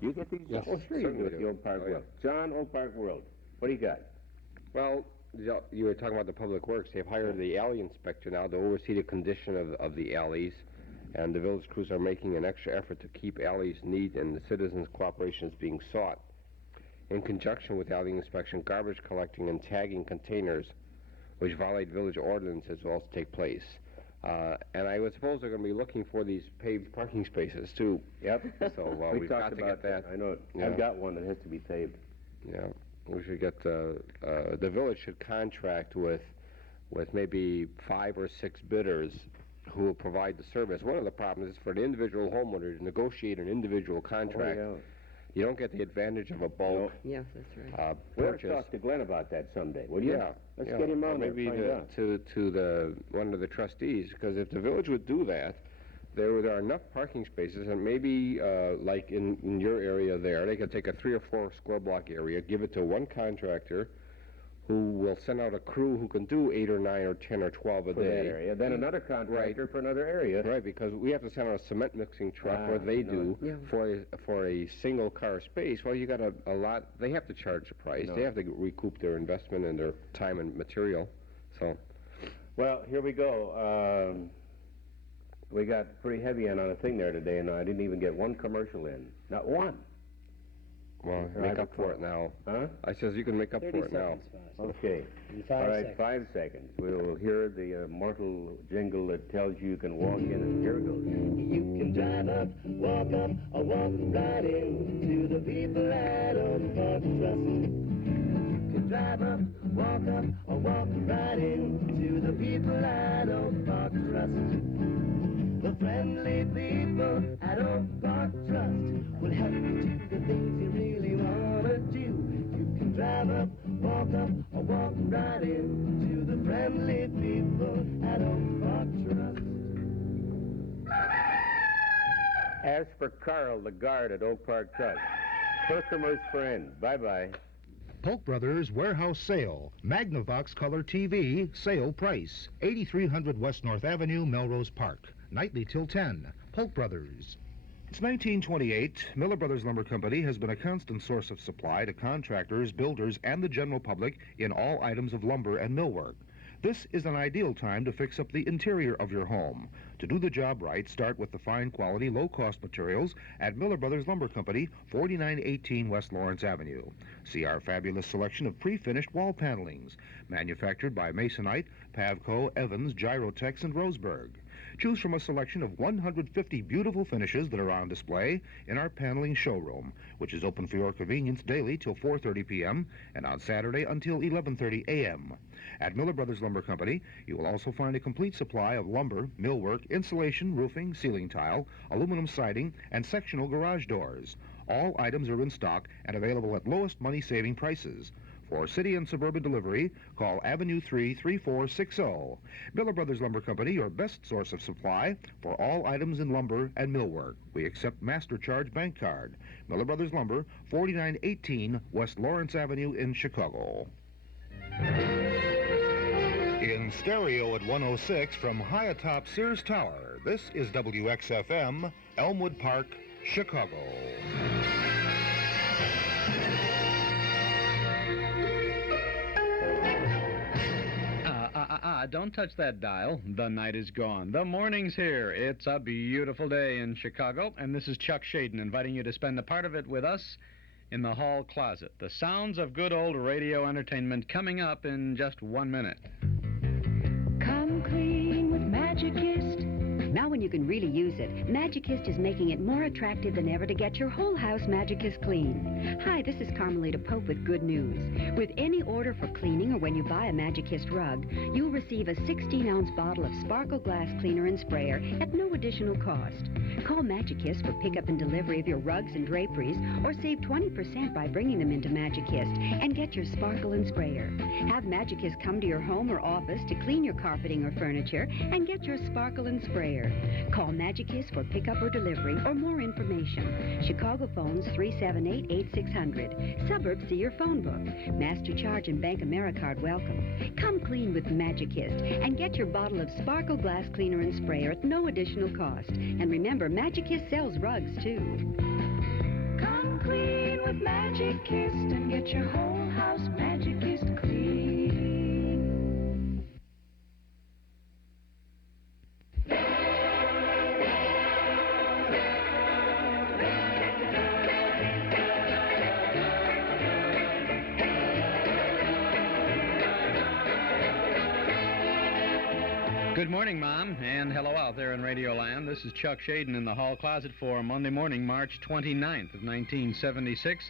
You get these? Yes, Oh, sure you certainly do at the Oak Park World. John, Oak Park World. What do you got? Well, you were talking about the Public Works. They've hired the alley inspector now to oversee the condition of the alleys, and the village crews are making an extra effort to keep alleys neat, and the citizens' cooperation is being sought. In conjunction with alley inspection, garbage collecting and tagging containers which violate village ordinances will also take place. And I would suppose they're going to be looking for these paved parking spaces, too. Yep. So we've got to get that. I know it. Yeah. I've got one that has to be paved. Yeah. We should get, the village should contract with maybe 5 or 6 bidders who will provide the service. One of the problems is for an individual homeowner to negotiate an individual contract. Oh, yeah. You don't get the advantage of a bulk Yes, that's right. We'll purchase. talk to Glenn about that someday, will you? Yeah. Let's yeah. get him Or on there maybe and find out. to the one of the trustees, because if the village would do that, there are enough parking spaces, and maybe like in your area there, they could take a 3 or 4 square block area, give it to one contractor, who will send out a crew who can do 8 or 9 or 10 or 12 a For day. that area. Then another contractor for another area. Right, because we have to send out a cement mixing truck, or they do, Yeah. for a single car space. Well, you got a lot. They have to charge a price. No. They have to recoup their investment and their time and material. So, Well, here we go. We got pretty heavy on a thing there today, and I didn't even get one commercial in. Not one. well, make up for it now. Huh? I says you can make up 30 for it now. seconds, Fox. Okay. In 5 All right, seconds. 5 seconds. We'll hear the immortal jingle that tells you can walk in, and here it goes. You can drive up, walk up, or walk right in to the people at Oak Park Trust. You can drive up, walk up, or walk right in to the people at Oak Park Trust. The friendly people at Oak Park Trust will help you do the things you really want to do. You can drive up, walk up, or walk right in to the friendly people at Oak Park Trust. As for Carl, the guard at Oak Park Trust, Herkimer's friend. Bye-bye. Polk Brothers Warehouse Sale. Magnavox Color TV, sale price. 8300 West North Avenue, Melrose Park. Nightly till 10. Polk Brothers. Since 1928, Miller Brothers Lumber Company has been a constant source of supply to contractors, builders, and the general public in all items of lumber and millwork. This is an ideal time to fix up the interior of your home. To do the job right, start with the fine quality, low-cost materials at Miller Brothers Lumber Company, 4918 West Lawrence Avenue. See our fabulous selection of pre-finished wall panelings, manufactured by Masonite, Pavco, Evans, Gyrotex, and Roseburg. Choose from a selection of 150 beautiful finishes that are on display in our paneling showroom, which is open for your convenience daily till 4:30 p.m. and on Saturday until 11:30 a.m. At Miller Brothers Lumber Company, you will also find a complete supply of lumber, millwork, insulation, roofing, ceiling tile, aluminum siding, and sectional garage doors. All items are in stock and available at lowest money-saving prices. For city and suburban delivery, call Avenue 3 3460. Miller Brothers Lumber Company, your best source of supply for all items in lumber and millwork. We accept Master Charge bank card. Miller Brothers Lumber, 4918 West Lawrence Avenue in Chicago. In stereo at 106 from high atop Sears Tower, this is WXFM, Elmwood Park, Chicago. Don't touch that dial. The night is gone. The morning's here. It's a beautiful day in Chicago, and this is Chuck Shaden inviting you to spend a part of it with us in the hall closet. The sounds of good old radio entertainment coming up in just 1 minute. Come clean with Magicist. Now when you can really use it, Magicist is making it more attractive than ever to get your whole house Magicist clean. Hi, this is Carmelita Pope with good news. With any order for cleaning or when you buy a Magicist rug, you'll receive a 16-ounce bottle of Sparkle Glass Cleaner and Sprayer at no additional cost. Call Magicist for pickup and delivery of your rugs and draperies, or save 20% by bringing them into Magicist and get your Sparkle and Sprayer. Have Magicist come to your home or office to clean your carpeting or furniture and get your Sparkle and Sprayer. Call Magicist for pickup or delivery or more information. Chicago phones 378-8600. Suburbs see your phone book. Master Charge and Bank Americard welcome. Come clean with Magicist and get your bottle of Sparkle Glass Cleaner and Sprayer at no additional cost. And remember, Magicist sells rugs too. Come clean with Magic Kissed and get your whole house Magic Kissed clean. Good morning, Mom, and hello out there in Radioland. This is Chuck Shaden in the hall closet for Monday morning, March 29th of 1976,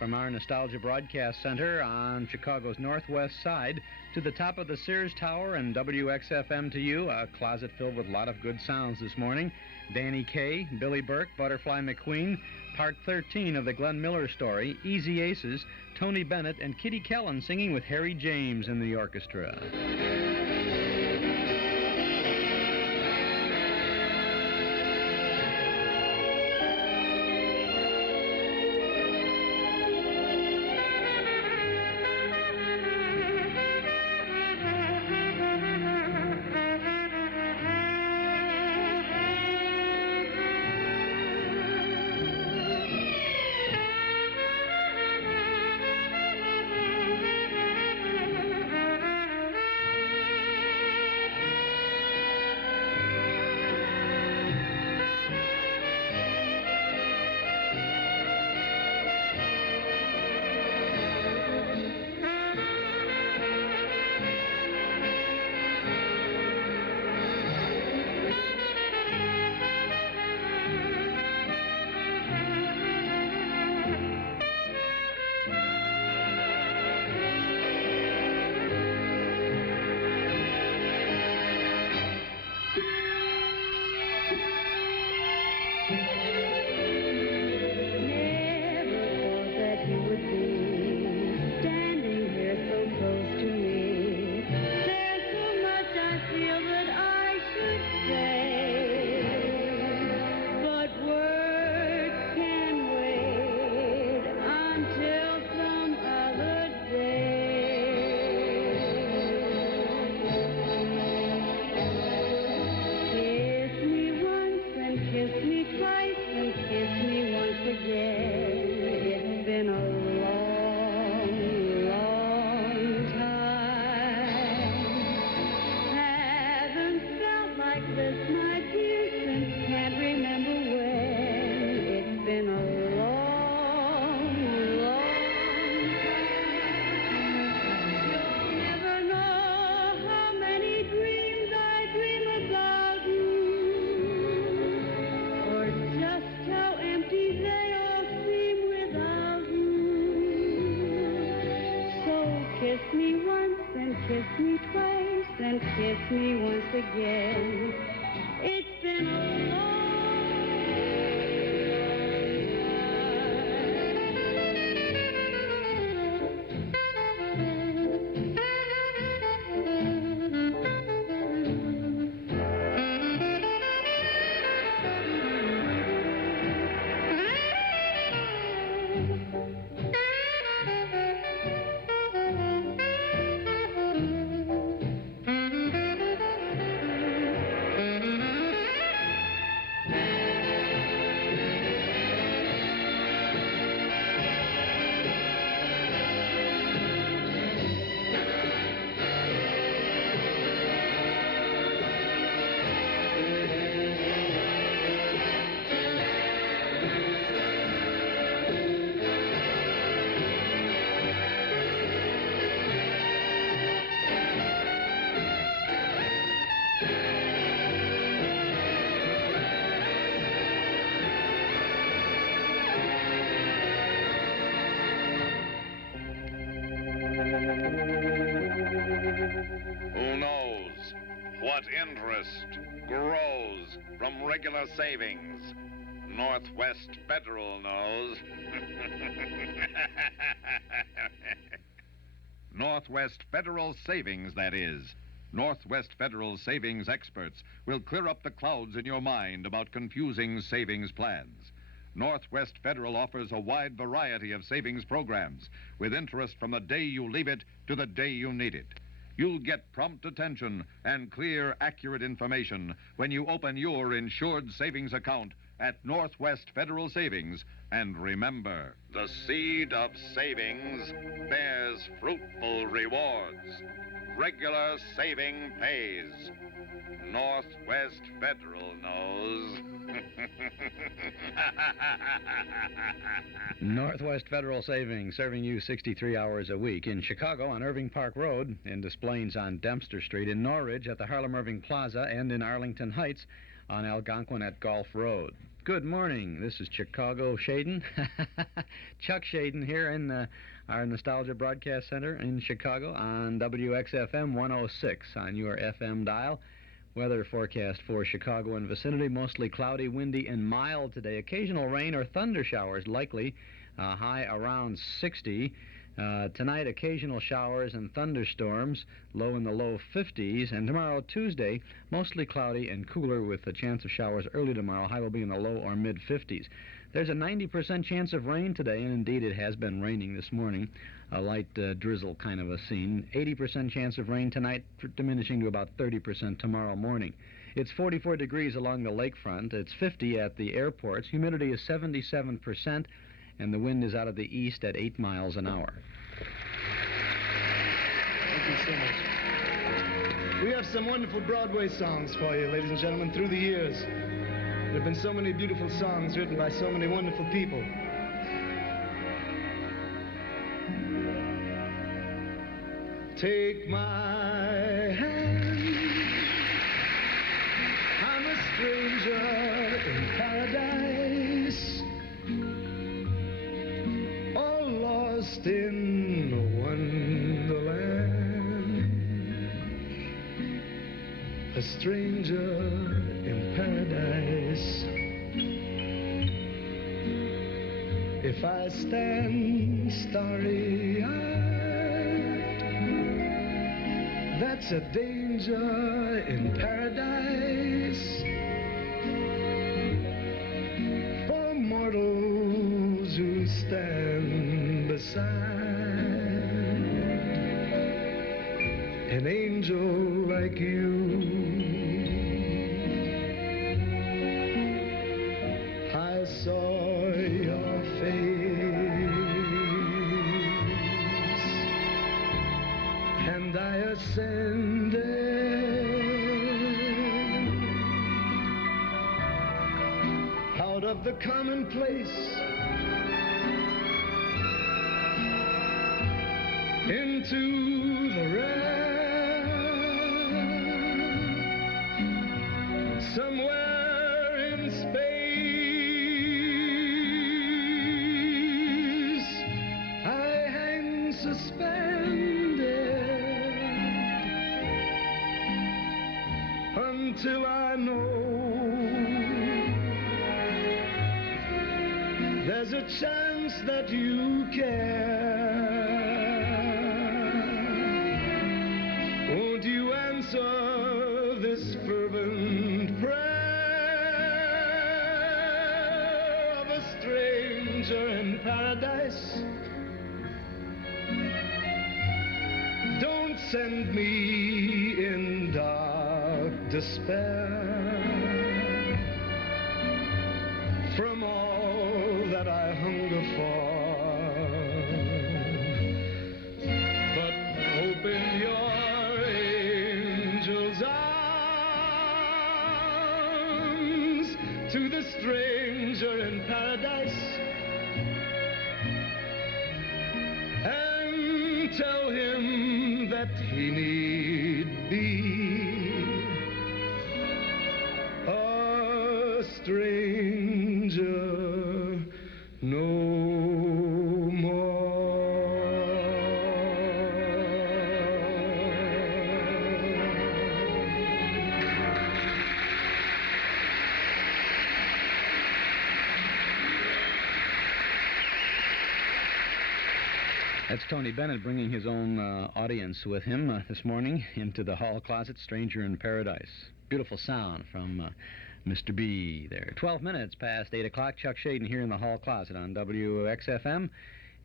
from our Nostalgia Broadcast Center on Chicago's northwest side to the top of the Sears Tower and WXFM to you, a closet filled with a lot of good sounds this morning. Danny Kaye, Billie Burke, Butterfly McQueen, Part 13 of the Glenn Miller story, Easy Aces, Tony Bennett, and Kitty Kellen singing with Harry James in the orchestra. Who knows what interest grows from regular savings? Northwest Federal knows. Northwest Federal Savings, that is. Northwest Federal Savings experts will clear up the clouds in your mind about confusing savings plans. Northwest Federal offers a wide variety of savings programs with interest from the day you leave it to the day you need it. You'll get prompt attention and clear, accurate information when you open your insured savings account at Northwest Federal Savings. And remember, the seed of savings bears fruitful rewards. Regular saving pays. Northwest Federal knows. Northwest Federal Savings, serving you 63 hours a week. In Chicago on Irving Park Road, in Des Plaines on Dempster Street, in Norridge at the Harlem Irving Plaza, and in Arlington Heights on Algonquin at Gulf Road. Good morning. This is Chicago Shaden. Chuck Shaden here in our Nostalgia Broadcast Center in Chicago on WXFM 106 on your FM dial. Weather forecast for Chicago and vicinity, mostly cloudy, windy, and mild today. Occasional rain or thunder showers likely, high around 60. Tonight, occasional showers and thunderstorms, low in the low 50s. And tomorrow, Tuesday, mostly cloudy and cooler with a chance of showers early tomorrow. High will be in the low or mid-50s. There's a 90% chance of rain today, and indeed it has been raining this morning. A light drizzle kind of a scene. 80% chance of rain tonight, diminishing to about 30% tomorrow morning. It's 44 degrees along the lakefront. It's 50 at the airports. Humidity is 77%, and the wind is out of the east at 8 miles an hour. Thank you so much. We have some wonderful Broadway songs for you, ladies and gentlemen, through the years. There have been so many beautiful songs written by so many wonderful people. Take my hand, I'm a stranger in paradise, all lost in wonderland, a stranger in paradise. If I stand starry-eyed, that's a danger in paradise for mortals who stand beside an angel like you. I saw your face and I ascended out of the commonplace into the rare, somewhere in space I hang suspended until I know there's a chance that you care. Won't you answer this fervent prayer of a stranger in paradise? Don't send me in dark despair from all that I hunger for, but open your angel's arms to the stranger in paradise and tell him that he need be a stranger no more. That's Tony Bennett bringing his own audience with him this morning into the hall closet, Stranger in Paradise. Beautiful sound from Mr. B there. 12 minutes past 8 o'clock. Chuck Shaden here in the hall closet on WXFM.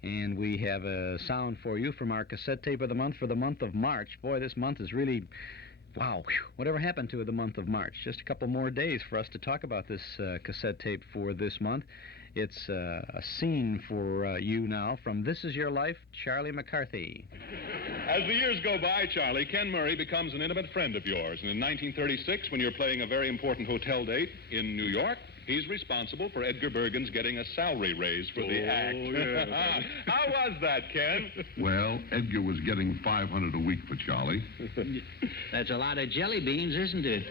And we have a sound for you from our cassette tape of the month for the month of March. Boy, this month is really Wow, whew, whatever happened to the month of March? Just a couple more days for us to talk about this cassette tape for this month. It's a scene for you now from This Is Your Life, Charlie McCarthy. As the years go by, Charlie, Ken Murray becomes an intimate friend of yours. And in 1936, when you're playing a very important hotel date in New York, he's responsible for Edgar Bergen's getting a salary raise for the act. Yeah. How was that, Ken? Well, Edgar was getting $500 a week for Charlie. That's a lot of jelly beans, isn't it?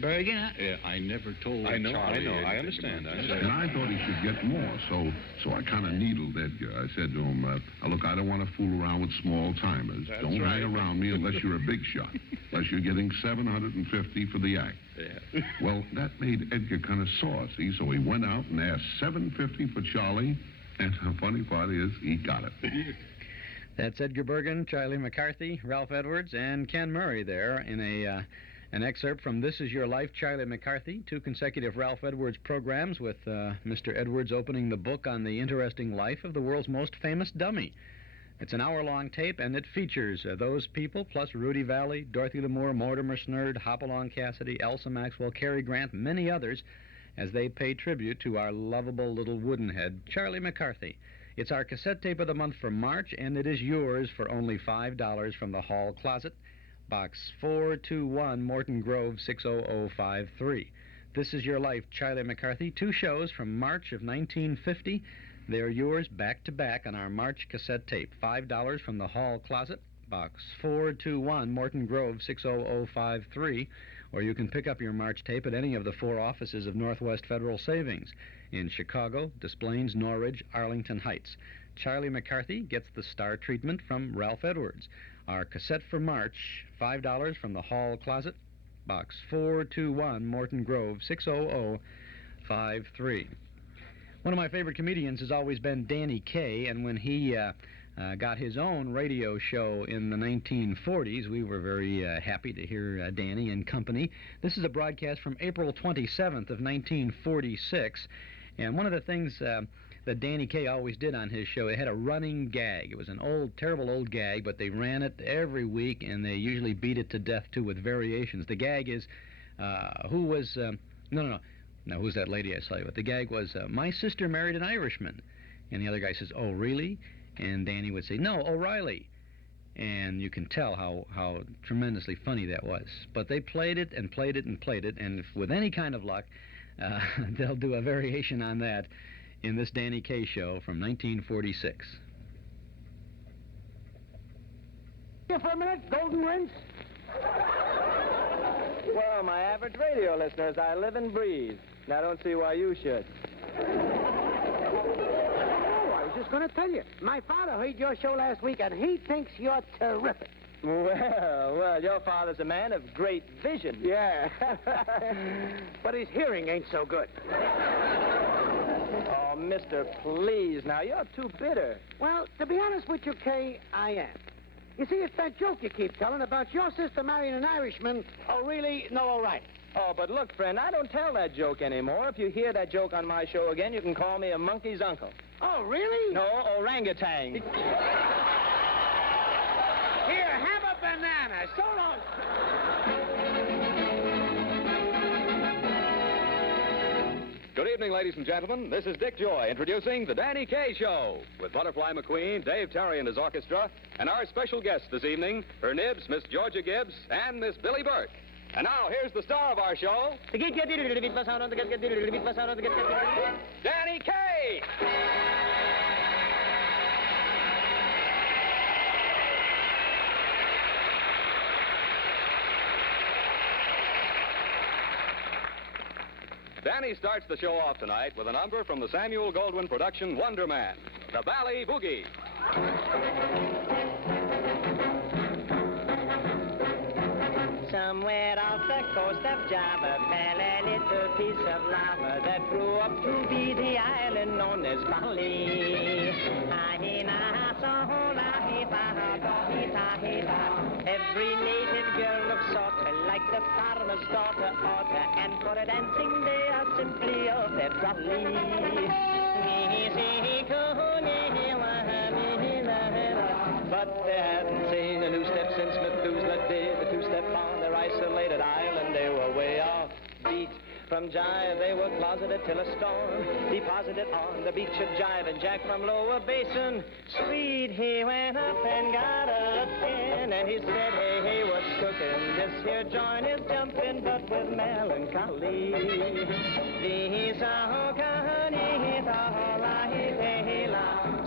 Bergen? Yeah, I never told Charlie. I understand. And I thought he should get more, so I kind of needled Edgar. I said to him, look, I don't want to fool around with small-timers. Don't hang around me unless you're a big shot, unless you're getting $750 for the act. Yeah. Well, that made Edgar kind of saucy, so he went out and asked $750 for Charlie, and the funny part is he got it. That's Edgar Bergen, Charlie McCarthy, Ralph Edwards, and Ken Murray there in an excerpt from This Is Your Life, Charlie McCarthy, 2 consecutive Ralph Edwards programs with Mr. Edwards opening the book on the interesting life of the world's most famous dummy. It's an hour-long tape, and it features those people, plus Rudy Valley, Dorothy Lamour, Mortimer Snerd, Hopalong Cassidy, Elsa Maxwell, Cary Grant, many others, as they pay tribute to our lovable little woodenhead, Charlie McCarthy. It's our cassette tape of the month for March, and it is yours for only $5 from the Hall Closet, Box 421, Morton Grove, 60053. This Is Your Life, Charlie McCarthy. 2 shows from March of 1950. They're yours back-to-back on our March cassette tape. $5 from the Hall Closet, Box 421, Morton Grove, 60053. Or you can pick up your March tape at any of the 4 offices of Northwest Federal Savings in Chicago, Des Plaines, Norridge, Arlington Heights. Charlie McCarthy gets the star treatment from Ralph Edwards. Our cassette for March, $5 from the Hall Closet, Box 421, Morton Grove, 60053. One of my favorite comedians has always been Danny Kaye, and when he got his own radio show in the 1940s, we were very happy to hear Danny and company. This is a broadcast from April 27th of 1946, and one of the things that Danny Kaye always did on his show, it had a running gag. It was an old, terrible old gag, but they ran it every week, and they usually beat it to death, too, with variations. The gag is, who's that lady I saw you with? The gag was, my sister married an Irishman. And the other guy says, oh, really? And Danny would say, no, O'Reilly. And you can tell how tremendously funny that was. But they played it and played it and played it, and if, with any kind of luck, they'll do a variation on that in this Danny Kaye show from 1946. Here for a minute, Golden Rinse. Well, my average radio listeners, I live and breathe. And I don't see why you should. Oh, I was just going to tell you. My father heard your show last week, and he thinks you're terrific. Well, your father's a man of great vision. Yeah. But his hearing ain't so good. Oh, mister, please. Now, you're too bitter. Well, to be honest with you, Kay, I am. You see, it's that joke you keep telling about your sister marrying an Irishman. Oh, really? No, all right. Oh, but look, friend, I don't tell that joke anymore. If you hear that joke on my show again, you can call me a monkey's uncle. Oh, really? No, orangutan. Here, have a banana. So long. Good evening, ladies and gentlemen. This is Dick Joy introducing The Danny Kaye Show with Butterfly McQueen, Dave Terry and his orchestra, and our special guests this evening, her nibs, Miss Georgia Gibbs, and Miss Billie Burke. And now, here's the star of our show, Danny Kaye! Danny starts the show off tonight with a number from the Samuel Goldwyn production Wonder Man, the Bally Boogie. Somewhere off the coast of Java fell a little piece of lava that grew up to be the island known as Bali. Every native girl looks sort of like the farmer's daughter oughta, and for a dancing they are simply off their trolley. But they haven't seen a new step since Methuselah did the two-step on their isolation. from Jive, they were closeted till a storm deposited on the beach of Jive, and Jack from Lower Basin, sweet, he went up and got a look-in, and he said, hey, hey, what's cooking? This here joint is jumping, but with melancholy.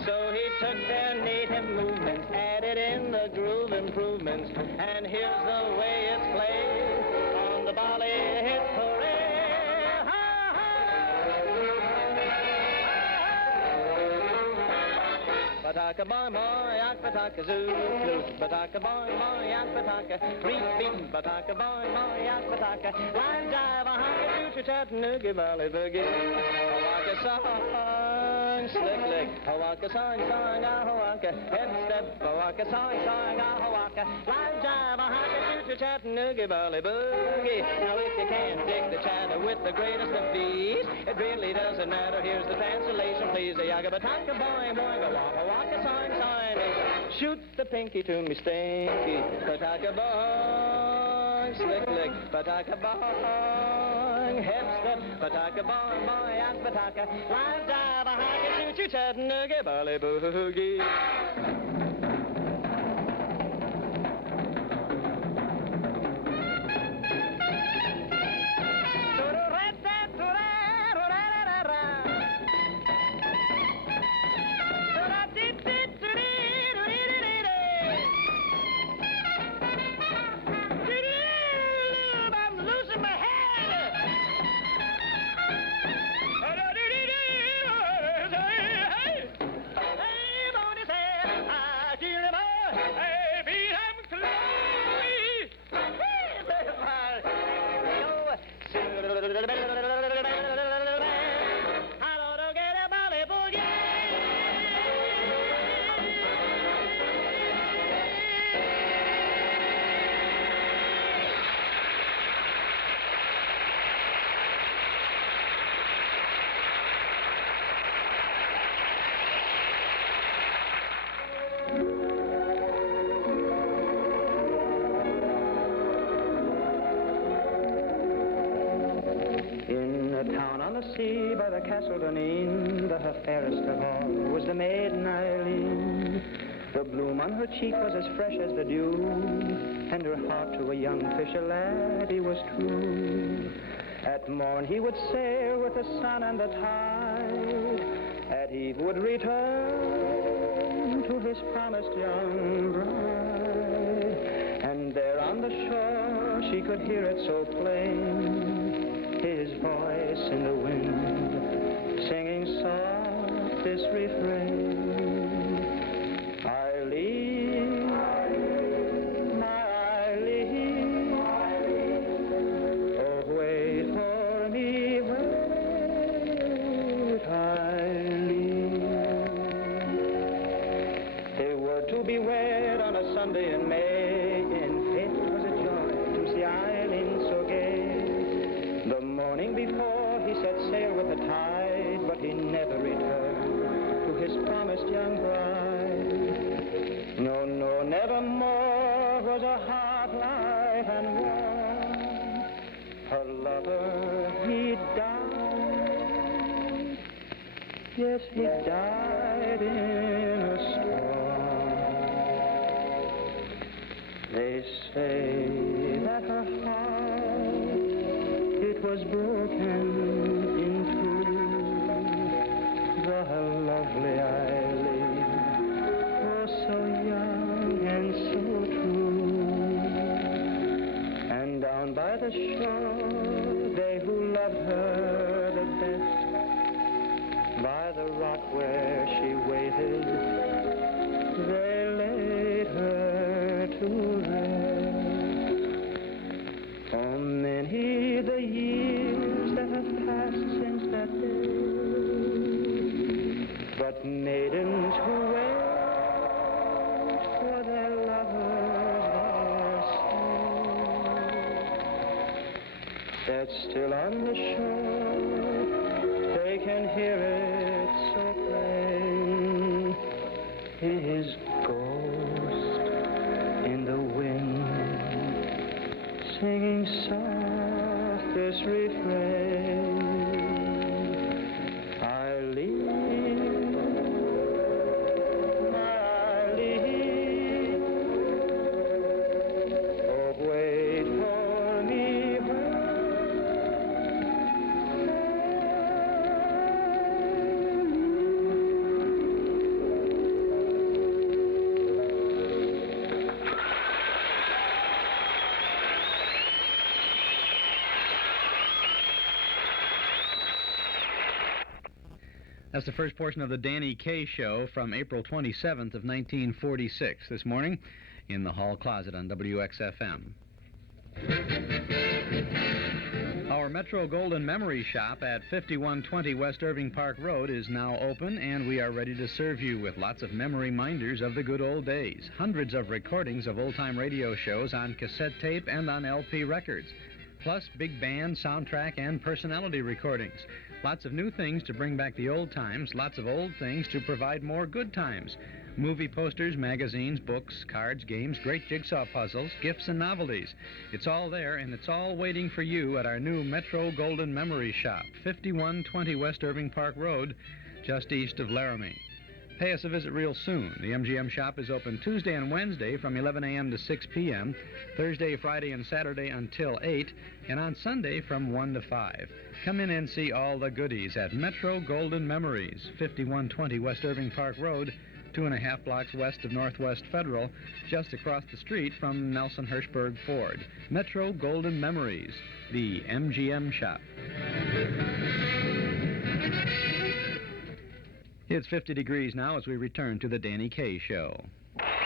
So he took their native movements, added in the groove improvements, and here's the way it's played on the Bali hit parade. Pataka boy boy, yak pataka zoo, flute, pataka boy boy, yak pataka, reed beaten, pataka boy boy, yak pataka, live jive, a honky future Chattanooga Valley boogie, a waka song, slick lick, a waka song, a waka, hip step, a waka song, a waka, live jive, a honky future Chattanooga Valley boogie. Now if you can't dig the chatter with the greatest of these, it really doesn't matter. Here's the translation, please. A yaga bataka boy boy, go waka song, shoot the pinky to me stinky, pataka bong, slick lick, pataka bong, hip step, pataka bong, boy, yak pataka, live dive, a haka, shoot you Chattanooga Valley boogie. Sea by the Castle Dunedin, the fairest of all was the maiden Eileen. The bloom on her cheek was as fresh as the dew, and her heart to a young fisher laddie was true. At morn he would sail with the sun and the tide, at eve would return to his promised young bride. And there on the shore she could hear it so plain, his voice in the wind, singing soft this refrain. Eileen, my Eileen, oh wait for me, wait, Eileen. They were to be wed on a Sunday in May, in faith it was a joy to see Eileen so gay. The morning before he set sail with the tide, but he never returned to his promised young bride. No, no, never more was a heart light and warm. Her lover, he died. Yes, he died in a storm. They say that her heart, it was broken in two. The lovely Eileen, oh so young and so true. And down by the shore, they who loved her the best, by the rock where she waited, they laid her to rest. For many the years that have passed since that day, but maidens who wait for their lovers are still, that still on the shore they can hear it so plain, his ghost in the wind, singing soft this refrain. Eileen, my Eileen, oh, wait for me That's the first portion of the Danny Kaye Show from April 27th of 1946 this morning in the hall closet on WXFM. Our Metro Golden Memory Shop at 5120 West Irving Park Road is now open, and we are ready to serve you with lots of memory minders of the good old days. Hundreds of recordings of old-time radio shows on cassette tape and on LP records, plus big band, soundtrack, and personality recordings. Lots of new things to bring back the old times, lots of old things to provide more good times. Movie posters, magazines, books, cards, games, great jigsaw puzzles, gifts and novelties. It's all there, and it's all waiting for you at our new Metro Golden Memory Shop, 5120 West Irving Park Road, just east of Laramie. Pay us a visit real soon. The MGM shop is open Tuesday and Wednesday from 11 a.m. to 6 p.m., Thursday, Friday, and Saturday until 8, and on Sunday from 1 to 5. Come in and see all the goodies at Metro Golden Memories, 5120 West Irving Park Road, 2.5 blocks west of Northwest Federal, just across the street from Nelson Hirschberg Ford. Metro Golden Memories, the MGM shop. It's 50 degrees now as we return to the Danny Kaye Show.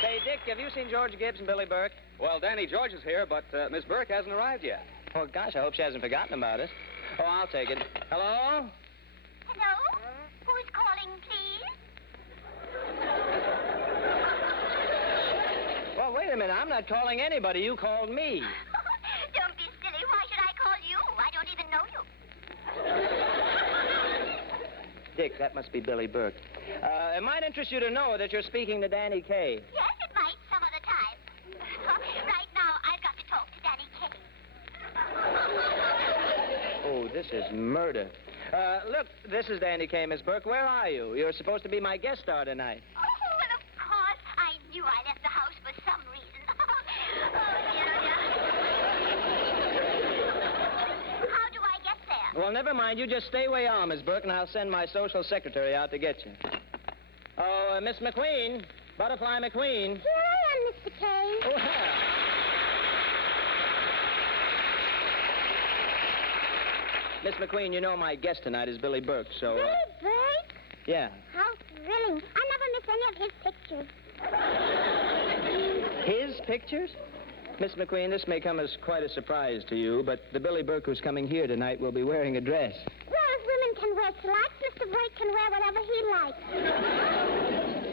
Say, Dick, have you seen George Gibbs and Billie Burke? Well, Danny, George is here, but Miss Burke hasn't arrived yet. Oh, gosh, I hope she hasn't forgotten about us. Oh, I'll take it. Hello? Hello? Who's calling, please? Well, wait a minute. I'm not calling anybody. You called me. Don't be silly. Why should I call you? I don't even know you. Dick, that must be Billie Burke. It might interest you to know that you're speaking to Danny Kaye. Yes, it might, some other time. Right now, I've got to talk to Danny Kaye. Oh, this is murder. Look, this is Danny Kaye, Miss Burke. Where are you? You're supposed to be my guest star tonight. Oh, well, of course. I knew I left the house for some reason. Oh, dear. How do I get there? Well, never mind. You just stay where you are, Miss Burke, and I'll send my social secretary out to get you. Oh, Miss McQueen. Butterfly McQueen. Here I am, Mr. Kaye. Oh, hi. Miss McQueen, you know my guest tonight is Billie Burke, so... Billie Burke? Yeah. How thrilling. I never miss any of his pictures. His pictures? Miss McQueen, this may come as quite a surprise to you, but the Billie Burke who's coming here tonight will be wearing a dress. Well, if women can wear slacks, Mr. Burke can wear whatever he likes.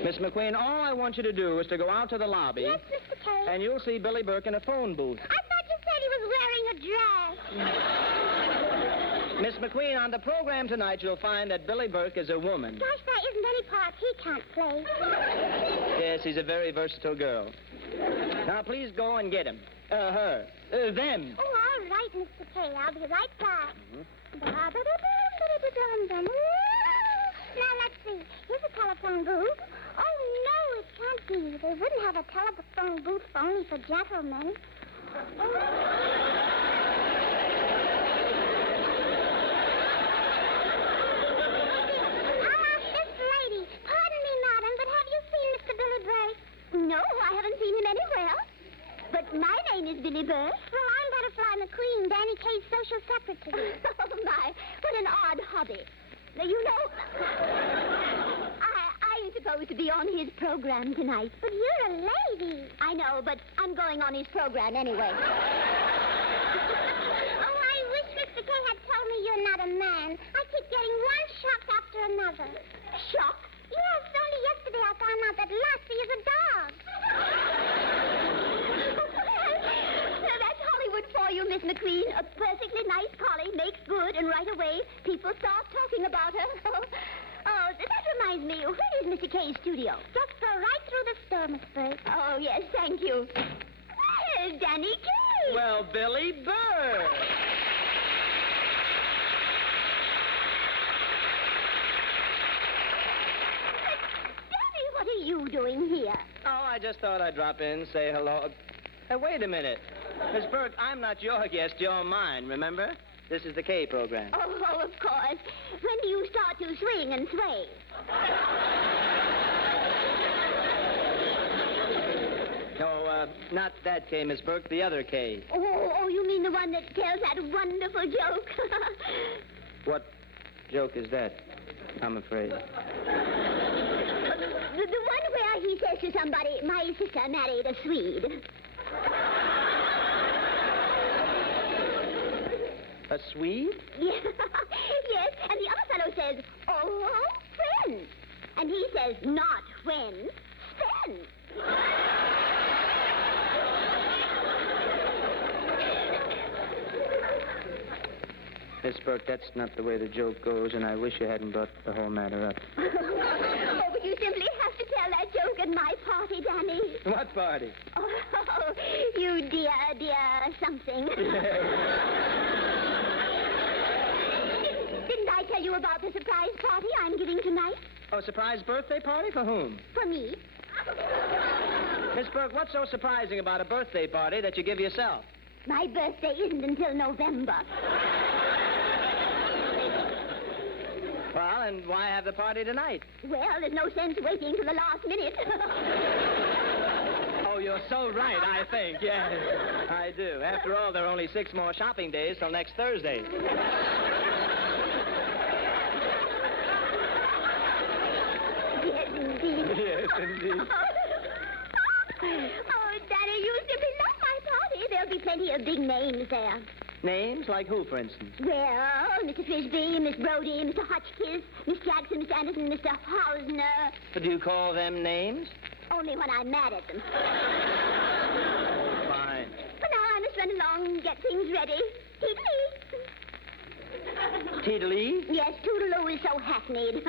Miss McQueen, all I want you to do is to go out to the lobby... Yes, Mr. Kaye? And you'll see Billie Burke in a phone booth. I thought you said he was wearing a dress. Miss McQueen, on the program tonight, you'll find that Billie Burke is a woman. Gosh, there isn't any part he can't play. Yes, he's a very versatile girl. Now, please go and get him. Her. Them. Oh, all right, Mr. Kaye. I'll be right back. Now, let's see. Here's a telephone booth. Oh, no, it can't be. They wouldn't have a telephone booth only for gentlemen. No, I haven't seen him anywhere. But my name is Billie Burke. Well, I'm Butterfly McQueen, Danny Kaye's social secretary. Oh, my. What an odd hobby. Now, you know, I'm supposed to be on his program tonight. But you're a lady. I know, but I'm going on his program anyway. Oh, I wish Mr. Kaye had told me you're not a man. I keep getting one shock after another. Shock? Yes, only yesterday I found out that Lassie is a dog. That's Hollywood for you, Miss McQueen. A perfectly nice collie makes good, and right away people start talking about her. Oh, that reminds me. Where is Mr. Kaye's studio? Just go right through the store, Miss Burke. Oh, yes, thank you. Where's Danny Kaye? Well, Billie Burke. doing here? Oh, I just thought I'd drop in, say hello. Hey, wait a minute. Miss Burke, I'm not your guest, you're mine, remember? This is the K program. Oh, of course. When do you start to swing and sway? No, not that K, Miss Burke, the other K. Oh, you mean the one that tells that wonderful joke? What joke is that? I'm afraid. The one where he says to somebody, my sister married a Swede. A Swede? Yes, yes, and the other fellow says, oh, friends. And he says, not when, spend. Miss Burke, that's not the way the joke goes, and I wish you hadn't brought the whole matter up. Oh, but you simply have to tell that joke at my party, Danny. What party? Oh, you dear something. Didn't I tell you about the surprise party I'm giving tonight? Oh, surprise birthday party? For whom? For me. Miss Burke, what's so surprising about a birthday party that you give yourself? My birthday isn't until November. Well, and why have the party tonight? Well, there's no sense waiting till the last minute. Oh, you're so right, I think. Yes, I do. After all, there are only 6 more shopping days till next Thursday. Yes, indeed. Yes, indeed. Oh, Daddy, you simply love my party. There'll be plenty of big names there. Names? Like who, for instance? Well, Mr. Frisbee, Miss Brody, Mr. Hotchkiss, Miss Jackson, Miss Anderson, Mr. Hausner. Do you call them names? Only when I'm mad at them. Fine. But now I must run along and get things ready. Toodaloo. Teedlee? Yes, Toodaloo is so hackneyed.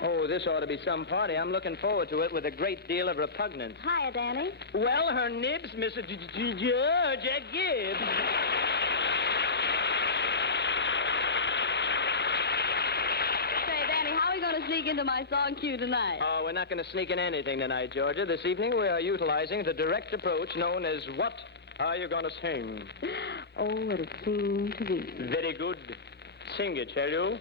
Oh, this ought to be some party. I'm looking forward to it with a great deal of repugnance. Hiya, Danny. Well, her nibs, Mr. Georgia Gibbs. Say, Danny, how are we going to sneak into my song cue tonight? Oh, we're not going to sneak in anything tonight, Georgia. This evening we are utilizing the direct approach known as What Are You Going to Sing? Oh, what it seemed to be. Very good. Sing it, shall you?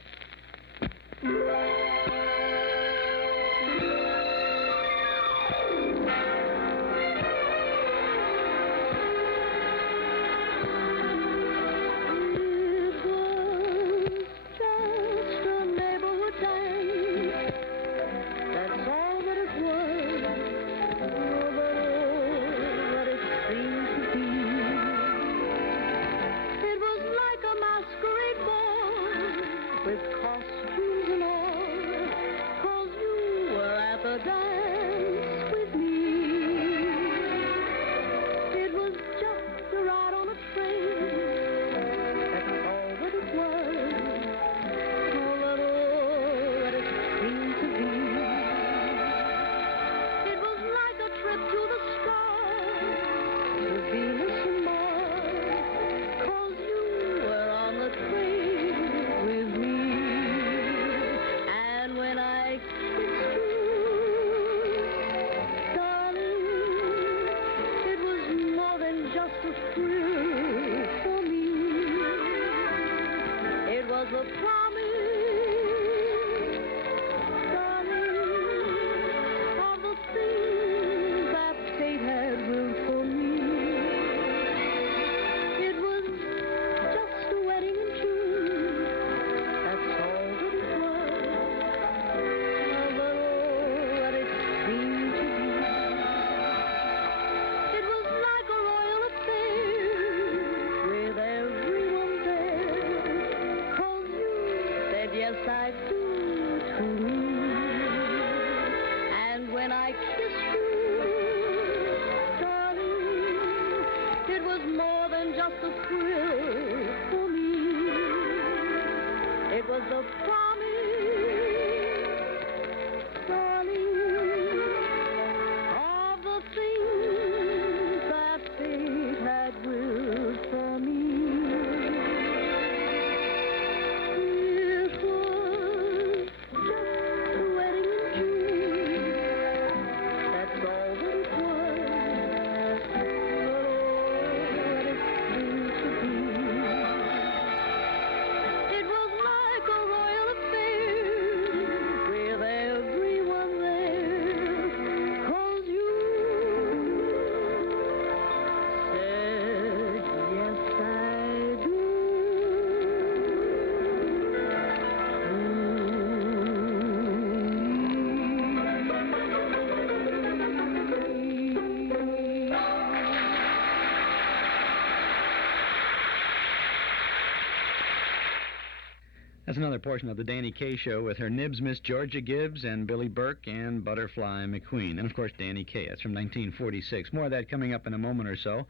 That's another portion of the Danny Kaye Show with her nibs, Miss Georgia Gibbs and Billie Burke and Butterfly McQueen. And, of course, Danny Kaye. That's from 1946. More of that coming up in a moment or so,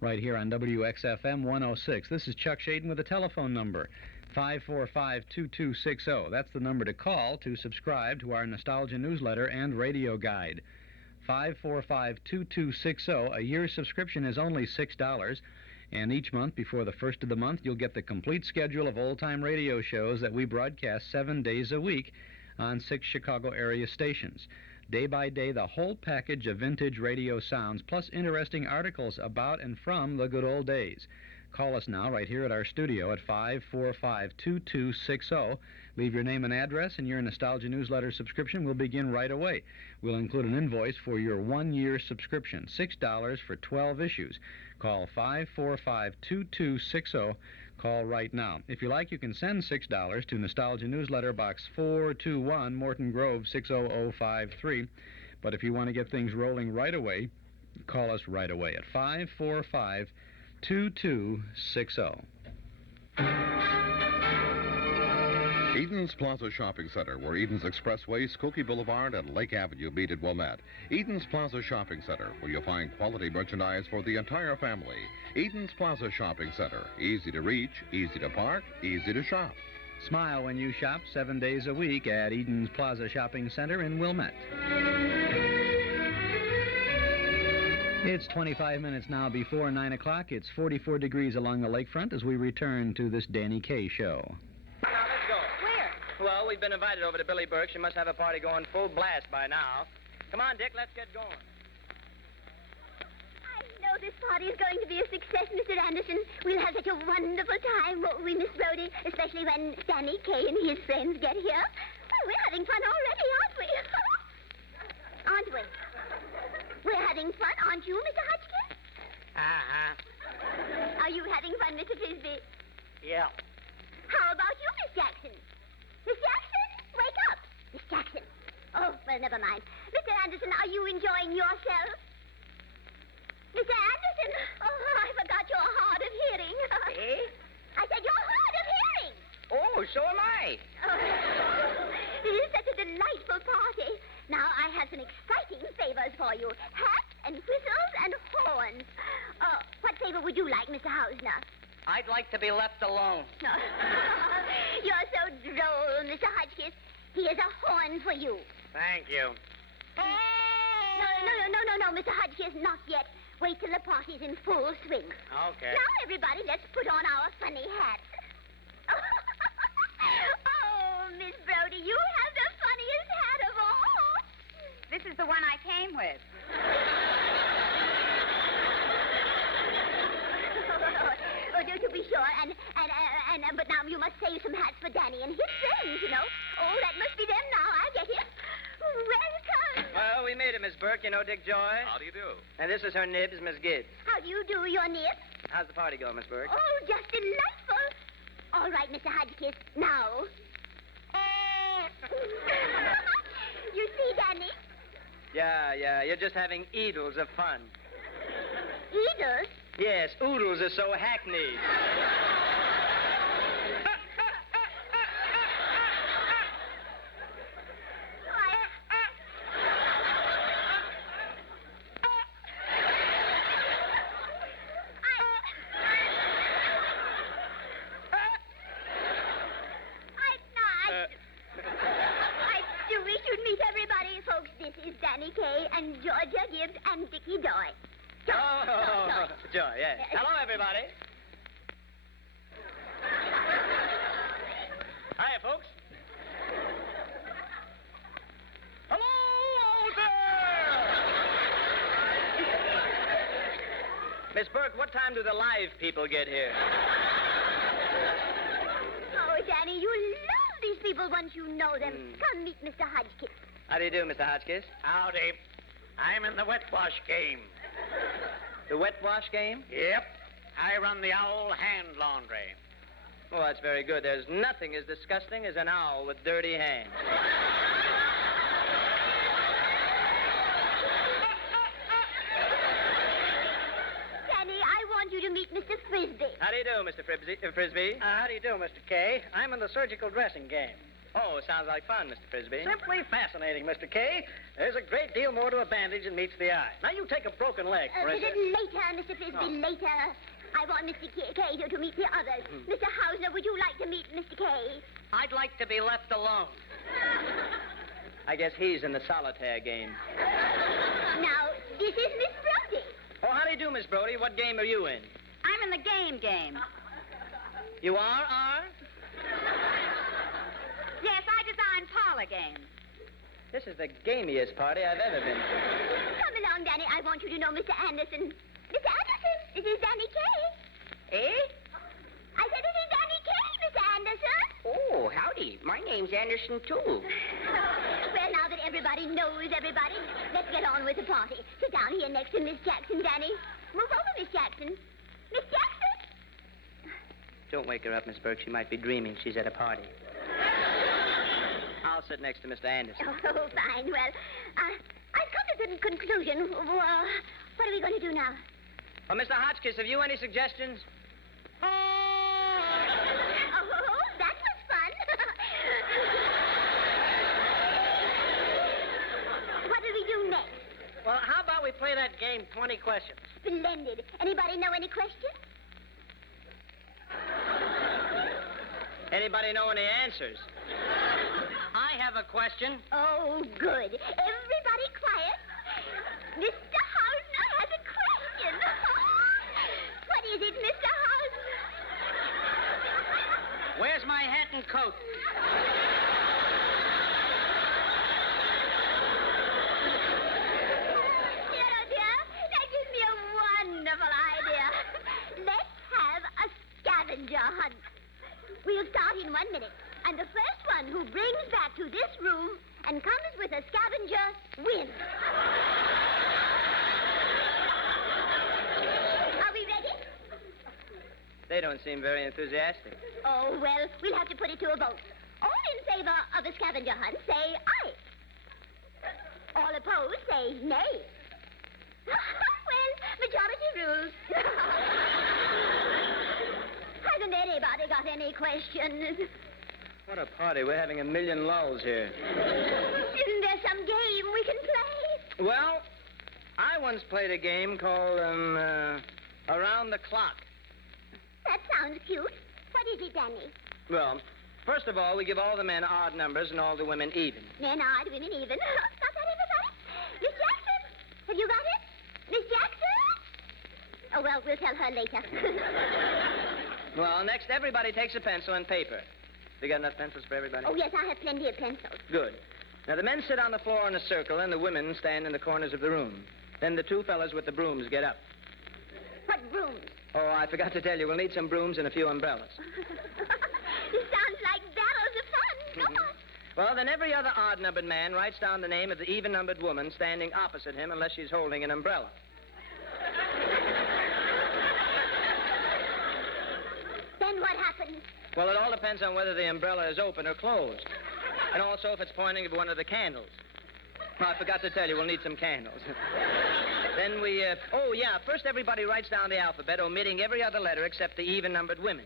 right here on WXFM 106. This is Chuck Shaden with a telephone number, 545-2260. That's the number to call to subscribe to our Nostalgia newsletter and radio guide. 545-2260. A year's subscription is only $6. And each month, before the first of the month, you'll get the complete schedule of old-time radio shows that we broadcast 7 days a week on 6 Chicago area stations. Day by day, the whole package of vintage radio sounds, plus interesting articles about and from the good old days. Call us now right here at our studio at 545-2260. Leave your name and address, and your Nostalgia newsletter subscription will begin right away. We'll include an invoice for your 1-year subscription, $6 for 12 issues. Call 545-2260. Call right now. If you like, you can send $6 to Nostalgia Newsletter Box 421, Morton Grove 60053. But if you want to get things rolling right away, call us right away at 545-2260. Eden's Plaza Shopping Center, where Eden's Expressway, Skokie Boulevard, and Lake Avenue meet at Wilmette. Eden's Plaza Shopping Center, where you'll find quality merchandise for the entire family. Eden's Plaza Shopping Center. Easy to reach, easy to park, easy to shop. Smile when you shop 7 days a week at Eden's Plaza Shopping Center in Wilmette. It's 25 minutes now before 9 o'clock. It's 44 degrees along the lakefront as we return to this Danny Kaye Show. Now, let's go. Where? Well, we've been invited over to Billie Burke. She must have a party going full blast by now. Come on, Dick, let's get going. I know this party is going to be a success, Mr. Anderson. We'll have such a wonderful time, won't we, Miss Brody? Especially when Danny Kaye and his friends get here. Oh, we're having fun already, aren't we? Aren't we? We're having fun, aren't you, Mr. Hotchkiss? Uh-huh. Are you having fun, Mr. Frisbee? Yeah. How about you, Miss Jackson? Miss Jackson, wake up. Miss Jackson. Oh, well, never mind. Mr. Anderson, are you enjoying yourself? Mr. Anderson! Oh, I forgot you're hard of hearing. Eh? I said you're hard of hearing. Oh, so am I. Oh, it is such a delightful party. Now, I have some exciting favors for you. Hats and whistles and horns. What favor would you like, Mr. Hausner? I'd like to be left alone. You're so droll, Mr. Hotchkiss. Here's a horn for you. Thank you. No, Mr. Hotchkiss, not yet. Wait till the party's in full swing. Okay. Now, everybody, let's put on our funny hats. Oh, Miss Brody, you have the funniest hat of all. This is the one I came with. To be sure, but now you must save some hats for Danny and his friends, you know. Oh, that must be them now. I get it. Welcome. Well, we made it, Miss Burke. You know Dick Joy? How do you do? And this is her nibs, Miss Gibbs. How do you do, your nib? How's the party going, Miss Burke? Oh, just delightful. All right, Mr. Hotchkiss, now. You see, Danny? Yeah, you're just having oodles of fun. Oodles? Yes, oodles are so hackneyed. I do wish you'd meet everybody, folks. This is Danny Kaye and Georgia Gibbs and Dickie Doy. Joy, yes. Hello, everybody. Hiya, folks. Hello out there! Miss Burke, what time do the live people get here? Oh, Danny, you love these people once you know them. Come meet Mr. Hotchkiss. How do you do, Mr. Hotchkiss? Howdy. I'm in the wet wash game. The wet wash game? Yep. I run the owl hand laundry. Oh, that's very good. There's nothing as disgusting as an owl with dirty hands. Danny, I want you to meet Mr. Frisbee. How do you do, Mr. Frisbee? How do you do, Mr. K? I'm in the surgical dressing game. Oh, sounds like fun, Mr. Frisbee. Simply fascinating, Mr. K. There's a great deal more to a bandage than meets the eye. Now, you take a broken leg, for But instance. later, Mr. Frisbee, later. I want Mr. K to meet the others. Mr. Hausner, would you like to meet Mr. K? I'd like to be left alone. I guess he's in the solitaire game. Now, this is Miss Brody. Oh, how do you do, Miss Brody? What game are you in? I'm in the game. You are? Yes, I design parlor games. This is the gamiest party I've ever been to. Come along, Danny. I want you to know Mr. Anderson. Mr. Anderson, this is Danny K. Eh? I said this is Danny K, Mr. Anderson. Oh, howdy. My name's Anderson, too. Well, now that everybody knows everybody, let's get on with the party. Sit down here next to Miss Jackson, Danny. Move over, Miss Jackson. Miss Jackson? Don't wake her up, Miss Burke. She might be dreaming she's at a party. I'll sit next to Mr. Anderson. Oh, fine. Well, I've come to the conclusion. What are we going to do now? Well, Mr. Hotchkiss, have you any suggestions? Oh, that was fun. What do we do next? Well, how about we play that game, 20 questions? Splendid. Anybody know any questions? Anybody know any answers? I have a question. Oh, good. Everybody quiet. Mr. Hausner has a question. What is it, Mr. Hausner? Where's my hat and coat? Dear, that gives me a wonderful idea. Let's have a scavenger hunt. We'll start in 1 minute. And the first one who brings back to this room and comes with a scavenger wins. Are we ready? They don't seem very enthusiastic. Oh, well, we'll have to put it to a vote. All in favor of a scavenger hunt, say aye. All opposed, say nay. Well, majority rules. Hasn't anybody got any questions? What a party. We're having a million lulls here. Isn't there some game we can play? Well, I once played a game called, Around the Clock. That sounds cute. What is it, Danny? Well, first of all, we give all the men odd numbers and all the women even. Men odd, women even. Got that, everybody? Miss Jackson, have you got it? Miss Jackson? Oh, well, we'll tell her later. Well, next, everybody takes a pencil and paper. You got enough pencils for everybody? Oh, yes, I have plenty of pencils. Good. Now, the men sit on the floor in a circle, and the women stand in the corners of the room. Then the two fellas with the brooms get up. What brooms? Oh, I forgot to tell you. We'll need some brooms and a few umbrellas. This sounds like barrels of fun. Come on. Well, then every other odd-numbered man writes down the name of the even-numbered woman standing opposite him unless she's holding an umbrella. Then what happens? Well, it all depends on whether the umbrella is open or closed. And also if it's pointing at one of the candles. No, I forgot to tell you, we'll need some candles. Then first everybody writes down the alphabet, omitting every other letter except the even-numbered women.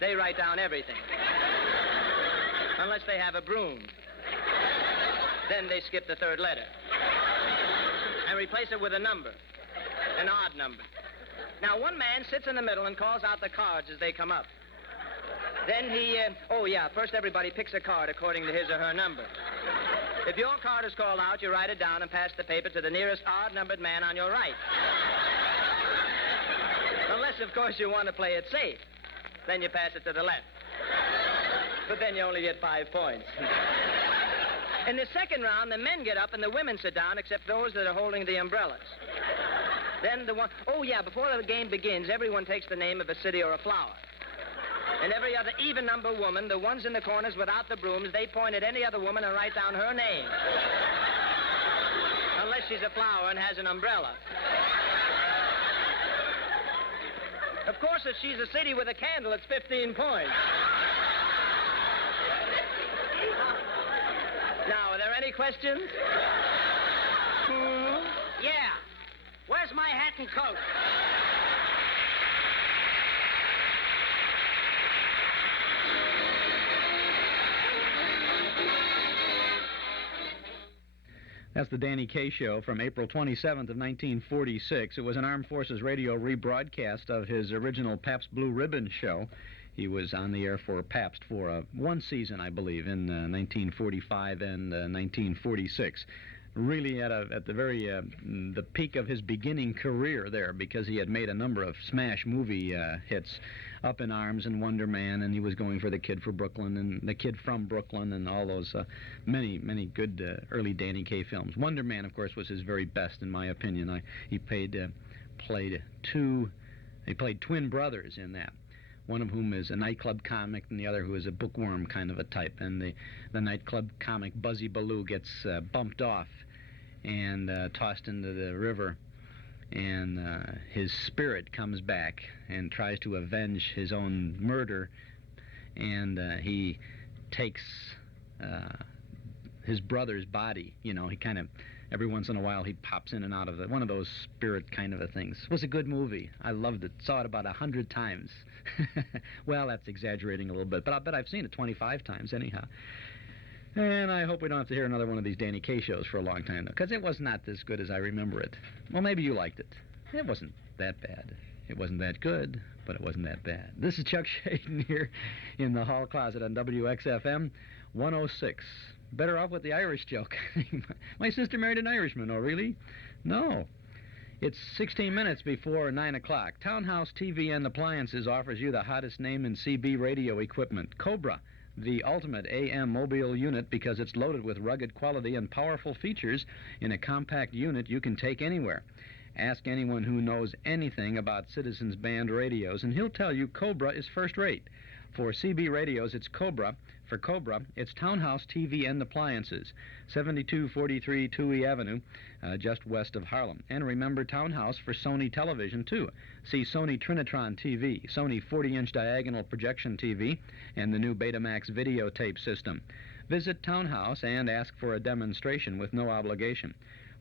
They write down everything. Unless they have a broom. Then they skip the third letter. And replace it with a number. An odd number. Now, one man sits in the middle and calls out the cards as they come up. Then first everybody picks a card according to his or her number. If your card is called out, you write it down and pass the paper to the nearest odd-numbered man on your right. Unless, of course, you want to play it safe. Then you pass it to the left. But then you only get 5 points. In the second round, the men get up and the women sit down, except those that are holding the umbrellas. Then before the game begins, everyone takes the name of a city or a flower. And every other even number woman, the ones in the corners without the brooms, they point at any other woman and write down her name. Unless she's a flower and has an umbrella. Of course, if she's a city with a candle, it's 15 points. Now, are there any questions? Yeah. Where's my hat and coat? That's the Danny Kaye Show from April 27th of 1946. It was an Armed Forces Radio rebroadcast of his original Pabst Blue Ribbon show. He was on the air for Pabst for one season, I believe, in 1945 and 1946. Really at the very the peak of his beginning career there, because he had made a number of smash movie hits, Up in Arms and Wonder Man, and he was going for The Kid from Brooklyn and The Kid from Brooklyn and all those many good early Danny Kaye films. Wonder Man, of course, was his very best in my opinion. He played twin brothers in that. One of whom is a nightclub comic and the other who is a bookworm kind of a type. And the nightclub comic, Buzzy Ballou, gets bumped off and tossed into the river. And his spirit comes back and tries to avenge his own murder. And he takes his brother's body. You know, he kind of, every once in a while, he pops in and out of one of those spirit kind of a things. It was a good movie. I loved it. Saw it about 100 times. Well, that's exaggerating a little bit, but I bet I've seen it 25 times anyhow. And I hope we don't have to hear another one of these Danny Kaye shows for a long time, though, because it was not as good as I remember it. Well, maybe you liked it. It wasn't that bad. It wasn't that good, but it wasn't that bad. This is Chuck Shaden here in the hall closet on WXFM 106. Better off with the Irish joke. My sister married an Irishman. Oh, really? No. It's 16 minutes before 9 o'clock. Townhouse TV and Appliances offers you the hottest name in CB radio equipment, Cobra, the ultimate AM mobile unit, because it's loaded with rugged quality and powerful features in a compact unit you can take anywhere. Ask anyone who knows anything about Citizens Band radios, and he'll tell you Cobra is first rate. For CB radios, it's Cobra. For Cobra, it's Townhouse TV and Appliances, 7243 Touhy Avenue, just west of Harlem. And remember Townhouse for Sony television, too. See Sony Trinitron TV, Sony 40-inch diagonal projection TV, and the new Betamax videotape system. Visit Townhouse and ask for a demonstration with no obligation.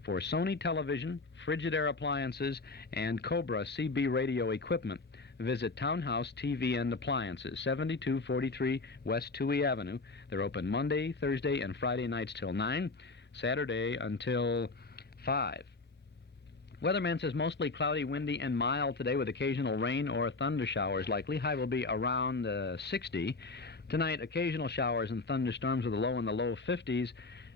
For Sony television, Frigidaire appliances, and Cobra CB radio equipment, visit Townhouse TV and Appliances, 7243 West Touhy Avenue. They're open Monday, Thursday, and Friday nights till 9, Saturday until 5. Weatherman says mostly cloudy, windy, and mild today with occasional rain or thunder showers likely. High will be around 60. Tonight, occasional showers and thunderstorms with a low in the low 50s.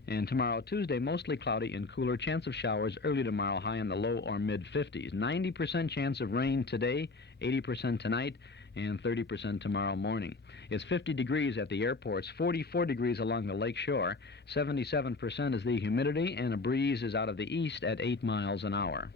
And tomorrow, Tuesday, mostly cloudy and cooler. Chance of showers early tomorrow, high in the low or mid-50s. 90% chance of rain today, 80% tonight, and 30% tomorrow morning. It's 50 degrees at the airports, 44 degrees along the lake shore. 77% is the humidity, and a breeze is out of the east at 8 miles an hour.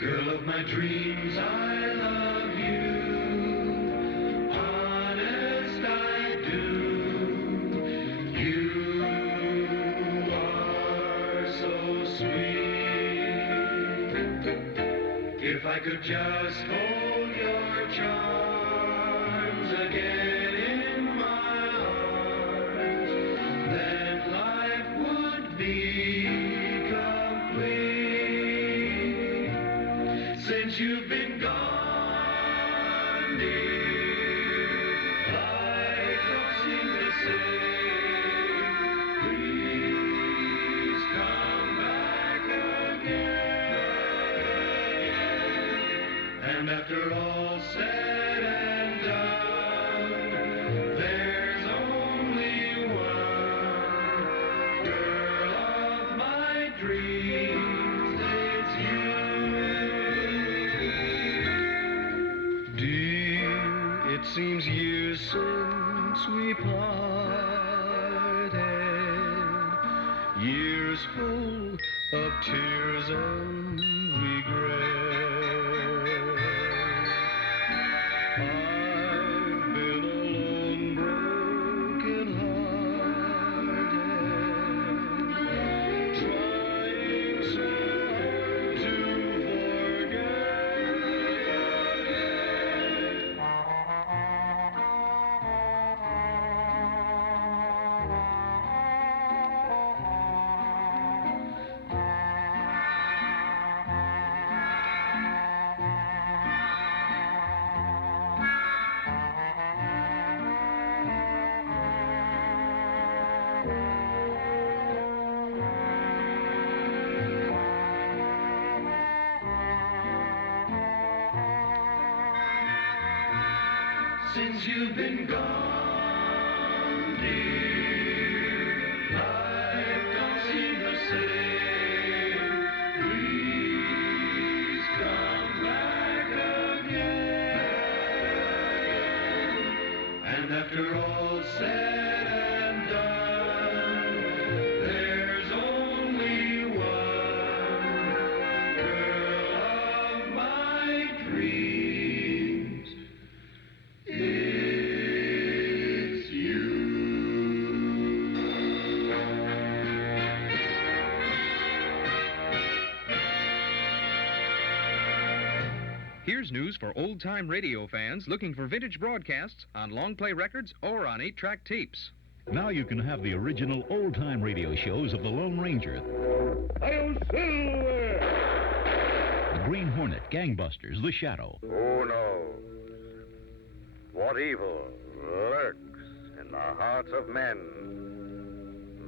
Girl of my dreams, I love you. Honest, I do. You are so sweet. If I could just hold your charms again in my arms, then life would be complete. Since you've been gone, dear, I don't seem to say, please come back again. And after all said and done, there's only one girl of my dreams, it's you. Dear, it seems years since we parted, years full of tears and regret. I've been alone, broken hearted, trying so hard to forget. since you've been gone, dear, life don't seem the same. Please come back again. And after all's said and done, there's only one girl of my dreams. It's you. Here's news for old-time radio fans looking for vintage broadcasts on long-play records or on 8-track tapes. Now you can have the original old-time radio shows of the Lone Ranger, Hail Silver! the Green Hornet, Gangbusters, The Shadow, Who knows what evil lurks in the hearts of men?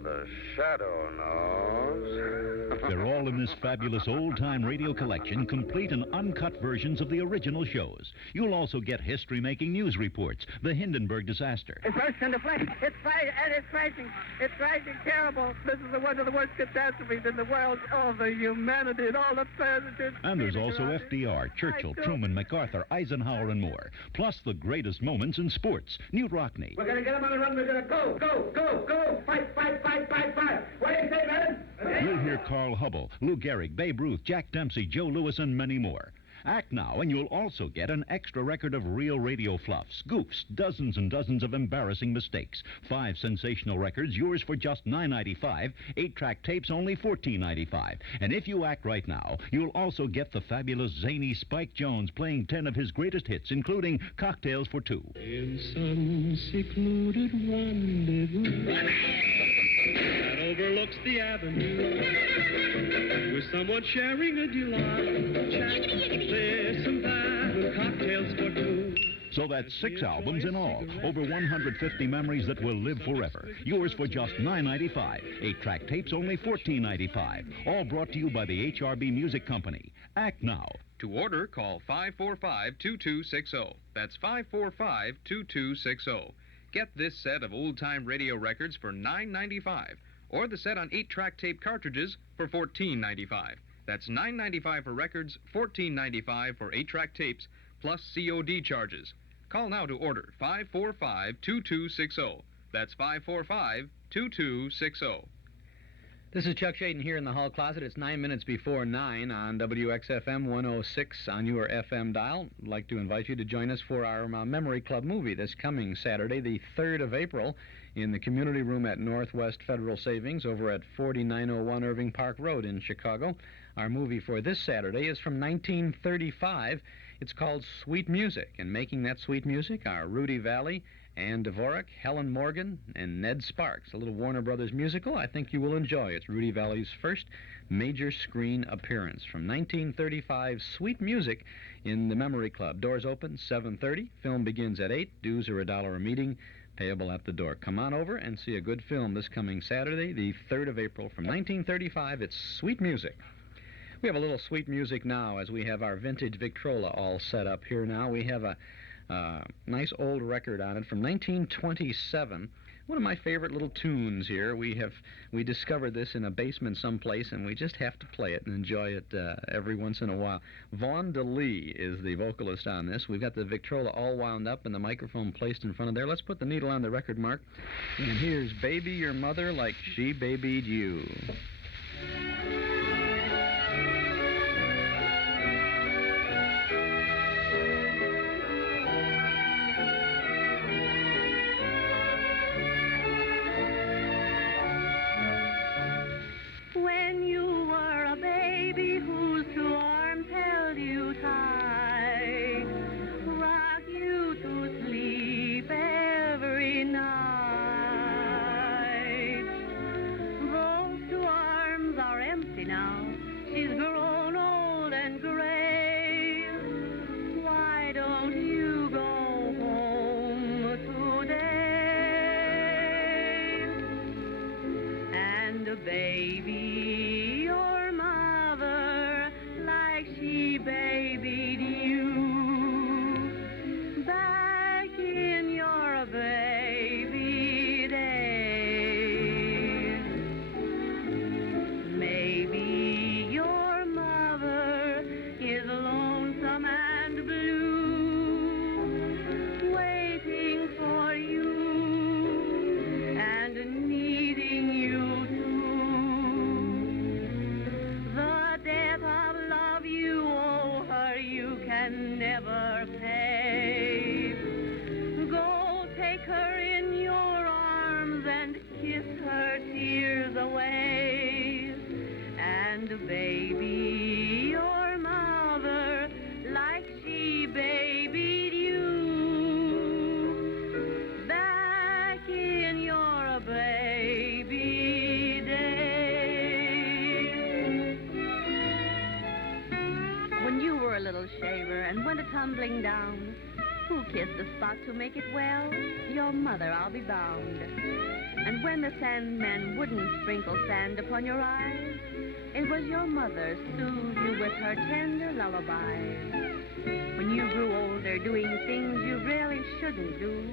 The Shadow knows. They're all in this fabulous old-time radio collection, complete and uncut versions of the original shows. You'll also get history-making news reports, the Hindenburg disaster, It's burst into flames. It's fire, and it's crashing. It's crashing terrible. This is one of the worst catastrophes in the world. All the humanity and all the presidents. and there's also FDR, Churchill, Truman, MacArthur, Eisenhower, and more. Plus the greatest moments in sports. Newt Rockney, We're going to get them on the run. We're going to go, go, go, go. Fight, fight, fight, fight, fight. What do you say, man? You'll hear Carl Hubble, Lou Gehrig, Babe Ruth, Jack Dempsey, Joe Louis, and many more. Act now, and you'll also get an extra record of real radio fluffs, goofs, dozens and dozens of embarrassing mistakes. 5 sensational records, yours for just $9.95. 8-track tapes, only $14.95. And if you act right now, you'll also get the fabulous zany Spike Jones playing 10 of his greatest hits, including Cocktails for Two. In some secluded rendezvous that overlooks the avenue, with someone sharing a delight, this and that, with cocktails for two. So that's 6 albums in all, over 150 memories that will live forever. Yours for just $9.95. 8-track tapes, only $14.95. All brought to you by the HRB Music Company. Act now. To order, call 545-2260. That's 545-2260. Get this set of old-time radio records for $9.95, or the set on 8-track tape cartridges for $14.95. That's $9.95 for records, $14.95 for 8-track tapes, plus COD charges. Call now to order 545-2260. That's 545-2260. This is Chuck Shaden here in the hall closet. It's 9 minutes before 9 on WXFM 106 on your FM dial. I'd like to invite you to join us for our Memory Club movie this coming Saturday, the 3rd of April, in the community room at Northwest Federal Savings over at 4901 Irving Park Road in Chicago. Our movie for this Saturday is from 1935. It's called Sweet Music, and making that sweet music are Rudy Valley, Ann Dvorak, Helen Morgan, and Ned Sparks. A little Warner Brothers musical I think you will enjoy. It's Rudy Valley's first major screen appearance. From 1935, Sweet Music in the Memory Club. Doors open 7:30. Film begins at 8. Dues are $1 a meeting, payable at the door. Come on over and see a good film this coming Saturday, the 3rd of April. From 1935, it's Sweet Music. We have a little sweet music now as we have our vintage Victrola all set up here now. We have a nice old record on it from 1927. One of my favorite little tunes here. We discovered this in a basement someplace, and we just have to play it and enjoy it every once in a while. Vaughn DeLee is the vocalist on this. We've got the Victrola all wound up and the microphone placed in front of there. Let's put the needle on the record mark. And here's Baby Your Mother Like She Babied You. When you were a baby whose 2 arms held you tight, rock you to sleep every night. Those 2 arms are empty now. She's grown old and gray. Why don't you go home today? And baby your mother like she babied you back in and baby your mother like she babied you back in your baby days. When you were a little shaver and went a-tumbling down, who kissed the spot to make it well? Your mother, I'll be bound. And when the Sandman wouldn't sprinkle sand upon your eyes, it was your mother soothed you with her tender lullabies. When you grew older, doing things you really shouldn't do,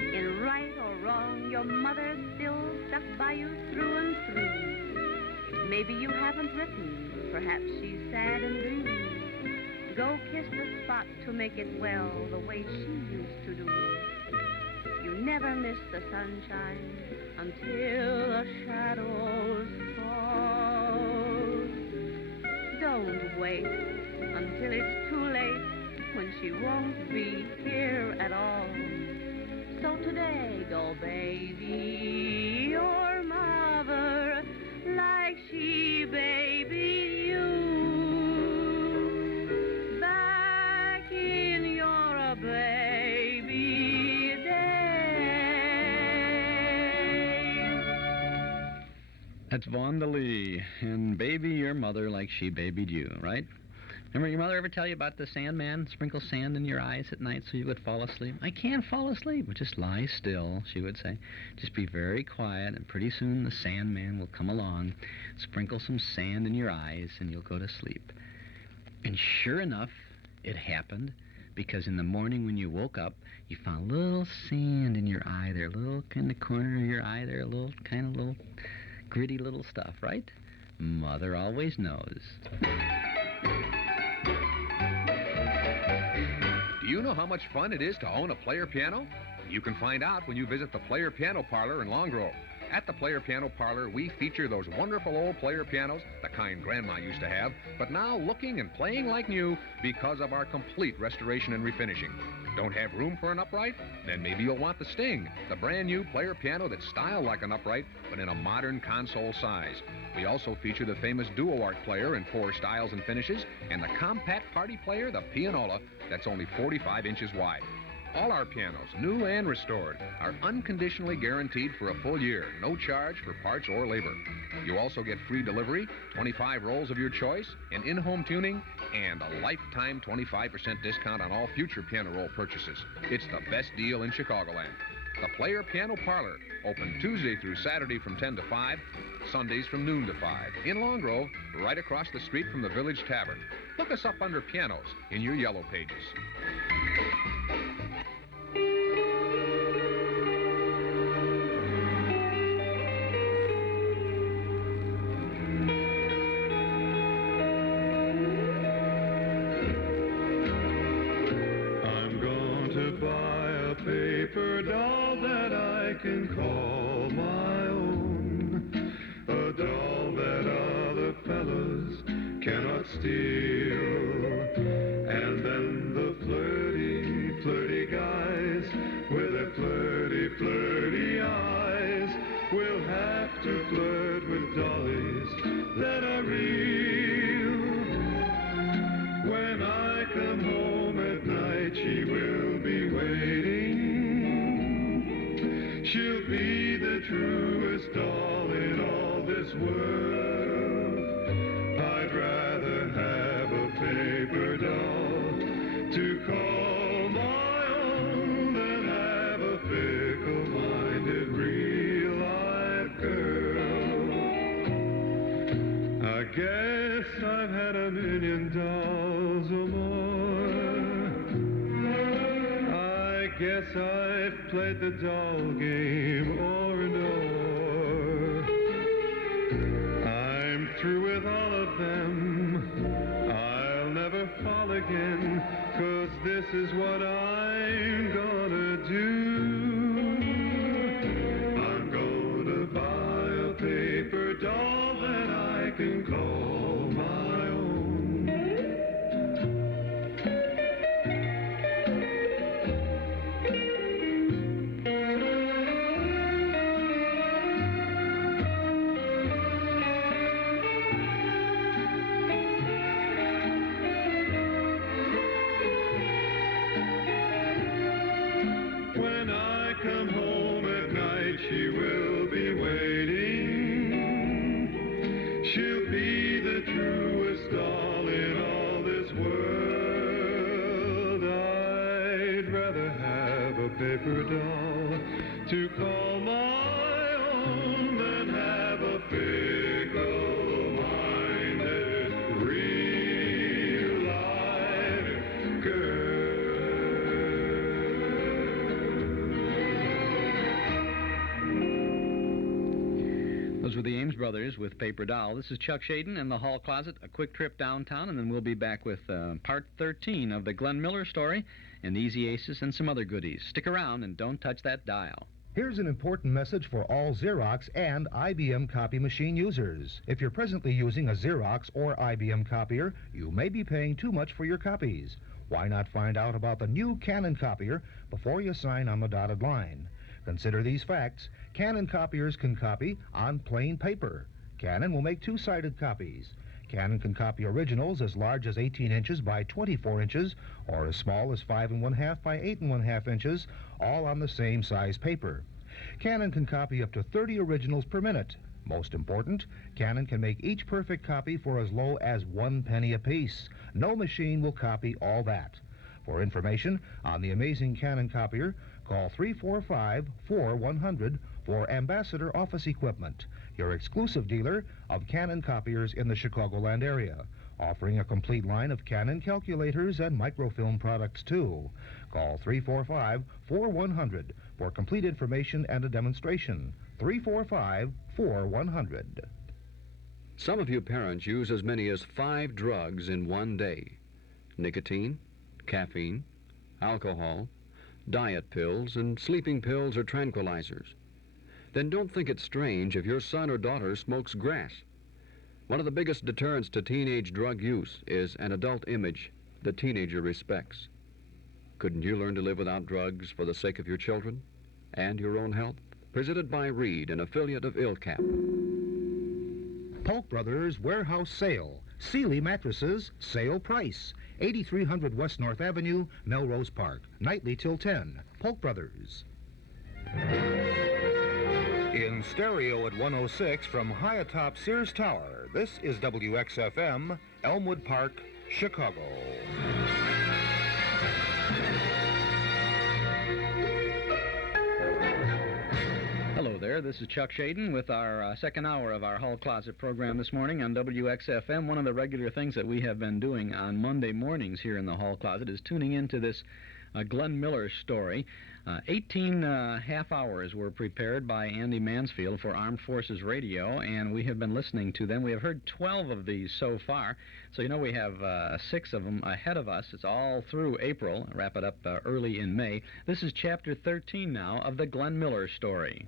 in right or wrong, your mother still stuck by you through and through. Maybe you haven't written, perhaps she's sad and blue. Go kiss the spot to make it well the way she used to do. You never miss the sunshine until the shadows fall. Don't wait until it's too late when she won't be here at all. So today, go baby your mother like she babied you back in your baby days. That's Vonda Lee and Baby Your Mother Like She Babied You, right? Remember your mother ever tell you about the Sandman? Sprinkle sand in your eyes at night so you would fall asleep? I can't fall asleep. But just lie still, she would say. Just be very quiet, and pretty soon the Sandman will come along, sprinkle some sand in your eyes, and you'll go to sleep. And sure enough, it happened, because in the morning when you woke up, you found a little sand in your eye there, a little in the corner of your eye there, a little gritty little stuff, right? Mother always knows. Do you know how much fun it is to own a player piano? You can find out when you visit the Player Piano Parlor in Long Grove. At the Player Piano Parlor, we feature those wonderful old player pianos, the kind Grandma used to have, but now looking and playing like new because of our complete restoration and refinishing. Don't have room for an upright? Then maybe you'll want the Sting, the brand new player piano that's styled like an upright, but in a modern console size. We also feature the famous Duo Art player in 4 styles and finishes, and the compact party player, the Pianola, that's only 45 inches wide. All our pianos, new and restored, are unconditionally guaranteed for a full year, no charge for parts or labor. You also get free delivery, 25 rolls of your choice, and in-home tuning, and a lifetime 25% discount on all future piano roll purchases. It's the best deal in Chicagoland. The Player Piano Parlor, open Tuesday through Saturday from 10 to 5, Sundays from noon to 5, in Long Grove, right across the street from the Village Tavern. Look us up under pianos in your yellow pages. I'm going to buy a paper doll that I can call my own. A doll that other fellas cannot steal. And then the flirty, flirty guys with their flirty, flirty eyes will have to flirt with dollies that are real. When I come home at night, she will be waiting. She'll be the truest doll in all this world. I'd rather have a paper doll to call my own than have a fickle-minded real-life girl. I guess I've had a million dolls or more. I guess I've played the doll game o'er and o'er. I'm through with all of them. I'll never fall again, 'cause this is what I'm gonna do. I'm gonna buy a paper doll that I can call my own. She'll be the truest doll in all this world. I'd rather have a paper doll to call my own than have a fickle-minded, real-life Those were the Ames Brothers with Paper Doll. This is Chuck Shaden in the Hall Closet, a quick trip downtown, and then we'll be back with part 13 of the Glenn Miller story and Easy Aces and some other goodies. Stick around and don't touch that dial. Here's an important message for all Xerox and IBM copy machine users. If you're presently using a Xerox or IBM copier, you may be paying too much for your copies. Why not find out about the new Canon copier before you sign on the dotted line? Consider these facts. Canon copiers can copy on plain paper. Canon will make two-sided copies. Canon can copy originals as large as 18 inches by 24 inches or as small as 5 1/2 by 8 1/2 inches, all on the same size paper. Canon can copy up to 30 originals per minute. Most important, Canon can make each perfect copy for as low as 1 penny apiece. No machine will copy all that. For information on the amazing Canon copier, call 345-4100 for Ambassador Office Equipment, your exclusive dealer of Canon copiers in the Chicagoland area, offering a complete line of Canon calculators and microfilm products, too. Call 345-4100 for complete information and a demonstration. 345-4100. Some of you parents use as many as 5 drugs in one day. Nicotine, caffeine, alcohol, diet pills, and sleeping pills or tranquilizers. Then don't think it's strange if your son or daughter smokes grass. One of the biggest deterrents to teenage drug use is an adult image the teenager respects. Couldn't you learn to live without drugs for the sake of your children and your own health? Presented by Reed, an affiliate of ILCAP. Polk Brothers Warehouse Sale. Sealy Mattresses, sale price. 8300 West North Avenue, Melrose Park. Nightly till 10. Polk Brothers. In stereo at 106 from high atop Sears Tower, this is WXFM, Elmwood Park, Chicago. Hello there, this is Chuck Shaden with our second hour of our Hall Closet program this morning on WXFM. One of the regular things that we have been doing on Monday mornings here in the Hall Closet is tuning into this Glenn Miller story. 18 half hours were prepared by Andy Mansfield for Armed Forces Radio, and we have been listening to them. We have heard 12 of these so far, so you know we have 6 of them ahead of us. It's all through April, wrap it up early in May. This is Chapter 13 now of the Glenn Miller story.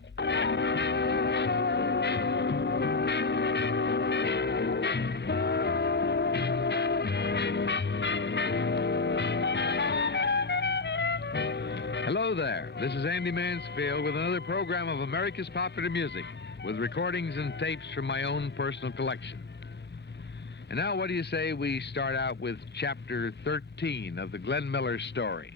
Hello there. This is Andy Mansfield with another program of America's Popular Music with recordings and tapes from my own personal collection. And now what do you say we start out with Chapter 13 of the Glenn Miller story?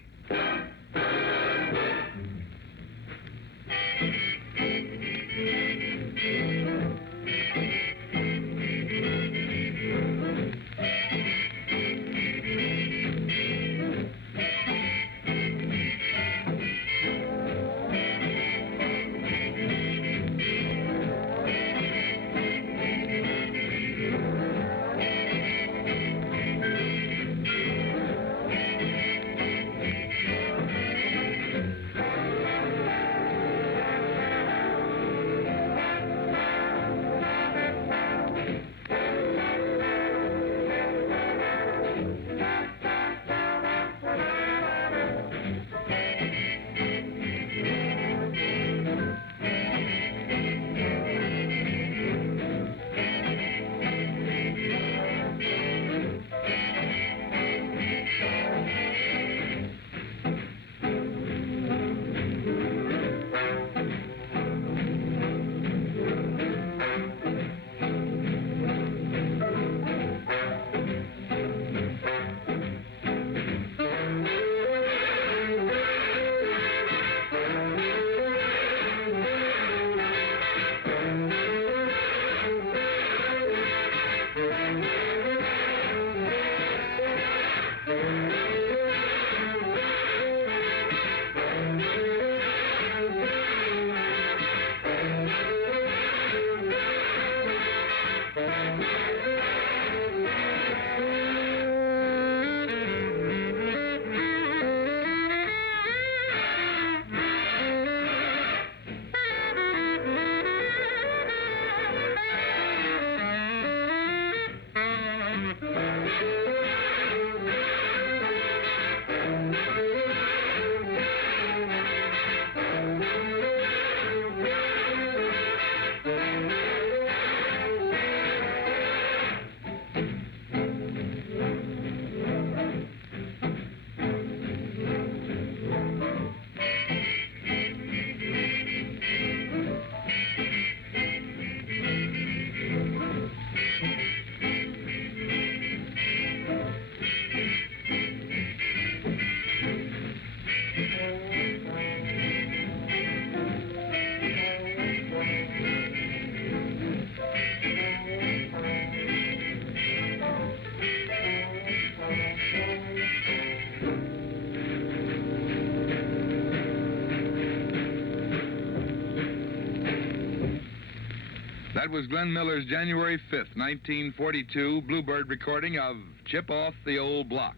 That was Glenn Miller's January 5th, 1942 Bluebird recording of Chip Off the Old Block.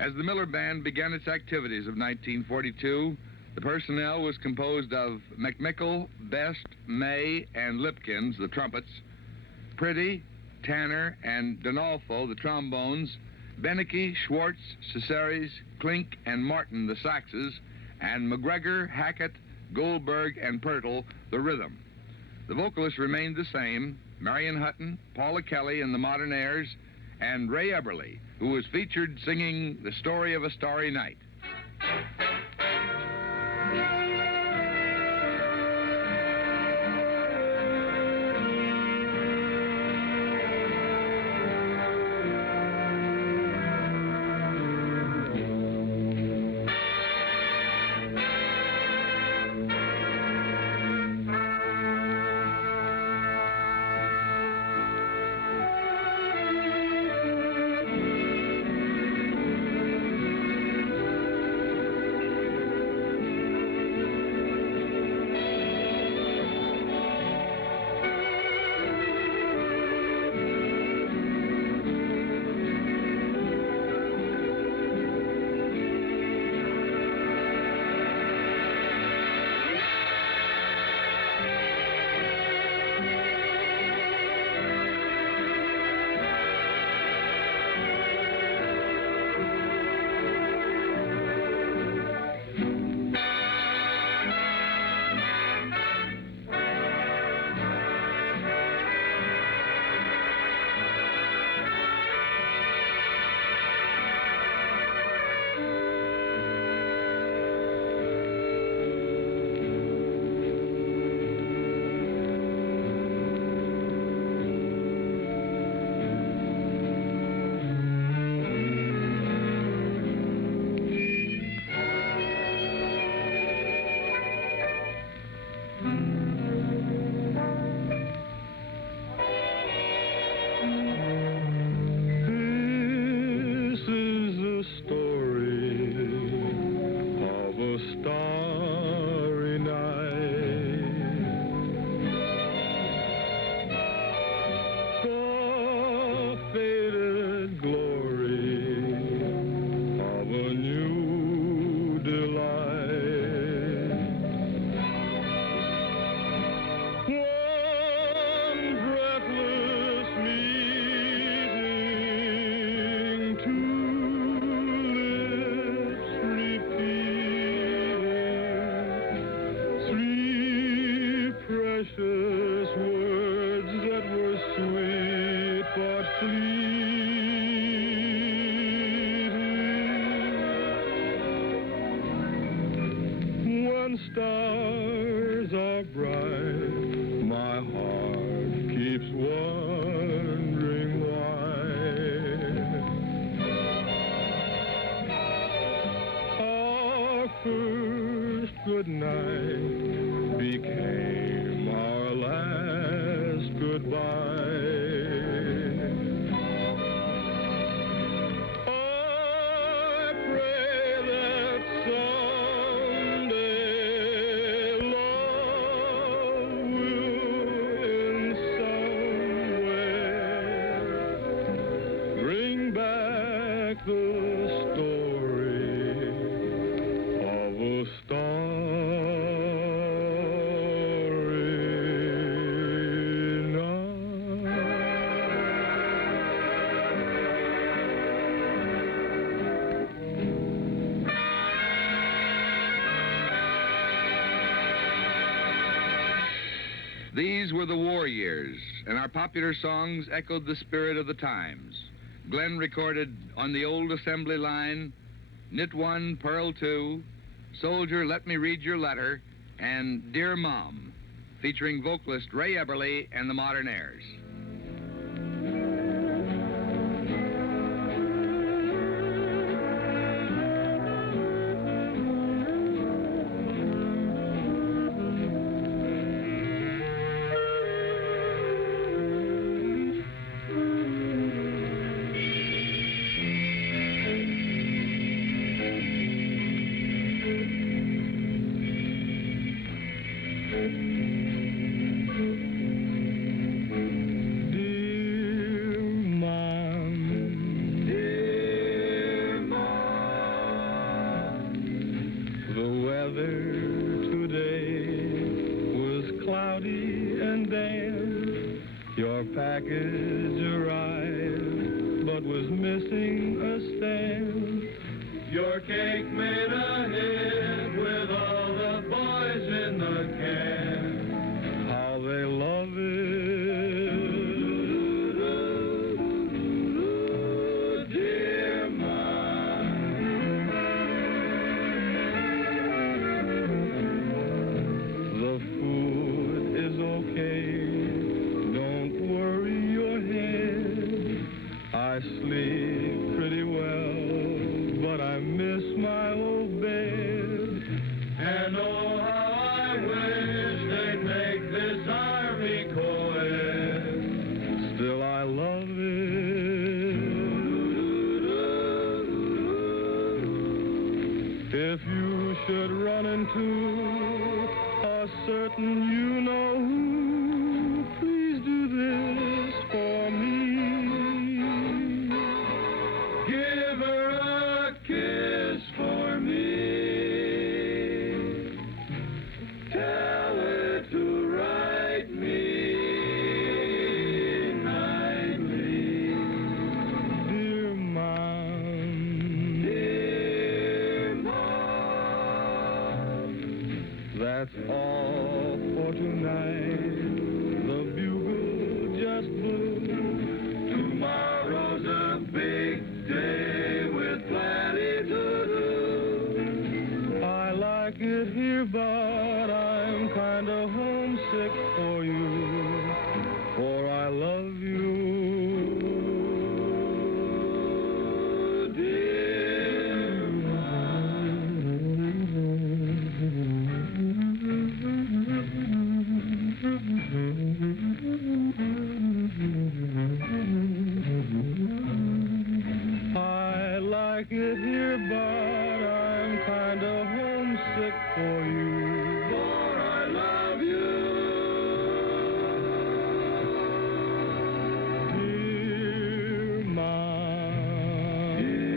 As the Miller Band began its activities of 1942, the personnel was composed of McMickle, Best, May, and Lipkins, the trumpets, Pretty, Tanner, and Donalfo, the trombones, Beneke, Schwartz, Cesares, Klink, and Martin, the saxes, and McGregor, Hackett, Goldberg, and Pirtle, the rhythm. The vocalists remained the same, Marion Hutton, Paula Kelly and the Modern Airs, and Ray Eberly, who was featured singing The Story of a Starry Night. Stars are bright, my heart keeps wondering why. Our first good night became our last goodbye. I pray that the story of a starry night. These were the war years, and our popular songs echoed the spirit of the times. Glenn recorded On the Old Assembly Line, Knit One, Pearl Two, Soldier, Let Me Read Your Letter, and Dear Mom, featuring vocalist Ray Eberly and the Modern Airs. stand. Your cake made a hit with all the boys in the can. How they love it, dear mine. The food is okay, don't worry your head. I sleep pretty well, but I miss my old bed. And oh, how I wish they'd make this Army co-ed. Still I love it. If you should run into a certain you know who, please do this for me. Give her a kiss for me. Tell her to write me nightly. Dear Mom, dear Mom. That's all for tonight. The bugle just blew. Tomorrow's a big day with plenty to do. I like it here, but I'm kind of homesick for you, for I love you, dear I like it here, but I'm kind of homesick for you, for I love you, dear Mom, dear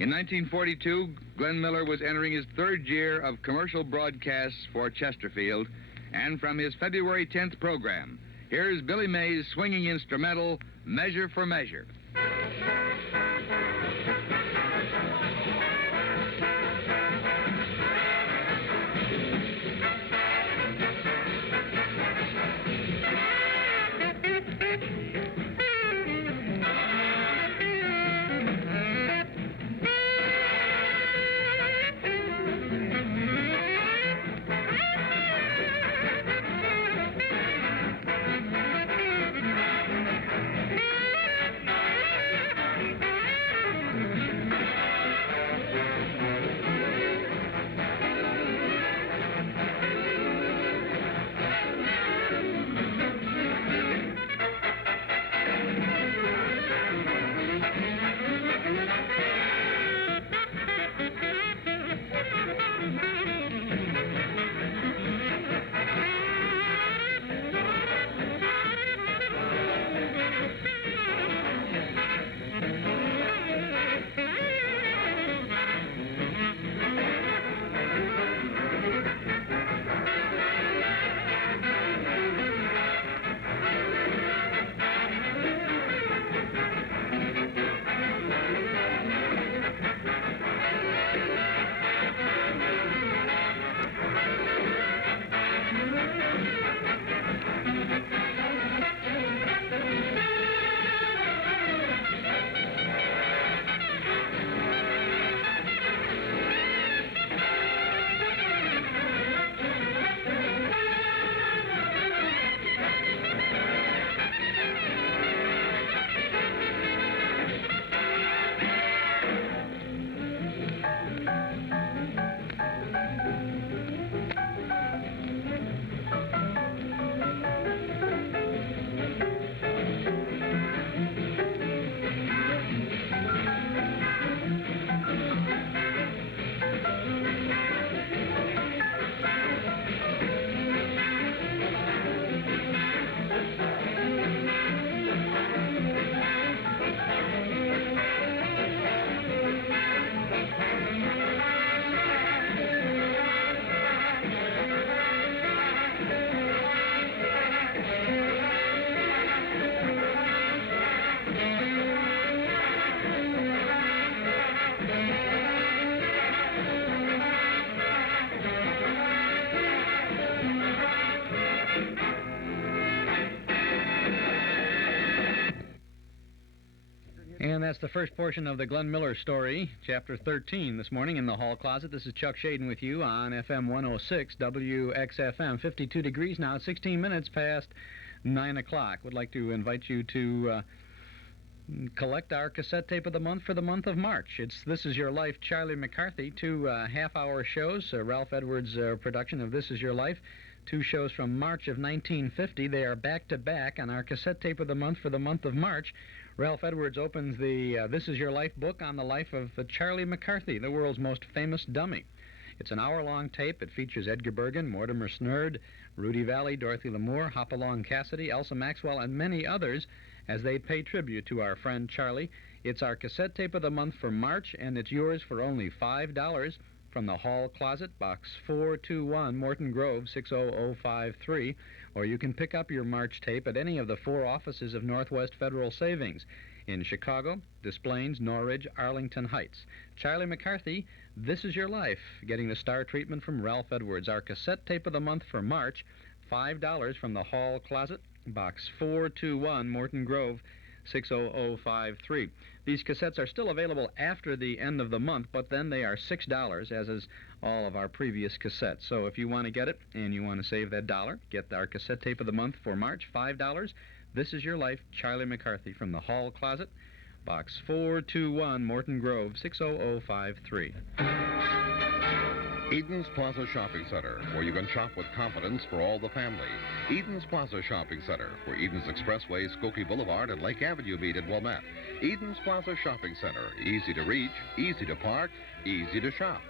In 1942, Glenn Miller was entering his third year of commercial broadcasts for Chesterfield, and from his February 10th program, here's Billie Mae's swinging instrumental, Measure for Measure. And that's the first portion of the Glenn Miller story, Chapter 13, this morning in the hall closet. This is Chuck Shaden with you on FM 106, WXFM. 52 degrees now, 16 minutes past 9 o'clock. Would like to invite you to collect our cassette tape of the month for the month of March. It's This Is Your Life, Charlie McCarthy, two half-hour shows, Ralph Edwards' production of This Is Your Life. Two shows from March of 1950. They are back-to-back on our cassette tape of the month for the month of March. Ralph Edwards opens the This Is Your Life book on the life of Charlie McCarthy, the world's most famous dummy. It's an hour-long tape. It features Edgar Bergen, Mortimer Snerd, Rudy Valley, Dorothy Lamour, Hopalong Cassidy, Elsa Maxwell, and many others as they pay tribute to our friend Charlie. It's our cassette tape of the month for March, and it's yours for only $5. From the Hall Closet, Box 421, Morton Grove, 60053, or you can pick up your March tape at any of the 4 offices of Northwest Federal Savings in Chicago, Des Plaines, Norridge, Arlington Heights. Charlie McCarthy, This Is Your Life, getting the star treatment from Ralph Edwards. Our cassette tape of the month for March, $5 from the Hall Closet, Box 421, Morton Grove, 60053. These cassettes are still available after the end of the month, but then they are $6, as is all of our previous cassettes. So if you want to get it and you want to save that dollar, get our cassette tape of the month for March, $5. This Is Your Life, Charlie McCarthy, from the Hall Closet, Box 421, Morton Grove, 60053. Eden's Plaza Shopping Center, where you can shop with confidence for all the family. Eden's Plaza Shopping Center, where Eden's Expressway, Skokie Boulevard, and Lake Avenue meet at Wilmette. Eden's Plaza Shopping Center, easy to reach, easy to park, easy to shop.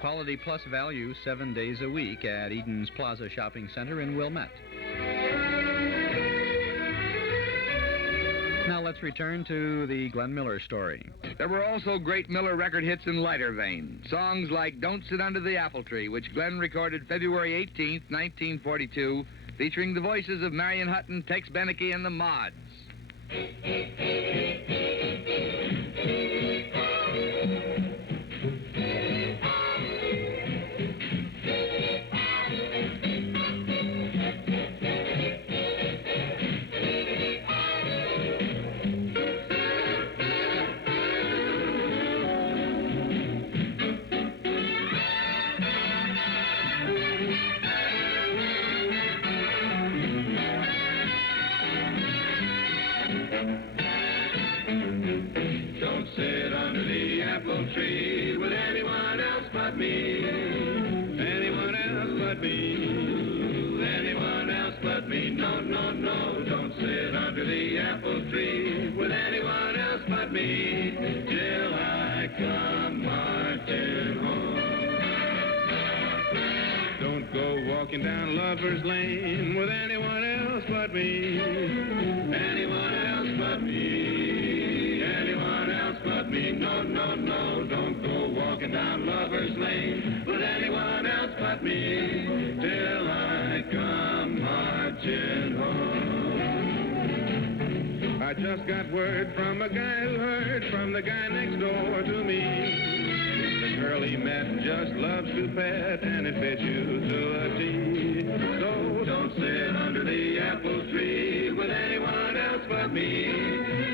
Quality plus value 7 days a week at Eden's Plaza Shopping Center in Wilmette. Now let's return to the Glenn Miller story. There were also great Miller record hits in lighter vein. Songs like Don't Sit Under the Apple Tree, which Glenn recorded February 18th, 1942, featuring the voices of Marion Hutton, Tex Beneke, and the Mods. Tree with anyone else but me. Anyone else but me. Anyone else but me. No, no, no, don't sit under the apple tree with anyone else but me till I come marching home. Don't go walking down Lover's Lane with anyone else but me. Anyone else but me. Anyone else but me. No, no, no, don't go walking down Lover's Lane with anyone else but me till I come marching home. I just got word from a guy who heard from the guy next door to me. The girl he met just loves to pet and it fits you to a T. So don't sit under the apple tree with anyone else but me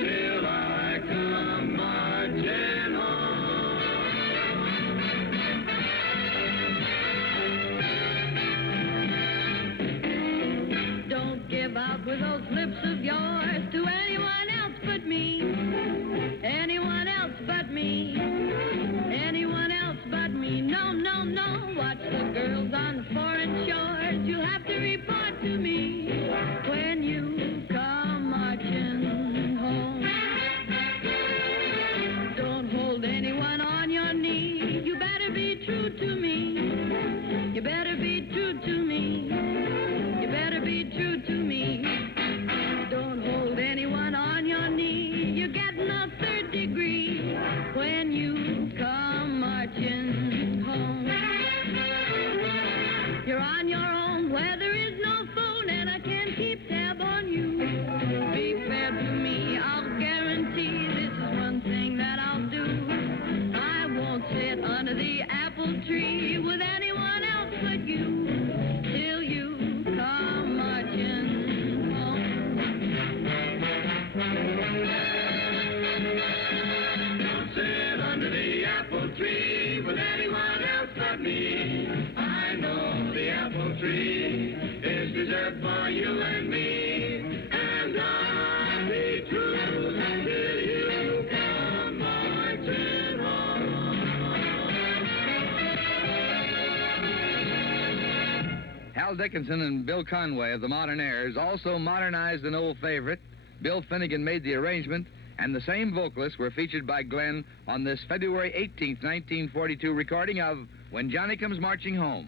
till I come marching home. Don't give out with those lips of yours to anyone else but me. Anyone else but me. Anyone else but me. No, no, no. Watch the girls on the foreign shores. You'll have to report to me when you come marching home. Don't hold anyone on your knee. You better be true to me. You better be true to me. You better be true to me. Don't hold anyone on your knee. You're getting a 3rd degree when you come marching home. You're on your own where there is no phone and I can't keep tab on you. Be fair to me, I'll guarantee this is one thing that I'll do. I won't sit under the apple tree with anyone else but you till you come marching home. about me. I know the apple tree is reserved for you and me. And I'll be true until you come marching home. Hal Dickinson and Bill Conway of the Modern Airs also modernized an old favorite. Bill Finnegan made the arrangement, and the same vocalists were featured by Glenn on this February 18th, 1942 recording of When Johnny Comes Marching Home.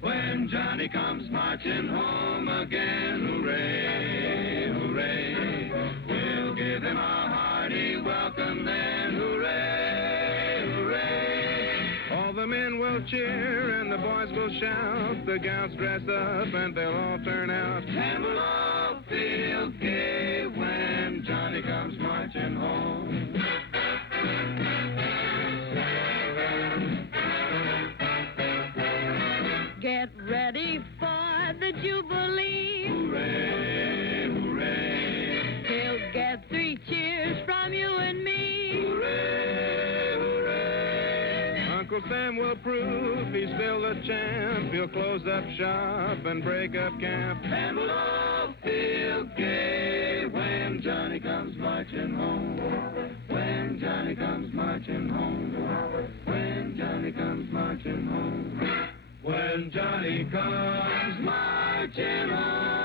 When Johnny comes marching home again, hooray, hooray. We'll give him a hearty welcome then, hooray, hooray. All the men will cheer and the boys will shout. The gals dress up and they'll all turn out. And we'll all feel gay when Johnny comes marching home. Get ready for the Jubilee. Hooray, hooray. He'll get 3 cheers from you and me. Hooray, hooray. Uncle Sam will prove he's still the champ. He'll close up shop and break up camp. And we'll all feel gay when Johnny comes marching home. When Johnny comes marching home. When Johnny comes marching home. When Johnny comes marching home.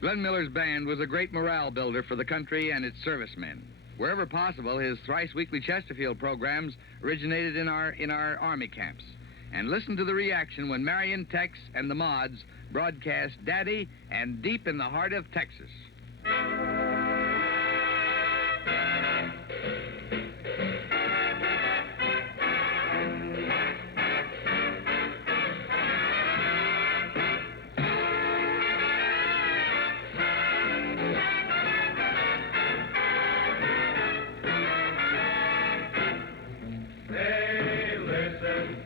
Glenn Miller's band was a great morale builder for the country and its servicemen. Wherever possible, his thrice-weekly Chesterfield programs originated in our Army camps. And listen to the reaction when Marion, Tex, and the Mods broadcast Daddy and Deep in the Heart of Texas. Hey, listen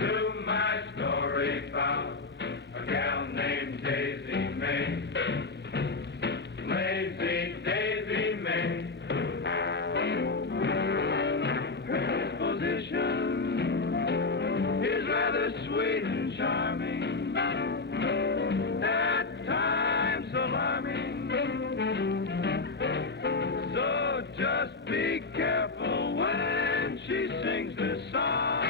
to my story about a gal named Daisy May. Lazy Daisy May. Her disposition is rather sweet and charming, at times alarming. So just be careful when she sings this song.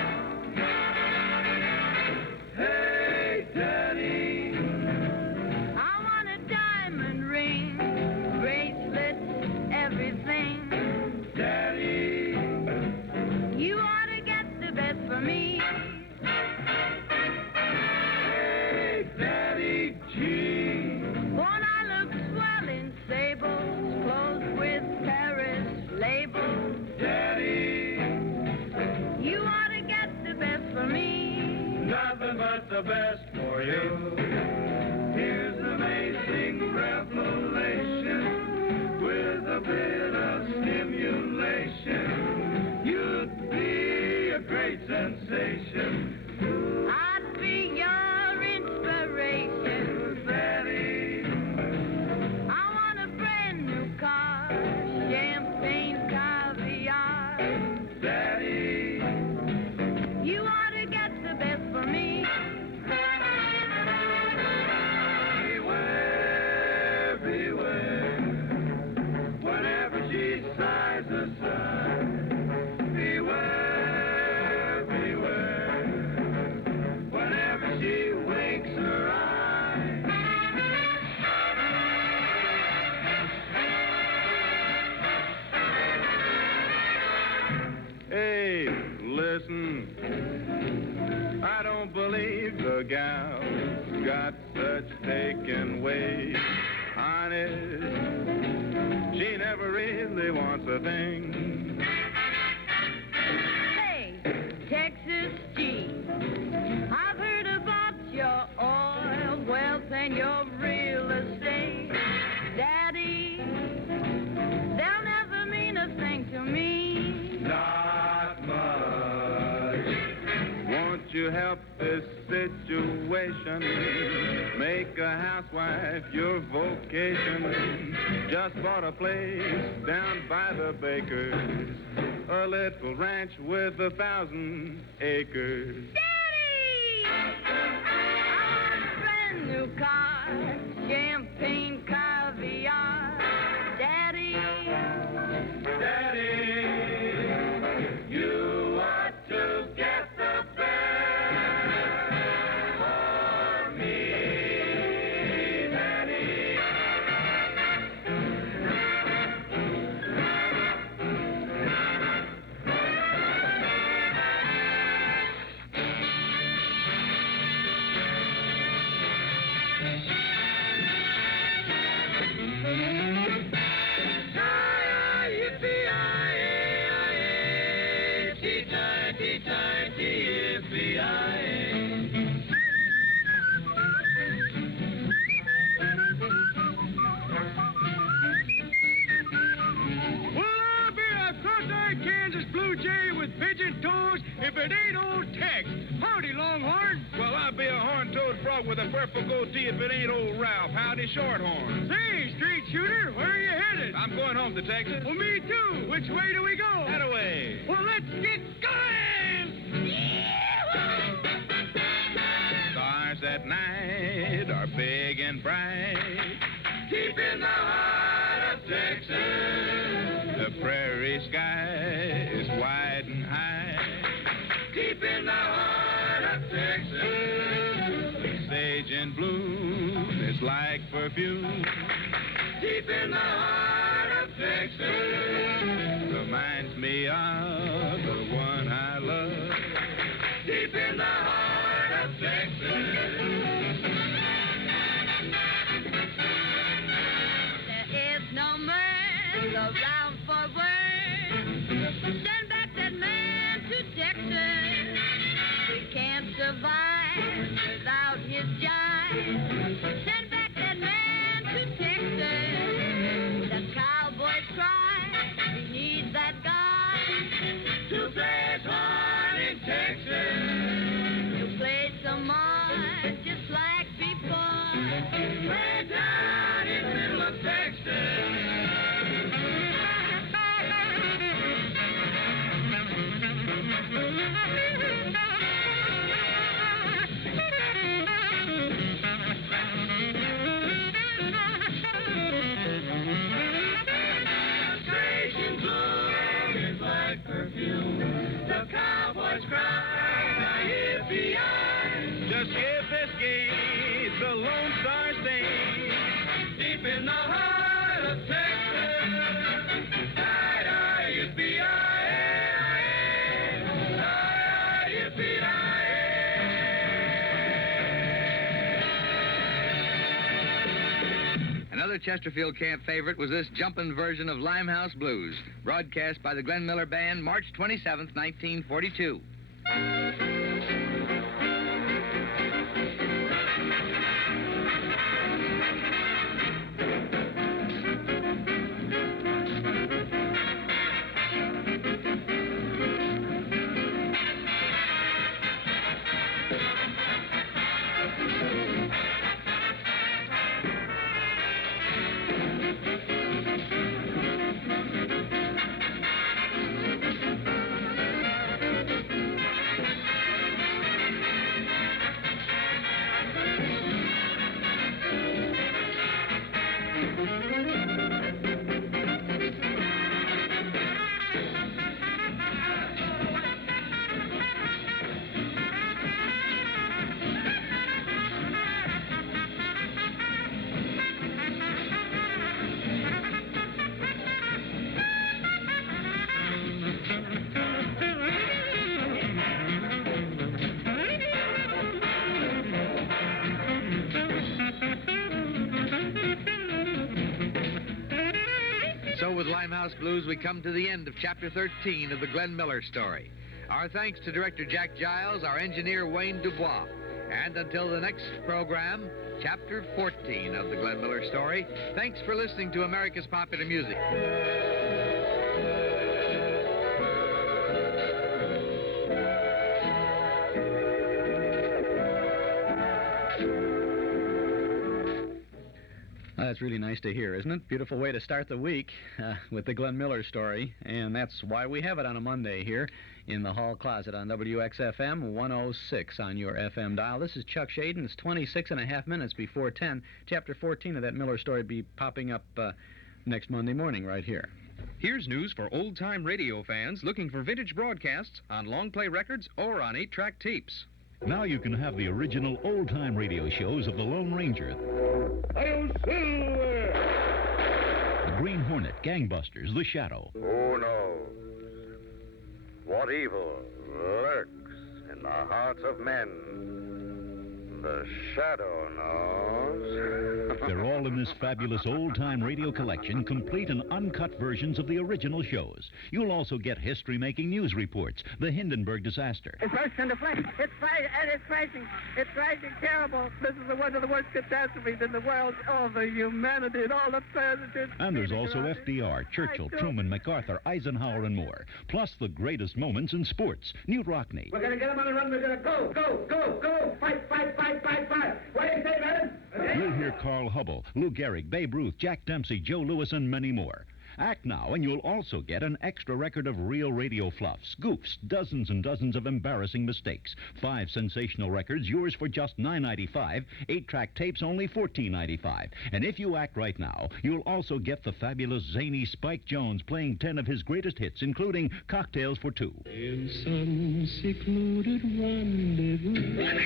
Hey, Daddy, I want a diamond ring, bracelets, everything. Daddy, the best for you. Here's an amazing revelation with a bit of stimulation. You'd be a great sensation. I'd be your inspiration. Daddy, I want a brand new car, champagne caviar. Daddy, You ought to get the best for me. beware, beware. Whenever she sighs a sigh, beware, beware. Whenever she winks her eye. Hey, listen, I don't believe the gal's got such taking ways. Honest, she never really wants a thing. Hey, Texas G, I've heard about your oil wealth and your real estate. Daddy, they'll never mean a thing to me. Not much. Won't you help this situation? Make a housewife your vocation. Just bought a place down by the Bakers, a little ranch with 1,000 acres. Daddy! I want a brand new car, champagne caviar. Daddy, Daddy, you ought to get the best for me, Daddy. If it ain't old Tex. Howdy, Longhorn. Well, I'll be a horn-toed frog with a purple goatee if it ain't old Ralph. Howdy, Shorthorn. Say, straight shooter, where are you headed? I'm going home to Texas. Well, me too. Which way do we go? That way. Well, let's get going! Stars at night are big and bright, deep in the heart of Texas. The prairie sky is wide and high, deep in the heart of Texas. The sage in bloom is like perfume, deep in the heart of Texas. Reminds me of the one I love, deep in the heart of Texas. there is no man around for words. Send back that man to Texas. We can't survive without his jive. Send back that man to Texas. The cowboys cry, we need that guy To play his horn in Texas. to play some more, just like before. Way down in the middle of Texas. Sage in bloom is like perfume. The cowboys cry, yippee-yi. Just give this gate the Lone Star State, deep in the heart of Texas. Hi-yi, yippee-yi-yi. Hi-yi, yippee-yi-yi. Another Chesterfield camp favorite was this jumpin' version of Limehouse Blues, broadcast by the Glenn Miller Band March 27th, 1942. House Blues, we come to the end of Chapter 13 of the Glenn Miller story. Our thanks to Director Jack Giles, our engineer Wayne Dubois. And until the next program, Chapter 14 of the Glenn Miller story, thanks for listening to America's Popular Music. That's really nice to hear, isn't it? Beautiful way to start the week with the Glenn Miller story, and that's why we have it on a Monday here in the hall closet on WXFM 106 on your FM dial. This is Chuck Shaden. It's 26 and a half minutes before 10. Chapter 14 of that Miller story will be popping up next Monday morning right here. Here's news for old-time radio fans looking for vintage broadcasts on long-play records or on 8-track tapes. Now you can have the original old-time radio shows of the Lone Ranger, Silver! the Green Hornet, Gangbusters, The Shadow. Who knows what evil lurks in the hearts of men? The Shadow knows. They're all in this fabulous old-time radio collection, complete and uncut versions of the original shows. You'll also get history-making news reports, the Hindenburg disaster. It bursts into flames. It's crashing. It's crashing terrible. This is one of the worst catastrophes in the world. All the humanity and all the presidents. And there's also FDR, Churchill, Truman, MacArthur, Eisenhower, and more. Plus the greatest moments in sports. Newt Rockney. We're going to get them on the run. We're going to go. Fight. What do you say, man? You'll hear Carl Hubble, Lou Gehrig, Babe Ruth, Jack Dempsey, Joe Louis, and many more. Act now, and you'll also get an extra record of real radio fluffs, goofs, dozens and dozens of embarrassing mistakes. 5 sensational records, yours for just $9.95. 8-track tapes, only $14.95. And if you act right now, you'll also get the fabulous zany Spike Jones playing 10 of his greatest hits, including Cocktails for Two. In some secluded rendezvous that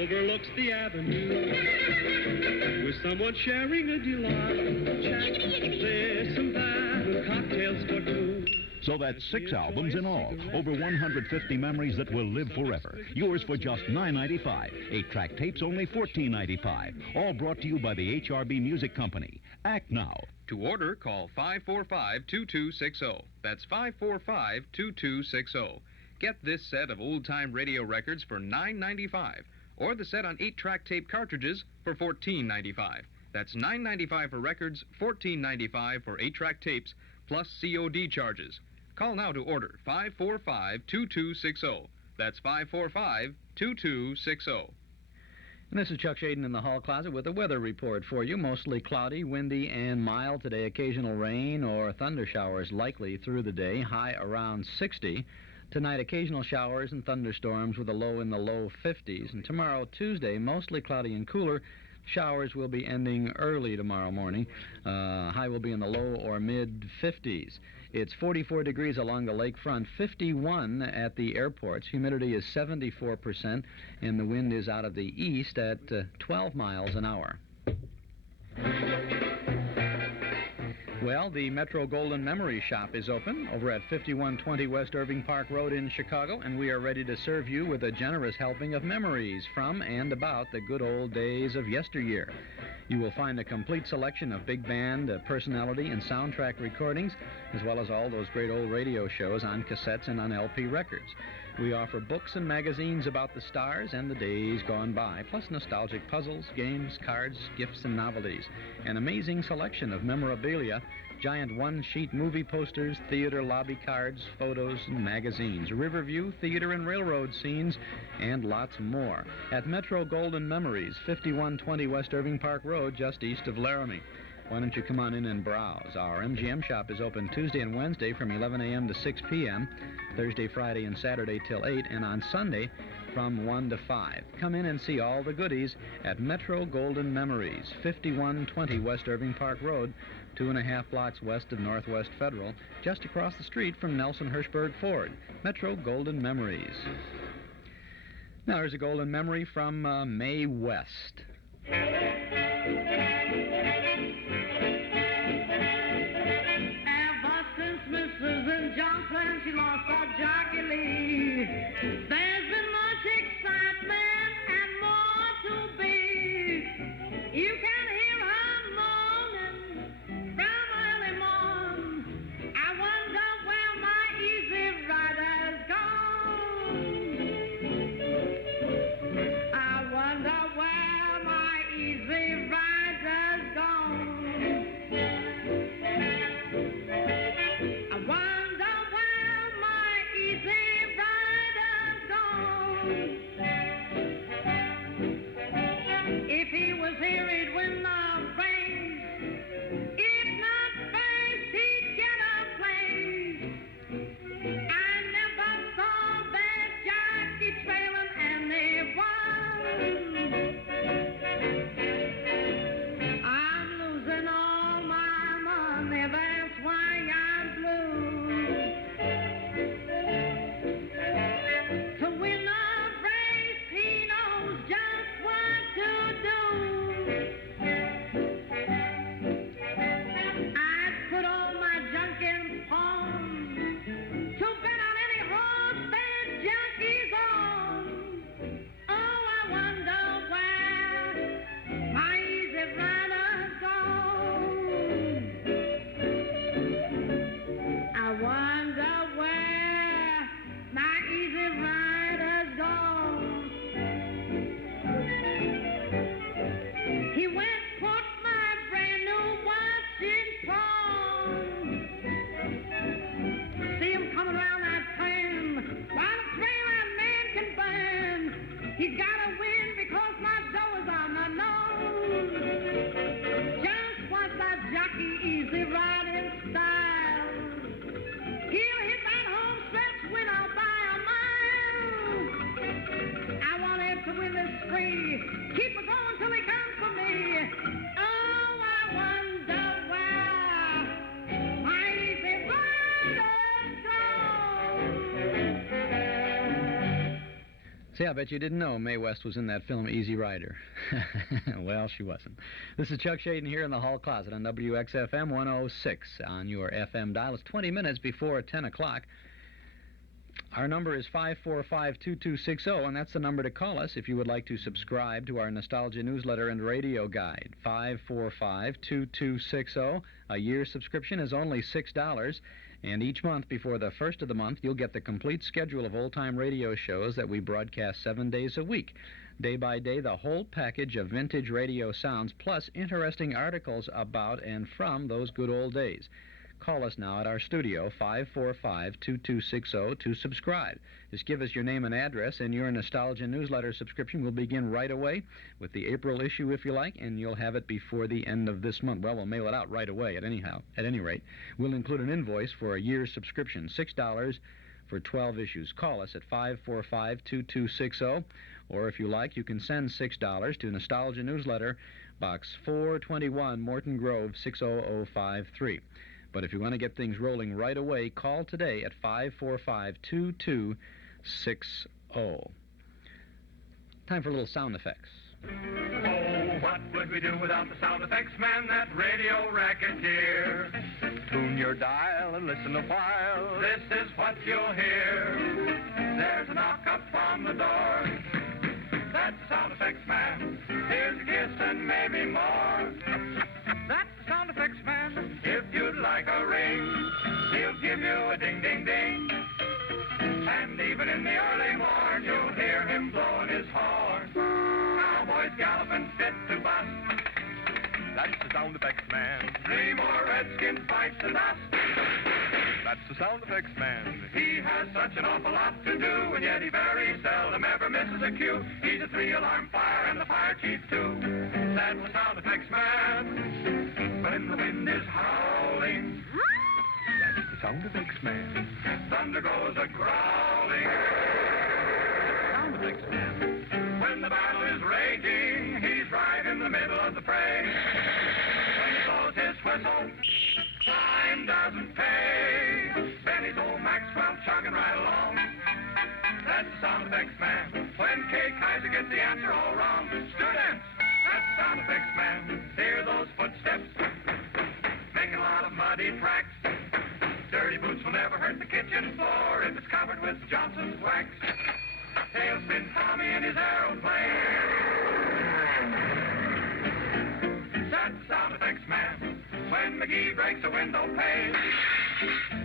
overlooks the avenue, with someone sharing a delight, this and that, with cocktails for two. So that's 6 albums in all, over 150 memories that will live forever. Yours for just $9.95. 8-track tapes, only $14.95. All brought to you by the HRB Music Company. Act now. To order, call 545-2260. That's 545-2260. Get this set of old-time radio records for $9.95, or the set on 8-track tape cartridges for $14.95. That's $9.95 for records, $14.95 for 8-track tapes, plus COD charges. Call now to order 545-2260. That's 545-2260. And this is Chuck Shaden in the hall closet with a weather report for you. Mostly cloudy, windy, and mild today. Occasional rain or thunder showers likely through the day. High around 60. Tonight, occasional showers and thunderstorms with a low in the low 50s. And tomorrow, Tuesday, mostly cloudy and cooler. Showers will be ending early tomorrow morning. High will be in the low or mid-50s. It's 44 degrees along the lakefront, 51 at the airports. Humidity is 74%, and the wind is out of the east at 12 miles an hour. Well, the Metro Golden Memory Shop is open over at 5120 West Irving Park Road in Chicago, and we are ready to serve you with a generous helping of memories from and about the good old days of yesteryear. You will find a complete selection of big band, personality, and soundtrack recordings, as well as all those great old radio shows on cassettes and on LP records. We offer books and magazines about the stars and the days gone by, plus nostalgic puzzles, games, cards, gifts, and novelties. An amazing selection of memorabilia, giant one-sheet movie posters, theater lobby cards, photos, and magazines, Riverview, theater and railroad scenes, and lots more. At Metro Golden Memories, 5120 West Irving Park Road, just east of Laramie. Why don't you come on in and browse? Our MGM shop is open Tuesday and Wednesday from 11 a.m. to 6 p.m., Thursday, Friday, and Saturday till 8, and on Sunday from 1 to 5. Come in and see all the goodies at Metro Golden Memories, 5120 West Irving Park Road, 2.5 blocks west of Northwest Federal, just across the street from Nelson Hirschberg Ford. Metro Golden Memories. Now, here's a golden memory from Mae West. Johnson, she lost her Jockey Lee. There's been much excitement and more to be. You can hear her moaning from early morn He's gotta win because my dough is on my nose. Just watch that jockey easy riding style. He'll hit that home stretch win all by a mile. I want him to win this spree. Keep it going till he comes for me. Oh, I wonder where my easy riding goes. See, I bet you didn't know Mae West was in that film Easy Rider. Well, she wasn't. This is Chuck Shaden here in the hall closet on WXFM 106 on your FM dial. It's 20 minutes before 10 o'clock. Our number is 545-2260, and that's the number to call us if you would like to subscribe to our Nostalgia newsletter and radio guide. 545-2260. A year subscription is only $6, and each month before the first of the month, you'll get the complete schedule of old-time radio shows that we broadcast 7 days a week. Day by day, the whole package of vintage radio sounds, plus interesting articles about and from those good old days. Call us now at our studio, 545-2260, to subscribe. Just give us your name and address, and your Nostalgia newsletter subscription will begin right away with the April issue, if you like, and you'll have it before the end of this month. Well, we'll mail it out right away at any rate. We'll include an invoice for a year's subscription, $6 for 12 issues. Call us at 545-2260, or if you like, you can send $6 to Nostalgia Newsletter, Box 421, Morton Grove, 60053. But if you want to get things rolling right away, call today at 545-2260. Time for a little sound effects. Oh, what would we do without the sound effects man, that radio racketeer? Tune your dial and listen a while. This is what you'll hear. There's a knock up on the door. That's the sound effects man. Here's a kiss and maybe more. That's the sound effects man. If you'd like a ring, he'll give you a ding, ding, ding. And even in the early morn, you'll hear him blowing his horn. Cowboys galloping fit to bust. That's the sound effects man. 3 more Redskins fights than us. That's the sound effects man. He has such an awful lot to do, and yet he very seldom ever misses a cue. He's a 3-alarm fire and the fire chief too. That's the sound effects man. When the wind is howling, that's the sound effects man. Thunder goes a-growling, sound effects man. When the battle is raging, he's right in the middle of the fray. When he blows his whistle, time doesn't pay. Benny's old Maxwell chugging right along. That's the sound effects man. When Kay Kaiser gets the answer all wrong. Students, that's the sound effects man. Hear those footsteps, making a lot of muddy tracks. Dirty boots will never hurt the kitchen floor if it's covered with Johnson's wax. Tailspin Tommy in his aeroplane. That's the sound effects man. When McGee breaks a window pane.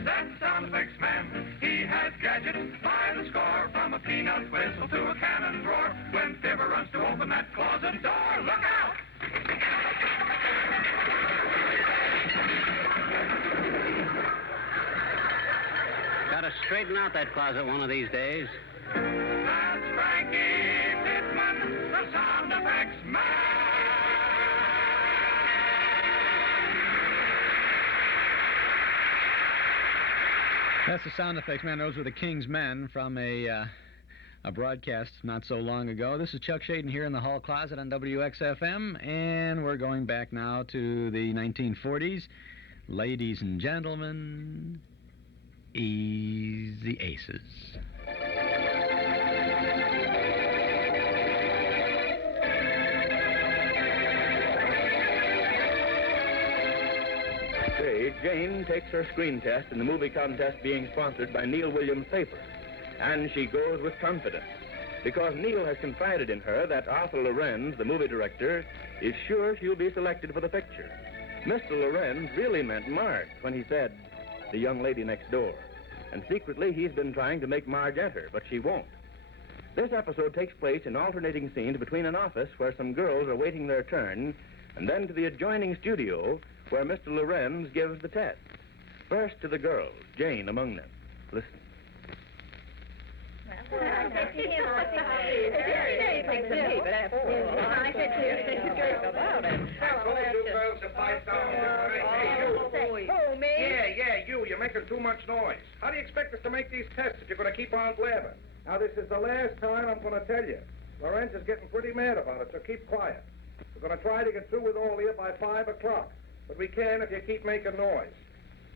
That's the sound effects man. He has gadgets by the score, from a peanut whistle to a cannon's roar. When Fibber runs to open that closet door, look out! Gotta straighten out that closet one of these days. That's Frankie Pittman, the sound effects man. That's the sound effects man. Those were the King's Men from a broadcast not so long ago. This is Chuck Shaden here in the hall closet on WXFM, and we're going back now to the 1940s. Ladies and gentlemen, Easy Aces. Today, Jane takes her screen test in the movie contest being sponsored by Neil Williams Paper. And she goes with confidence, because Neil has confided in her that Arthur Lorenz, the movie director, is sure she'll be selected for the picture. Mr. Lorenz really meant Marge when he said, the young lady next door. And secretly, he's been trying to make Marge enter, but she won't. This episode takes place in alternating scenes between an office where some girls are waiting their turn, and then to the adjoining studio where Mr. Lorenz gives the test. First to the girls, Jane among them. Listen. Well, I said to him, I think Take some tea, but after all, I said to you, think about it. I told you girls to pipe down. Oh, me? Yeah, you. You're making too much noise. How do you expect us to make these tests if you're going to keep on blabbing? Now, this is the last time I'm going to tell you. Lorenz is getting pretty mad about it, so keep quiet. We're going to try to get through with all of you by 5 o'clock. But we can if you keep making noise.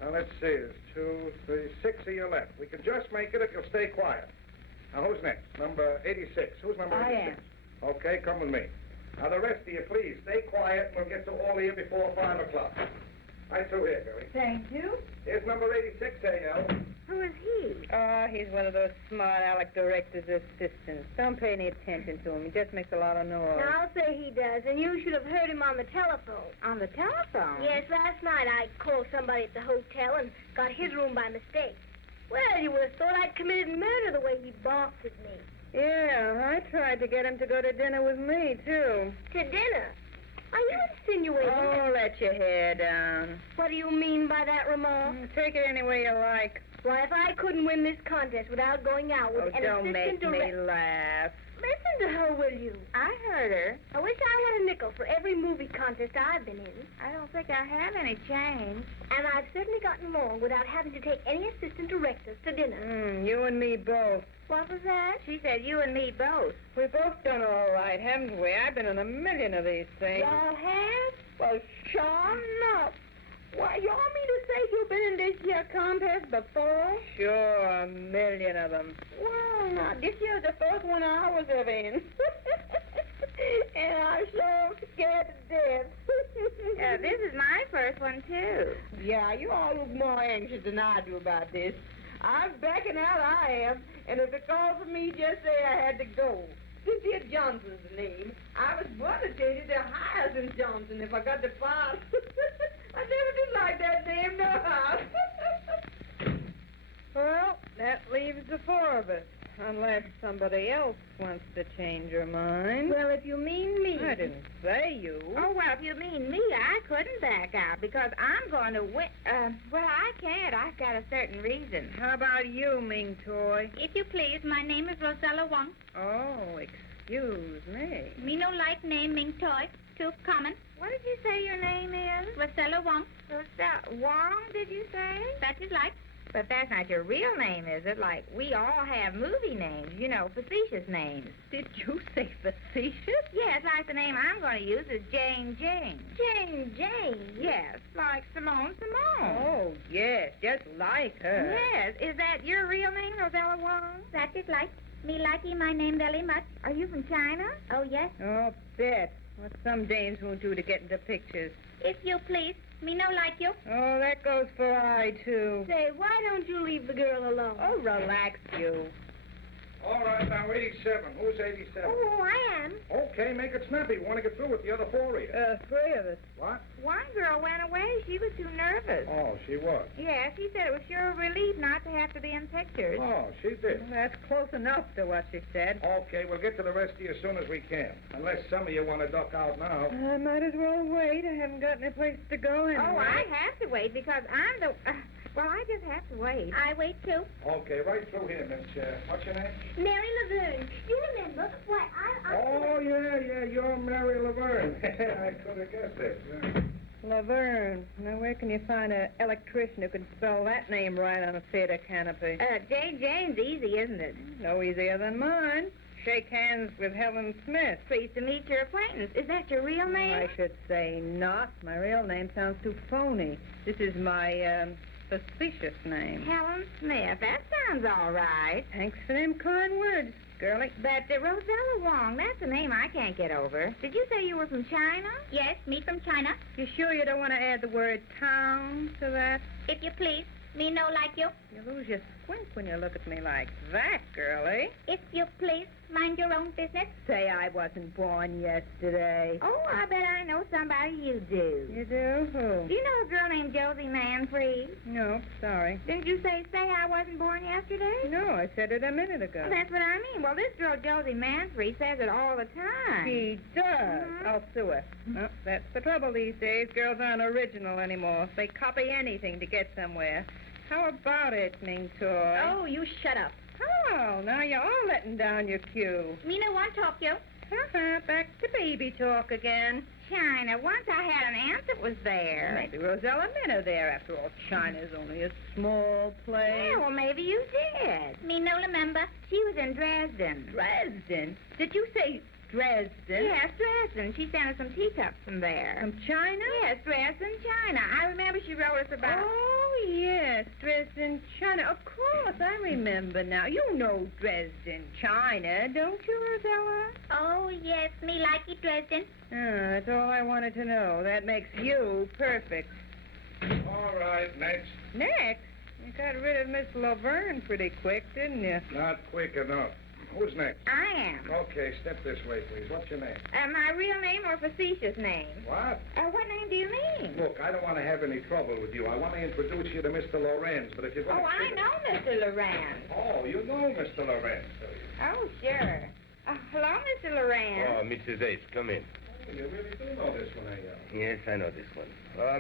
Now, let's see. There's 2, 3, 6 of you left. We can just make it if you'll stay quiet. Now, who's next? Number 86. Who's number 86? I am. Okay, come with me. Now, the rest of you, please, stay quiet, and we'll get to all of you before 5 o'clock. Right through here, Billy. Thank you. Here's number 86, A.L. Who is he? Oh, he's one of those smart aleck director's assistants. Don't pay any attention to him. He just makes a lot of noise. Now, I'll say he does, and you should have heard him on the telephone. On the telephone? Yes, last night I called somebody at the hotel and got his room by mistake. Well, you would have thought I'd committed murder the way he balked at me. Yeah, I tried to get him to go to dinner with me, too. To dinner? Are you insinuating? Oh, let your hair down. What do you mean by that remark? Take it any way you like. Why, if I couldn't win this contest without going out with an don't assistant make me laugh. Listen to her, will you? I heard her. I wish I had a nickel for every movie contest I've been in. I don't think I have any change. And I've certainly gotten along without having to take any assistant directors to dinner. You and me both. What was that? She said you and me both. We've both done all right, haven't we? I've been in a million of these things. Y'all have? Well, sure enough. Why, you want me to say you've been in this here contest before? Sure, a million of them. Well, now, this year's the first one I was ever in. And I'm so scared to death. Yeah, this is my first one, too. Yeah, you all look more anxious than I do about this. I'm backing out, I am. And if it calls for me, just say I had to go. Cynthia Johnson's the name. I was budgeted to Hyacinth Johnson if I got the part. I never did like that name, no. Well, that leaves the 4 of us. Unless somebody else wants to change her mind. Well, if you mean me. I didn't say you. Oh, well, if you mean me, I couldn't back out because I'm going to win. Well, I can't. I've got a certain reason. How about you, Ming Toy? If you please, my name is Rosella Wong. Oh, excuse me. Me no like name Ming Toy. Too common. What did you say your name is? Rosella Wong. Rosella Wong, did you say? That is like. But that's not your real name, is it? Like, we all have movie names, you know, facetious names. Did you say facetious? Yes, like the name I'm going to use is Jane Jane. Jane Jane? Yes, like Simone Simone. Oh, yes, just like her. Yes. Is that your real name, Rosella Wong? That is like. Me likey my name very much. Are you from China? Oh, yes. Oh, bet. What some dames won't do to get into pictures. If you please. Me no like you. Oh, that goes for I, too. Say, why don't you leave the girl alone? Oh, relax, you. All right, now 87. Who's 87? Oh, I am. Okay, make it snappy. We want to get through with the other 4 of you. 3 of us. What? One girl went away. She was too nervous. Oh, she was? Yes, she said it was sure a relief not to have to be in pictures. Oh, she did? Well, that's close enough to what she said. Okay, we'll get to the rest of you as soon as we can. Unless some of you want to duck out now. I might as well wait. I haven't got any place to go anyway. Oh, I have to wait because I'm the... well, I just have to wait. I wait, too. Okay, right through here, Miss... what's your name? Mary Laverne. You remember? Why, Oh, yeah, you're Mary Laverne. I could have guessed it. Laverne. Now, where can you find an electrician who can spell that name right on a theater canopy? Jane Jane's easy, isn't it? No easier than mine. Shake hands with Helen Smith. Pleased to meet your acquaintance. Is that your real name? I should say not. My real name sounds too phony. This is my, facetious name. Helen Smith. That sounds all right. Thanks for them kind words, girlie. But Rosella Wong, that's a name I can't get over. Did you say you were from China? Yes, me from China. You sure you don't want to add the word town to that? If you please. Me no like you. You lose your squint when you look at me like that, girlie. If you please, mind your own business. Say I wasn't born yesterday. Oh, I bet I know somebody you do. You do? Who? Do you know a girl named Josie Manfred? No, sorry. Didn't you say I wasn't born yesterday? No, I said it a minute ago. Well, that's what I mean. Well, this girl Josie Manfred says it all the time. She does. Mm-hmm. I'll sue her. Well, that's the trouble these days. Girls aren't original anymore. They copy anything to get somewhere. How about it, Ming Toy? Oh, you shut up. Oh, now you're all letting down your cue. Me no want talk you. Back to baby talk again. China, once I had an aunt that was there. Maybe Rosella Minna there. After all, China's only a small place. Yeah, well, maybe you did. Me no remember. She was in Dresden. Dresden? Did you say Dresden? Yes, Dresden. She sent us some teacups from there. From China? Yes, Dresden, China. I remember she wrote us about... Oh, yes, Dresden, China. Of course, I remember now. You know Dresden, China, don't you, Rosella? Oh, yes, me like it, Dresden. Oh, that's all I wanted to know. That makes you perfect. All right, next. Next? You got rid of Miss Laverne pretty quick, didn't you? Not quick enough. Who's next? I am. Okay, step this way, please. What's your name? My real name or facetious name? What? What name do you mean? Look, I don't want to have any trouble with you. I want to introduce you to Mr. Lorenz, but if you're going Oh, I know Mr. Lorenz. Oh, you know Mr. Lorenz, do you? Oh, sure. Hello, Mr. Lorenz. Oh, Mrs. Ace, come in. Oh, you really do know this one, eh? Yes, I know this one.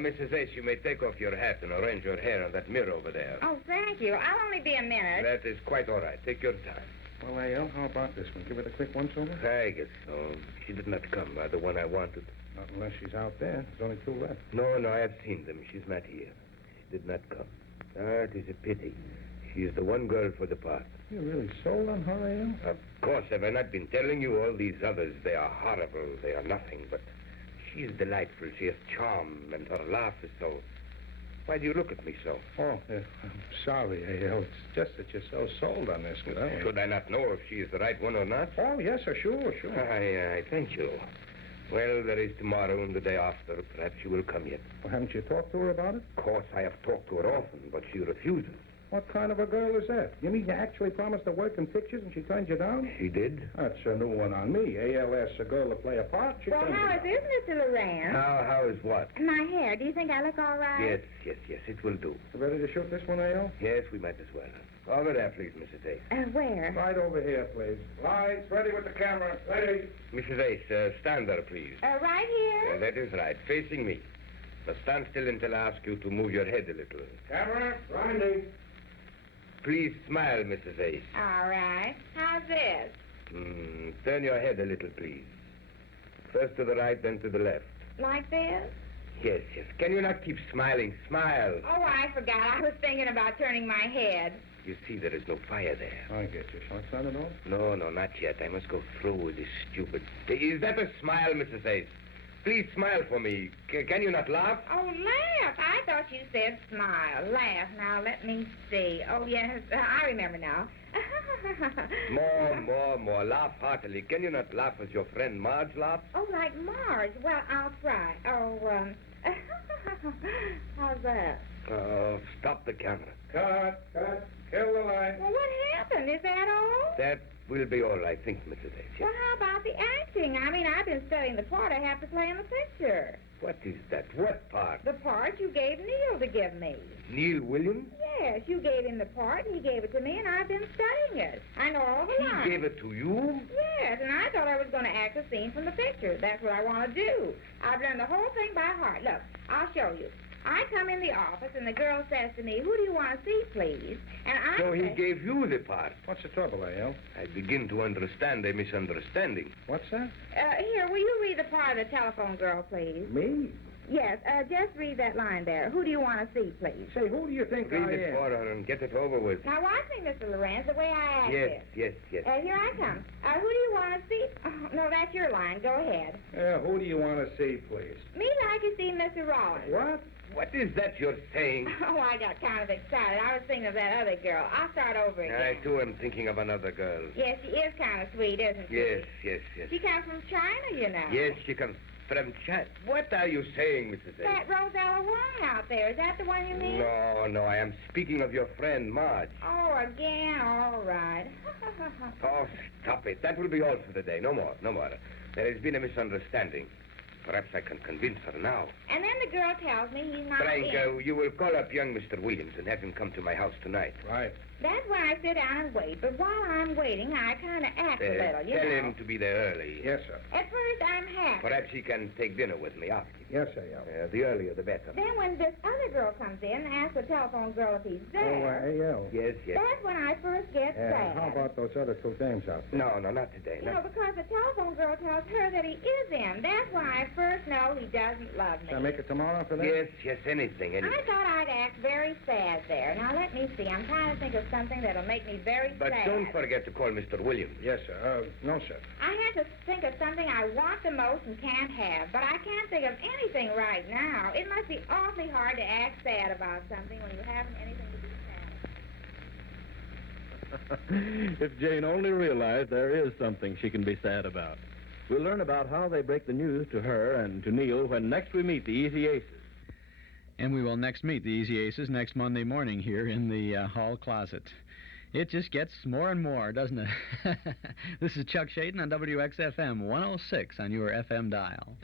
Mrs. Ace, you may take off your hat and arrange your hair on that mirror over there. Oh, thank you. I'll only be a minute. That is quite all right. Take your time. Well, A.L., how about this one? Give it a quick once-over? I guess so. She did not come, the one I wanted. Not unless she's out there. There's only two left. No, I have seen them. She's not here. She did not come. It is a pity. She is the one girl for the part. You're really sold on her, A.L.? Of course, have I not been telling you all these others? They are horrible. They are nothing, but she is delightful. She has charm, and her laugh is so... Why do you look at me so? Oh, I'm sorry, A.L. It's just that you're so sold on this girl. Should I not know if she is the right one or not? Oh, yes, sir, sure. I thank you. Well, there is tomorrow and the day after. Perhaps she will come yet. Well, haven't you talked to her about it? Of course, I have talked to her often, but she refuses. What kind of a girl is that? You mean you actually promised to work in pictures and she turned you down? She did. That's a new one on me. A.L. asks a girl to play a part. She Well, turns how you is down. this, Mr. Lorenz? How is what? My hair. Do you think I look all right? Yes, it will do. You ready to shoot this one, A.L.? Yes, we might as well. Over there, please, Mrs. Ace. Where? Right over here, please. Lights, ready with the camera. Ready. Mrs. Ace, stand there, please. Right here. That is right, facing me. Now stand still until I ask you to move your head a little. Camera, grinding. Please smile, Mrs. Ace. All right. How's this? Turn your head a little, please. First to the right, then to the left. Like this? Yes. Can you not keep smiling? Smile. Oh, I forgot. I was thinking about turning my head. You see, there is no fire there. I get you. Shall I start it off? No, not yet. I must go through with this stupid... Is that a smile, Mrs. Ace? Please smile for me. Can you not laugh? Oh, laugh. I thought you said smile. Laugh. Now, let me see. Oh, yes. I remember now. More. Laugh heartily. Can you not laugh as your friend Marge laughs? Oh, like Marge. Well, I'll try. Oh, how's that? Oh, stop the camera. Cut. Kill the light. Well, what happened? Is that all? That will be all, I think, Mrs. Ace. Well, how about the acting? I mean, I've been studying the part I have to play in the picture. What is that? What part? The part you gave Neil to give me. Neil Williams? Yes, you gave him the part, and he gave it to me, and I've been studying it. I know all the lines. He gave it to you? Yes, and I thought I was going to act a scene from the picture. That's what I want to do. I've learned the whole thing by heart. Look, I'll show you. I come in the office, and the girl says to me, "Who do you want to see, please?" And I So he say, gave you the part. What's the trouble, A.L.? I begin to understand a misunderstanding. What's that? Here, will you read the part of the telephone girl, please? Me? Yes, just read that line there. Who do you want to see, please? Say, who do you think Read I it am? for her and get it over with. Now, watch me, Mr. Lorenz, the way I act Yes. Here I come. Who do you want to see? Oh, no, that's your line. Go ahead. Who do you want to see, please? Me like to see Mr. Rollins. What? What is that you're saying? Oh, I got kind of excited. I was thinking of that other girl. I'll start over again. I, too, am thinking of another girl. Yes, she is kind of sweet, isn't she? Yes. She comes from China, you know. Yes, she comes from China. What are you saying, Mrs. A? That Rosella Wong out there. Is that the one you mean? No, I am speaking of your friend, Marge. Oh, again? All right. Oh, stop it. That will be all for today. No more. There has been a misunderstanding. Perhaps I can convince her now. And then the girl tells me he's not Frank, in. you will call up young Mr. Williams and have him come to my house tonight. Right. That's when I sit down and wait. But while I'm waiting, I kind of act a little, you Tell know. him to be there early. Yes, sir. At first, I'm happy. Perhaps he can take dinner with me after. Yes, sir, yeah. The earlier, the better. Then when this other girl comes in and asks the telephone girl if he's there, A.L. Yes, yes. that's when I first get sad. How about those other two dames out there? No, not today. You know, because the telephone girl tells her that he is in. That's when I first know he doesn't love me. Shall I make it tomorrow for that? Yes, anything. I thought I'd act very sad there. Now, let me see. I'm trying to think of something that'll make me very But sad. don't forget to call Mr. Williams. Yes, sir. No, sir. I have to think of something I want the most and can't have, but I can't think of anything right now. It must be awfully hard to act sad about something when you haven't anything to be sad about. If Jane only realized there is something she can be sad about. We'll learn about how they break the news to her and to Neil when next we meet the Easy Aces. And we will next meet the Easy Aces next Monday morning here in the hall closet. It just gets more and more, doesn't it? This is Chuck Shaden on WXFM 106 on your FM dial.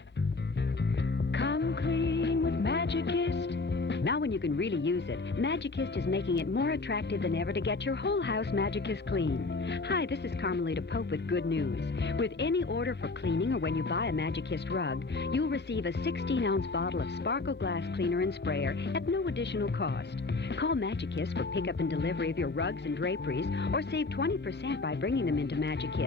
Come clean with Magicist. Now when you can really use it, Magicist is making it more attractive than ever to get your whole house Magicist clean. Hi, this is Carmelita Pope with good news. With any order for cleaning or when you buy a Magicist rug, you'll receive a 16-ounce bottle of Sparkle Glass Cleaner and Sprayer at no additional cost. Call Magicist for pickup and delivery of your rugs and draperies, or save 20% by bringing them into Magicist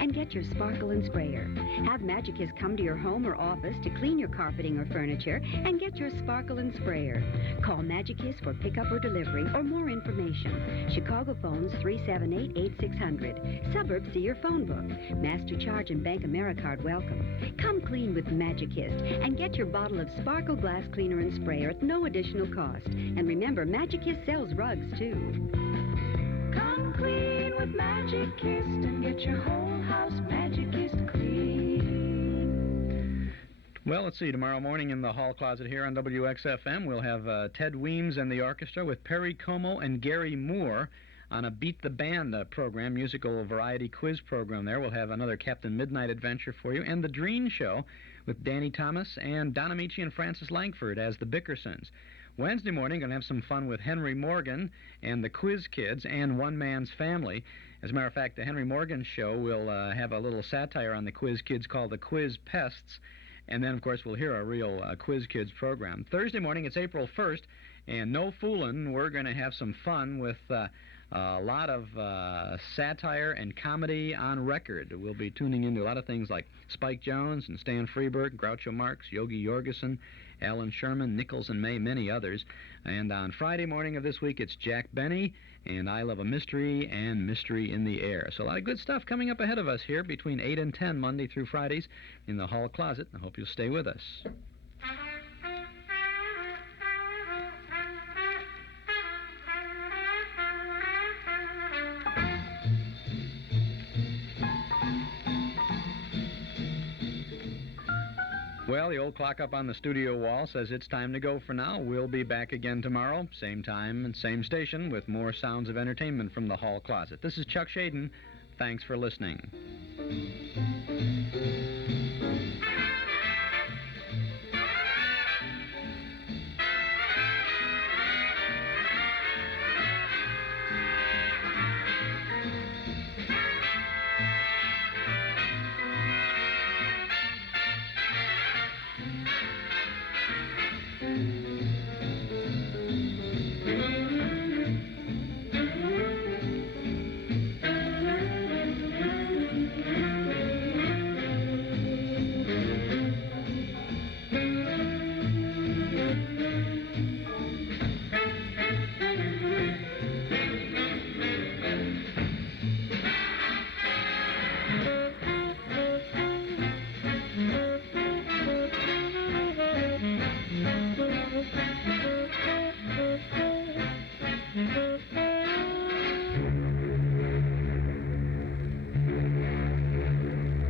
and get your Sparkle and Sprayer. Have Magicist come to your home or office to clean your carpeting or furniture and get your Sparkle and Sprayer. Call Magicist for pickup or delivery or more information. Chicago phones 378-8600. Suburbs see your phone book. Master Charge and Bank AmeriCard welcome. Come clean with Magicist and get your bottle of Sparkle Glass Cleaner and Sprayer at no additional cost. And remember, Magicist sells rugs, too. Come clean with Magicist and get your whole house Magicist clean. Well, let's see. Tomorrow morning in the hall closet here on WXFM, we'll have Ted Weems and the orchestra with Perry Como and Gary Moore on a Beat the Band program, musical variety quiz program there. We'll have another Captain Midnight adventure for you, and the Dreen Show with Danny Thomas and Don Amici and Francis Langford as the Bickersons. Wednesday morning, going to have some fun with Henry Morgan and the Quiz Kids and One Man's Family. As a matter of fact, the Henry Morgan show will have a little satire on the Quiz Kids called the Quiz Pests. And then, of course, we'll hear a real Quiz Kids program. Thursday morning, it's April 1st, and no foolin', we're going to have some fun with a lot of satire and comedy on record. We'll be tuning into a lot of things like Spike Jones and Stan Freberg, Groucho Marx, Yogi Jorgensen, Alan Sherman, Nichols and May, many others. And on Friday morning of this week, it's Jack Benny and I Love a Mystery and Mystery in the Air. So a lot of good stuff coming up ahead of us here between 8 and 10 Monday through Fridays in the hall closet. I hope you'll stay with us. Well, the old clock up on the studio wall says it's time to go for now. We'll be back again tomorrow, same time and same station, with more sounds of entertainment from the hall closet. This is Chuck Shaden. Thanks for listening.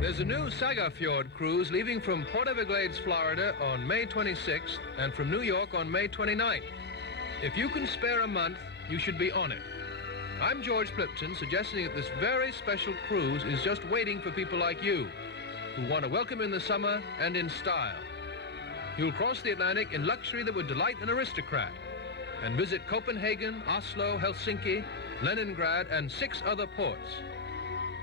There's a new Saga Fjord cruise leaving from Port Everglades, Florida on May 26th and from New York on May 29th. If you can spare a month, you should be on it. I'm George Plimpton, suggesting that this very special cruise is just waiting for people like you who want to welcome in the summer and in style. You'll cross the Atlantic in luxury that would delight an aristocrat and visit Copenhagen, Oslo, Helsinki, Leningrad, and 6 other ports.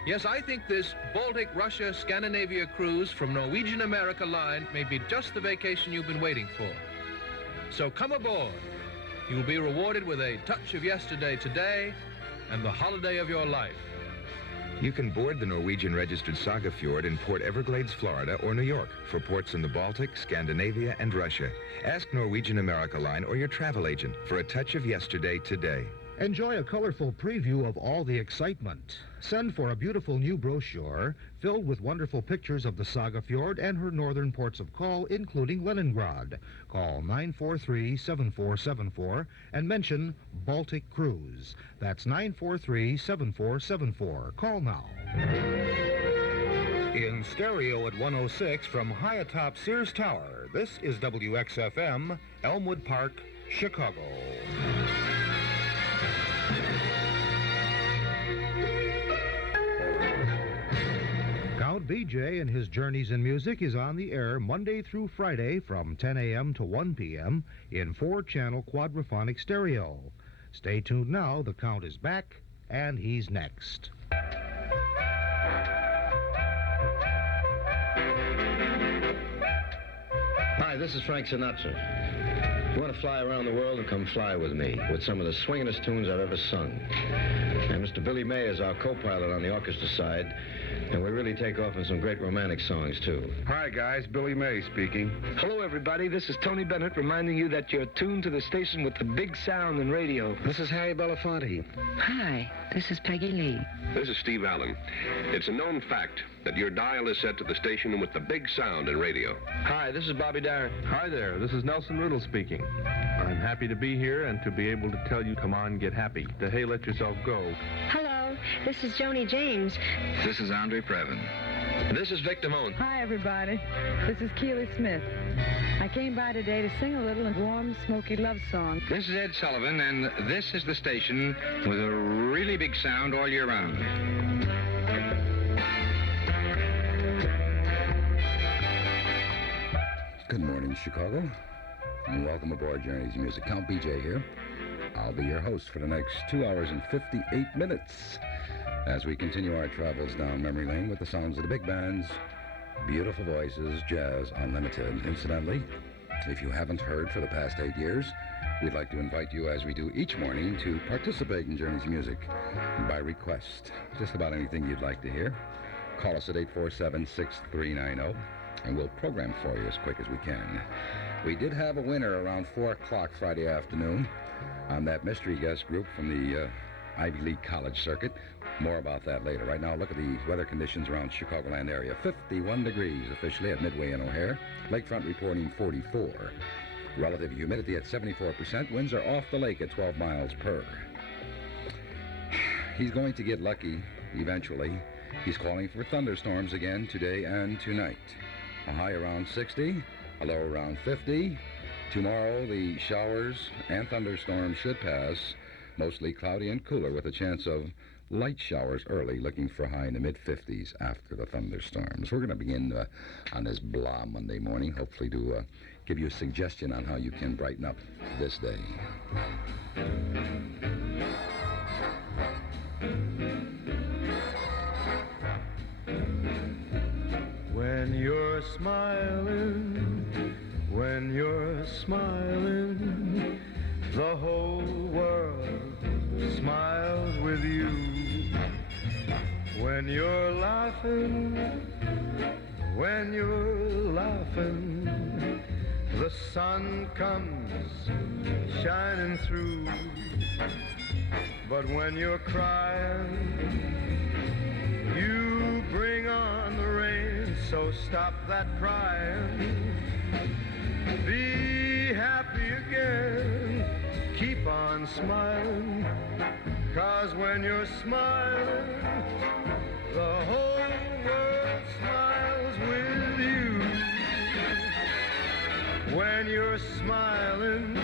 Yes, I think this Baltic, Russia, Scandinavia cruise from Norwegian America Line may be just the vacation you've been waiting for. So come aboard. You'll be rewarded with a touch of yesterday today and the holiday of your life. You can board the Norwegian-registered Saga Fjord in Port Everglades, Florida, or New York for ports in the Baltic, Scandinavia, and Russia. Ask Norwegian America Line or your travel agent for a touch of yesterday today. Enjoy a colorful preview of all the excitement. Send for a beautiful new brochure filled with wonderful pictures of the Saga Fjord and her northern ports of call, including Leningrad. Call 943-7474 and mention Baltic Cruise. That's 943-7474. Call now. In stereo at 106 from high atop Sears Tower, this is WXFM, Elmwood Park, Chicago. Count BJ and his Journeys in Music is on the air Monday through Friday from 10 a.m. to 1 p.m. in 4-channel quadraphonic stereo. Stay tuned now. The Count is back, and he's next. Hi, this is Frank Sinatra. If you want to fly around the world, then come fly with me, with some of the swingin'est tunes I've ever sung. And Mr. Billie May is our co-pilot on the orchestra side, and we really take off in some great romantic songs, too. Hi, guys. Billie May speaking. Hello, everybody. This is Tony Bennett reminding you that you're tuned to the station with the big sound in radio. This is Harry Belafonte. Hi, this is Peggy Lee. This is Steve Allen. It's a known fact that your dial is set to the station with the big sound in radio. Hi, this is Bobby Darin. Hi there. This is Nelson Riddle speaking. I'm happy to be here and to be able to tell you, come on, get happy. To hey, let yourself go. Hello, this is Joni James. This is Andre Previn. This is Vic Damone. Hi, everybody. This is Keely Smith. I came by today to sing a little warm, smoky love song. This is Ed Sullivan, and this is the station with a really big sound all year round. Good morning, Chicago, and welcome aboard Journeys Music. Count BJ here. I'll be your host for the next 2 hours and 58 minutes as we continue our travels down memory lane with the sounds of the big bands, beautiful voices, jazz unlimited. Incidentally, if you haven't heard for the past 8 years, we'd like to invite you, as we do each morning, to participate in Journeys Music by request. Just about anything you'd like to hear. Call us at 847-6390. And we'll program for you as quick as we can. We did have a winner around 4 o'clock Friday afternoon on that mystery guest group from the Ivy League College circuit. More about that later. Right now, look at the weather conditions around Chicagoland area. 51 degrees officially at Midway and O'Hare. Lakefront reporting 44. Relative humidity at 74%. Winds are off the lake at 12 miles per. He's going to get lucky eventually. He's calling for thunderstorms again today and tonight. A high around 60, a low around 50. Tomorrow, the showers and thunderstorms should pass, mostly cloudy and cooler with a chance of light showers early, looking for a high in the mid-50s after the thunderstorms. We're going to begin on this blah Monday morning, hopefully to give you a suggestion on how you can brighten up this day. When you're smiling, the whole world smiles with you. When you're laughing, the sun comes shining through. But when you're crying, you bring on the rain, so stop that crying. Be happy again, keep on smiling, 'cause when you're smiling, the whole world smiles with you. When you're smiling,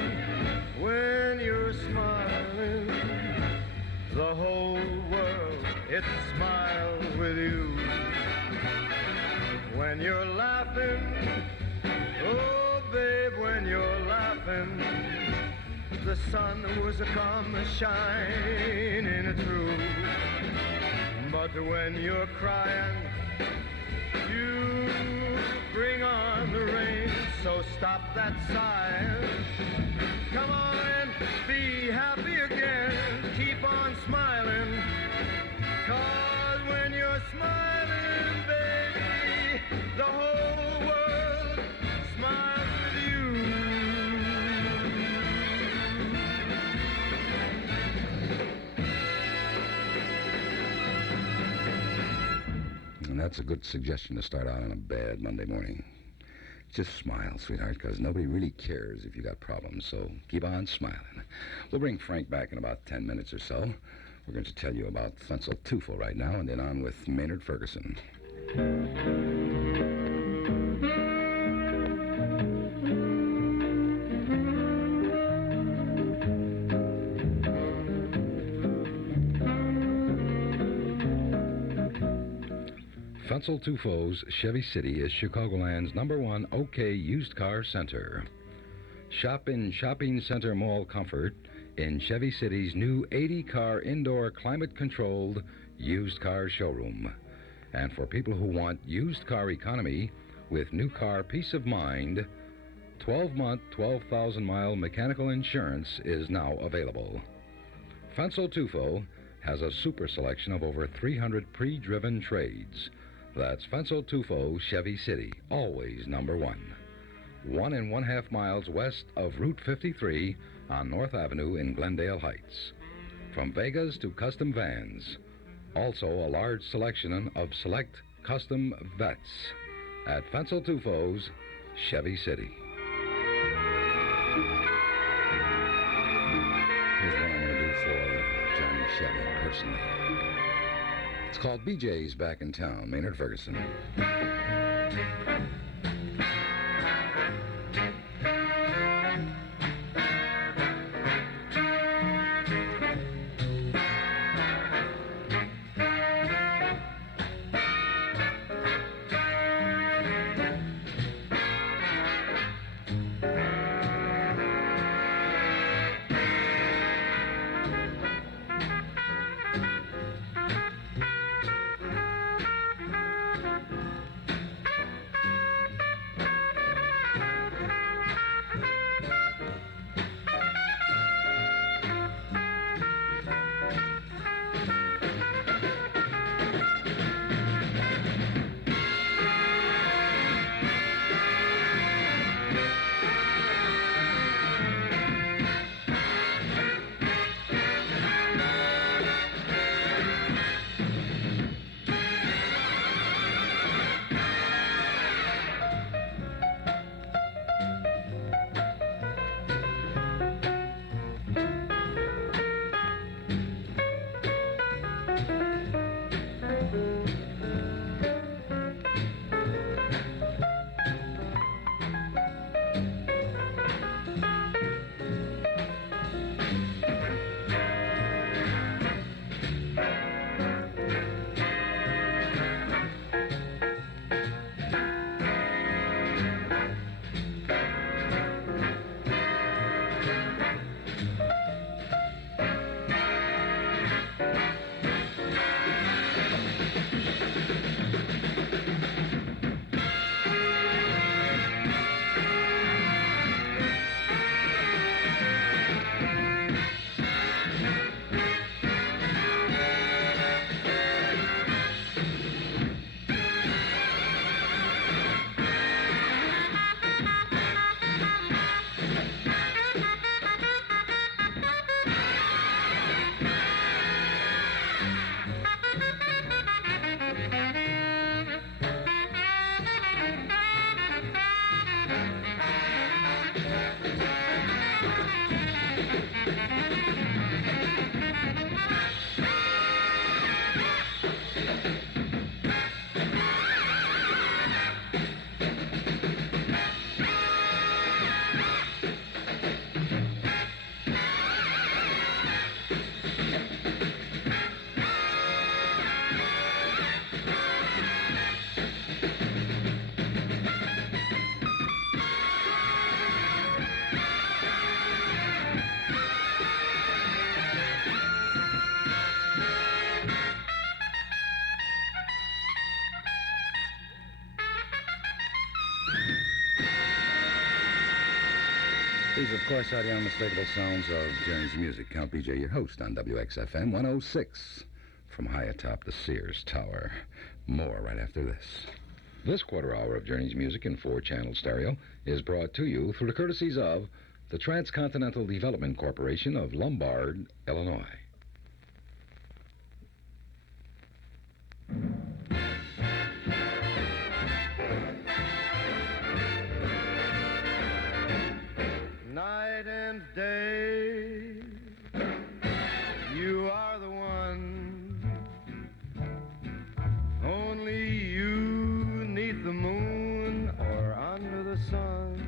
the whole world, it smiles with you. When you're laughing, oh babe, when you're laughing, the sun was a come shining through. But when you're crying, you bring on the rain. So stop that sighing. Come on and be happy again. Keep on smiling. 'Cause when you're smiling, baby, the whole world smiles with you. And that's a good suggestion to start out on a bad Monday morning. Just smile, sweetheart, because nobody really cares if you got problems, so keep on smiling. We'll bring Frank back in about 10 minutes or so. We're going to tell you about Fensel Tufel right now, and then on with Maynard Ferguson. Fensel Tufo's Chevy City is Chicagoland's #1 OK used car center. Shop in Shopping Center Mall Comfort in Chevy City's new 80-car indoor climate-controlled used car showroom. And for people who want used car economy with new car peace of mind, 12-month, 12,000-mile mechanical insurance is now available. Fensel Tufo has a super selection of over 300 pre-driven trades. That's Fensel Tufo Chevy City, always #1. 1.5 miles west of Route 53 on North Avenue in Glendale Heights. From Vegas to custom vans. Also a large selection of select custom vets at Fensel Tufo's Chevy City. Here's what I'm going to do for Johnny Chevy personally. It's called BJ's Back in Town, Maynard Ferguson. of course, are the unmistakable sounds of Journey's music. Count BJ, your host on WXFM 106 from high atop the Sears Tower. More right after this. This quarter hour of Journey's music in 4-channel stereo is brought to you through the courtesies of the Transcontinental Development Corporation of Lombard, Illinois. Night and day, you are the one. Only you neath the moon or under the sun.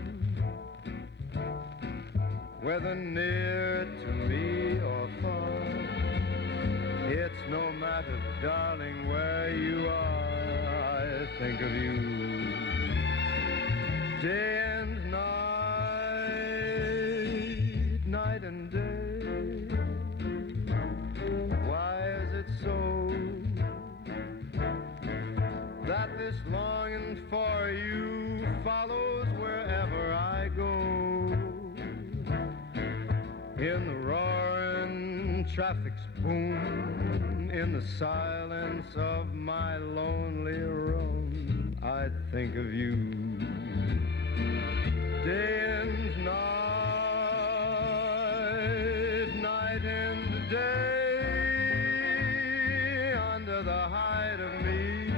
Whether near to me or far, it's no matter, darling, where you are. I think of you day and night, night and day. Why is it so that this longing for you follows wherever I go? In the roaring traffic's boom, in the silence of my lonely room, I think of you day and night, night and day. Under the hide of me,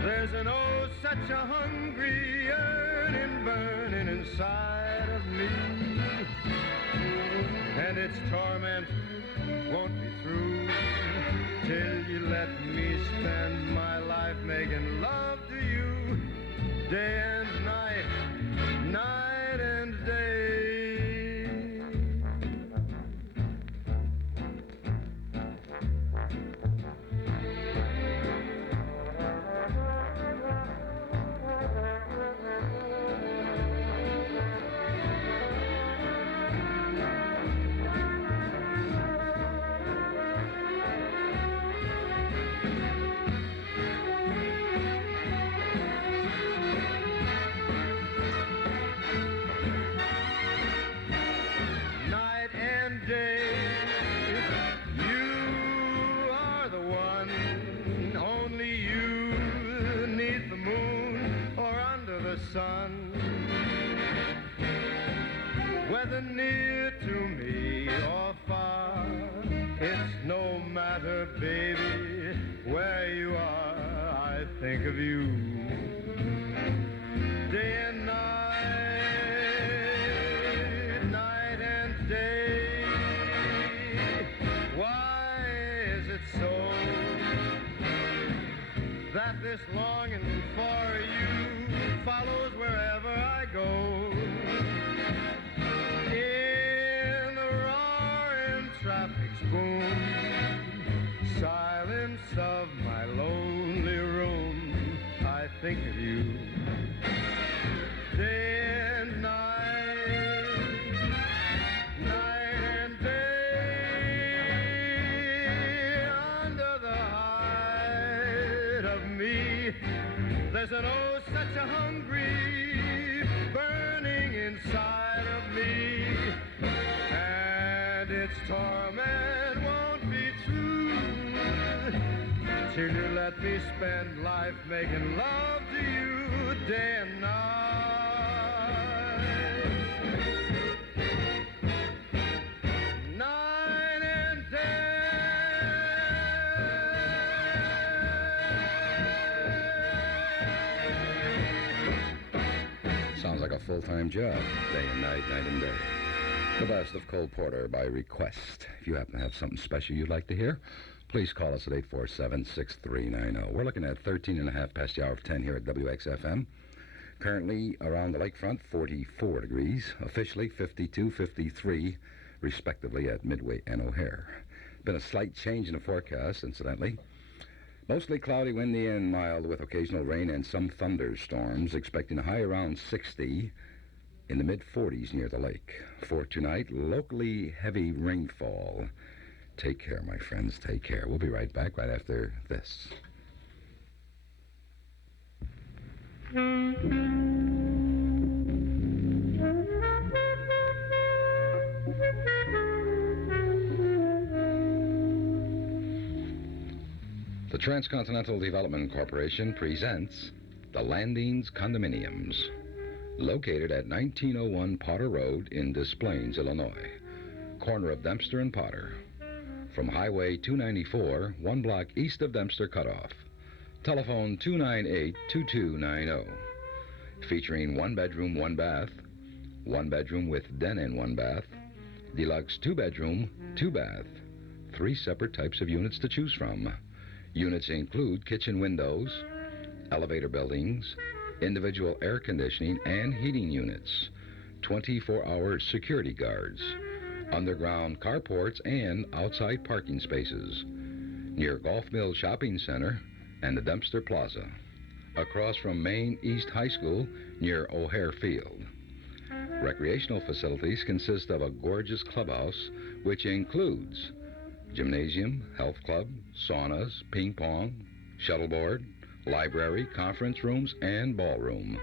there's an oh, such a hungry yearning burning inside of me. And its torment won't be through till you let me spend my life making love to you day and night, night and day. Whether near to me or far, it's no matter, baby, where you are. I think of you day and night, night and day. Why is it so that this longing for you follows wherever I go? Boom, silence of my lonely room, I think of you day and night, night and day. Under the hide of me, there's an oh, such a hungry burning inside of me, and its torment won't be true till you let me spend life making love to you day and night, night and day. Sounds like a full-time job, day and night, night and day. The best of Cole Porter by request. If you happen to have something special you'd like to hear, please call us at 847-6390. We're looking at 13 and a half past the hour of 10 here at WXFM. Currently, around the lakefront, 44 degrees. Officially, 52, 53, respectively, at Midway and O'Hare. Been a slight change in the forecast, incidentally. Mostly cloudy, windy, and mild with occasional rain and some thunderstorms. Expecting a high around 60. In the mid-40s near the lake. For tonight, locally heavy rainfall. Take care, my friends, take care. We'll be right back right after this. The Transcontinental Development Corporation presents the Landings Condominiums, located at 1901 Potter Road in Des Plaines, Illinois, corner of Dempster and Potter. From Highway 294, 1 block east of Dempster Cutoff. Telephone 298-2290. Featuring 1 bedroom, 1 bath, 1 bedroom with den and 1 bath, deluxe 2 bedroom, 2 bath, 3 separate types of units to choose from. Units include kitchen windows, elevator buildings, individual air conditioning and heating units, 24-hour security guards, underground carports and outside parking spaces, near Golf Mill Shopping Center and the Dempster Plaza, across from Maine East High School near O'Hare Field. Recreational facilities consist of a gorgeous clubhouse, which includes gymnasium, health club, saunas, ping pong, shuttleboard, library, conference rooms, and ballroom.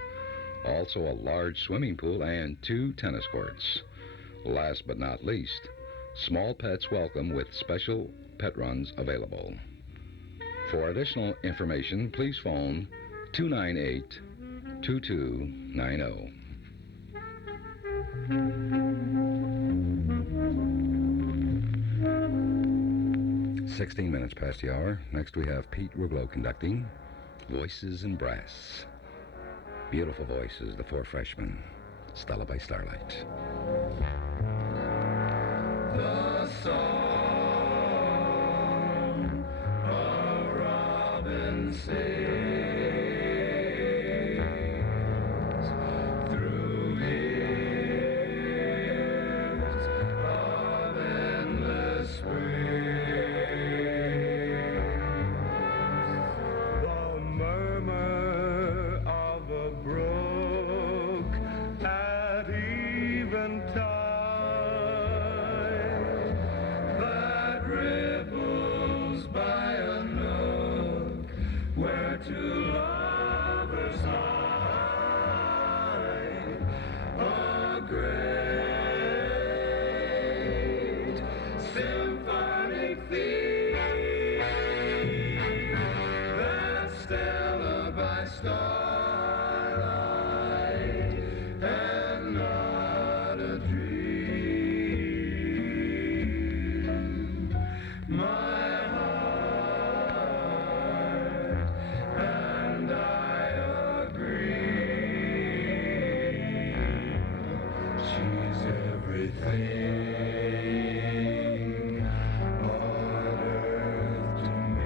Also a large swimming pool and 2 tennis courts. Last but not least, small pets welcome with special pet runs available. For additional information, please phone 298-2290. 16 minutes past the hour. Next we have Pete Ruglo conducting Voices in Brass. Beautiful voices, the 4 freshmen. Stella by Starlight. The song of robin sings through years of endless spring. The murmur of a brook at eventide that ripples by a nook where 2 lovers lie. A great symphonic theme, that Stella by starlight and not a dream. My heart and I agree. She's everything on earth to me.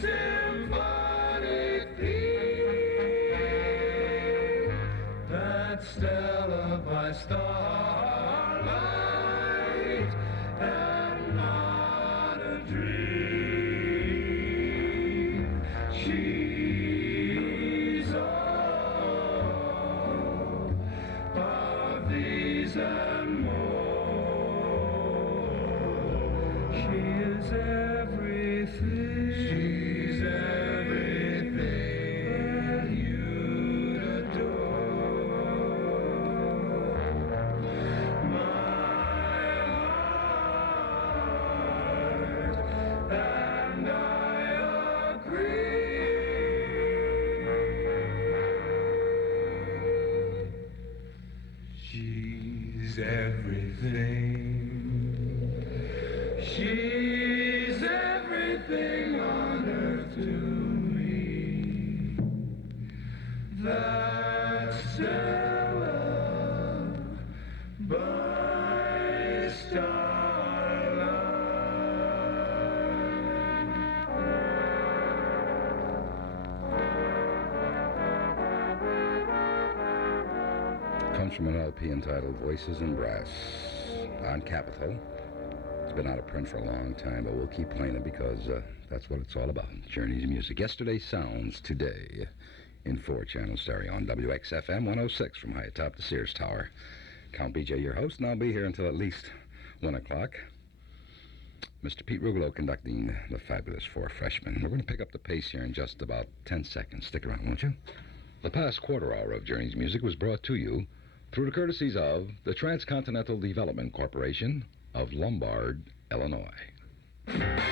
Symphonic theme, that Stella by starlight and not a dream. She's all of these and more. She is everything. She's everything that you'd adore. My heart and I agree. She's everything. She's everything on earth to me. That Stella by Comes from an LP entitled Voices in Brass on Capitol. It's been out of print for a long time, but we'll keep playing it because that's what it's all about. Journey's music. Yesterday sounds today in 4-channel stereo on WXFM 106 from high atop the Sears Tower. Count BJ, your host, and I'll be here until at least 1 o'clock. Mr. Pete Rugolo conducting the fabulous Four Freshmen. We're going to pick up the pace here in just about 10 seconds. Stick around, won't you? The past quarter hour of Journey's music was brought to you through the courtesies of the Transcontinental Development Corporation of Lombard, Illinois.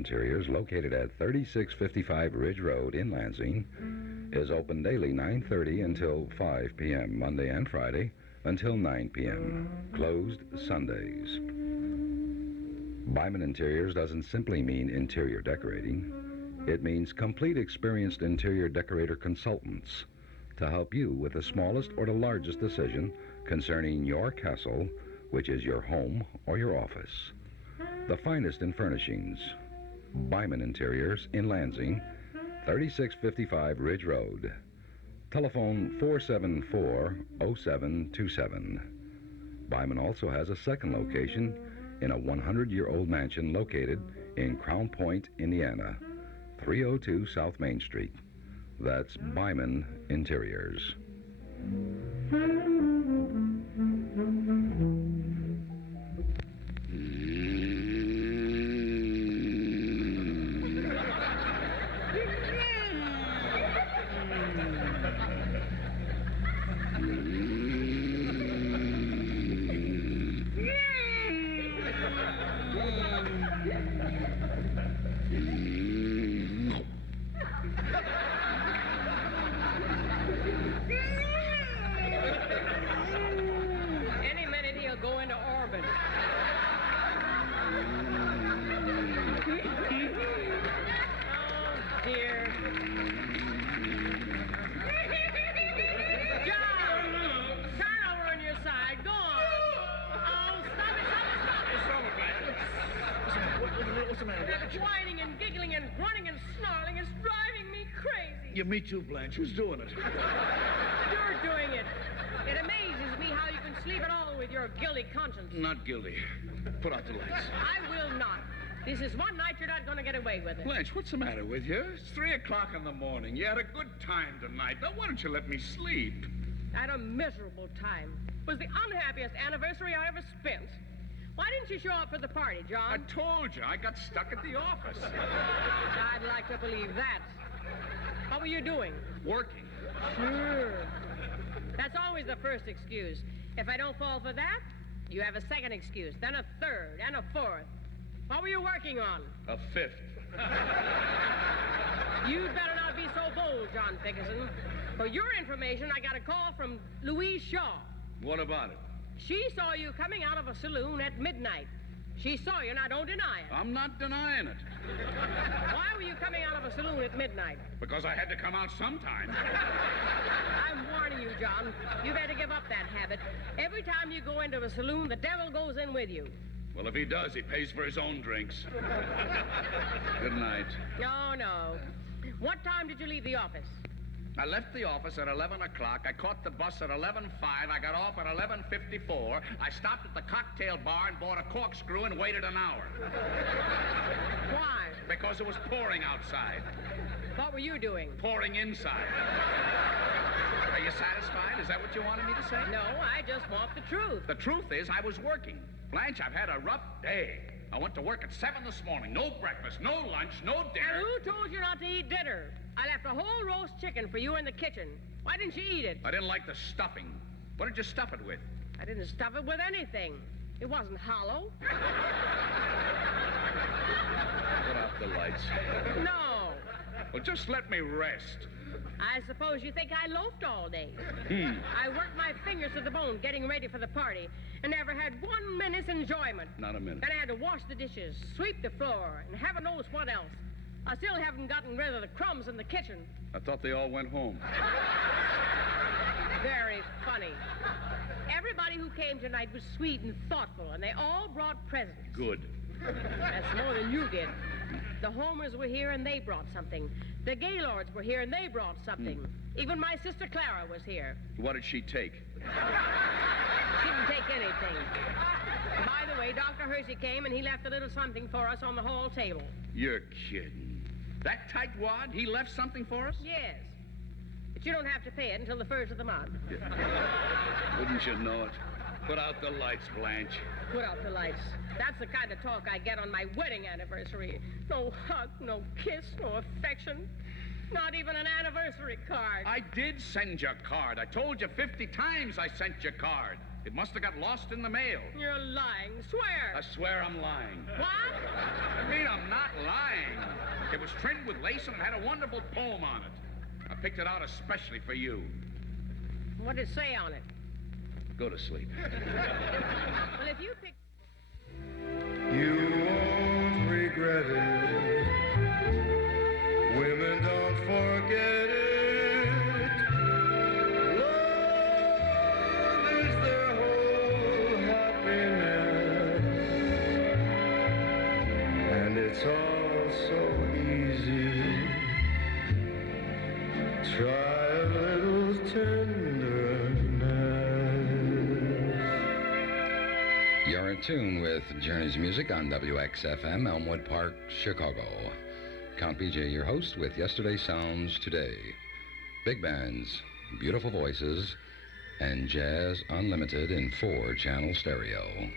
Interiors, located at 3655 Ridge Road in Lansing, is open daily 9:30 until 5 p.m. Monday and Friday until 9 p.m. Closed Sundays. Byman Interiors doesn't simply mean interior decorating. It means complete experienced interior decorator consultants to help you with the smallest or the largest decision concerning your castle, which is your home or your office. The finest in furnishings. Byman Interiors in Lansing, 3655 Ridge Road. Telephone 474-0727. Byman also has a second location in a 100-year-old mansion located in Crown Point, Indiana, 302 South Main Street. That's Byman Interiors. Any minute he'll go into orbit. Oh, dear. John! Turn over on your side. Go on. Oh, stop it. What's wrong with that? What's the matter, Blanche? Whining and giggling and grunting and snarling is driving me crazy. Yeah, me too, Blanche. Who's doing it? You're doing it. It amazes me how you can sleep at all with your guilty conscience. Not guilty. Put out the lights. I will not. This is one night you're not going to get away with it. Blanche, what's the matter with you? It's 3 o'clock in the morning. You had a good time tonight. Now, why don't you let me sleep? I had a miserable time. It was the unhappiest anniversary I ever spent. Why didn't you show up for the party, John? I told you. I got stuck at the office. I'd like to believe that. What were you doing? Working. Sure. That's always the first excuse. If I don't fall for that, you have a second excuse, then a third, and a fourth. What were you working on? A fifth. You'd better not be so bold, John Dickerson. For your information, I got a call from Louise Shaw. What about it? She saw you coming out of a saloon at midnight. She saw you, now don't deny it. I'm not denying it. Why were you coming out of a saloon at midnight? Because I had to come out sometime. I'm warning you, John. You better give up that habit. Every time you go into a saloon, the devil goes in with you. Well, if he does, he pays for his own drinks. Good night. No, no. What time did you leave the office? I left the office at 11 o'clock. I caught the bus at 11:05. I got off at 11:54. I stopped at the cocktail bar and bought a corkscrew and waited an hour. Why? Because it was pouring outside. What were you doing? Pouring inside. Are you satisfied? Is that what you wanted me to say? No, I just want the truth. The truth is I was working. Blanche, I've had a rough day. I went to work at 7 this morning. No breakfast, no lunch, no dinner. And who told you not to eat dinner? I left a whole roast chicken for you in the kitchen. Why didn't you eat it? I didn't like the stuffing. What did you stuff it with? I didn't stuff it with anything. It wasn't hollow. Put out the lights. No. Well, just let me rest. I suppose you think I loafed all day. I worked my fingers to the bone getting ready for the party and never had 1 minute's enjoyment. Not a minute. Then I had to wash the dishes, sweep the floor, and heaven knows what else. I still haven't gotten rid of the crumbs in the kitchen. I thought they all went home. Very funny. Everybody who came tonight was sweet and thoughtful, and they all brought presents. Good. That's more than you did. The Homers were here, and they brought something. The Gaylords were here, and they brought something. Even my sister Clara was here. What did she take? She didn't take anything. By the way, Dr. Hershey came, and he left a little something for us on the hall table. You're kidding. That tightwad, he left something for us? Yes. But you don't have to pay it until the first of the month. Wouldn't you know it? Put out the lights, Blanche. Put out the lights. That's the kind of talk I get on my wedding anniversary. No hug, no kiss, no affection. Not even an anniversary card. I did send you a card. I told you 50 times I sent you a card. It must have got lost in the mail. You're lying. Swear. I swear I'm lying. What? I mean, I'm not lying. It was trimmed with lace and it had a wonderful poem on it. I picked it out especially for you. What did it say on it? Go to sleep. Well, if you pick... You won't regret it. Women don't forget it. Love is their whole happiness. And it's all so easy. Try a little tenderness. You're in tune with Journey's Music on WXFM, Elmwood Park, Chicago. Count BJ, your host, with Yesterday's Sounds Today. Big bands, beautiful voices, and jazz unlimited in 4-channel stereo.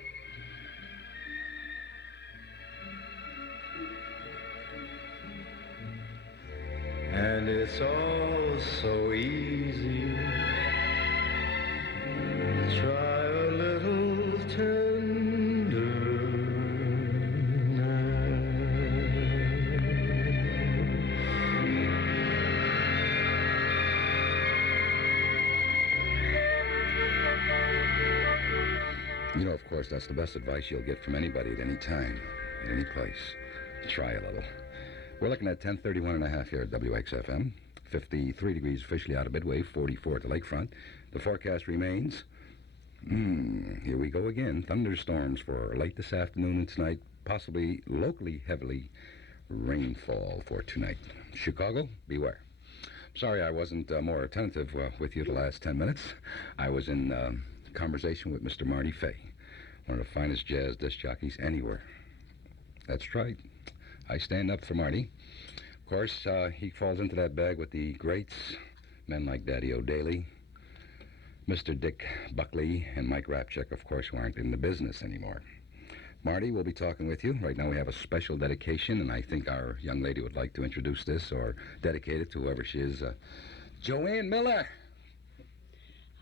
And it's all so easy. Try a little You know, of course, that's the best advice you'll get from anybody at any time, at any place. Try a little. We're looking at 10:31.5 here at WXFM. 53 degrees officially out of Midway, 44 at the lakefront. The forecast remains. Here we go again. Thunderstorms for late this afternoon and tonight. Possibly locally heavily rainfall for tonight. Chicago, beware. Sorry I wasn't more attentive with you the last 10 minutes. I was in conversation with Mr. Marty Fay, one of the finest jazz disc jockeys anywhere. That's right. I stand up for Marty. Of course, he falls into that bag with the greats, men like Daddy O'Daly, Mr. Dick Buckley, and Mike Rapchik, of course, who aren't in the business anymore. Marty, we'll be talking with you. Right now we have a special dedication, and I think our young lady would like to introduce this or dedicate it to whoever she is. Joanne Miller.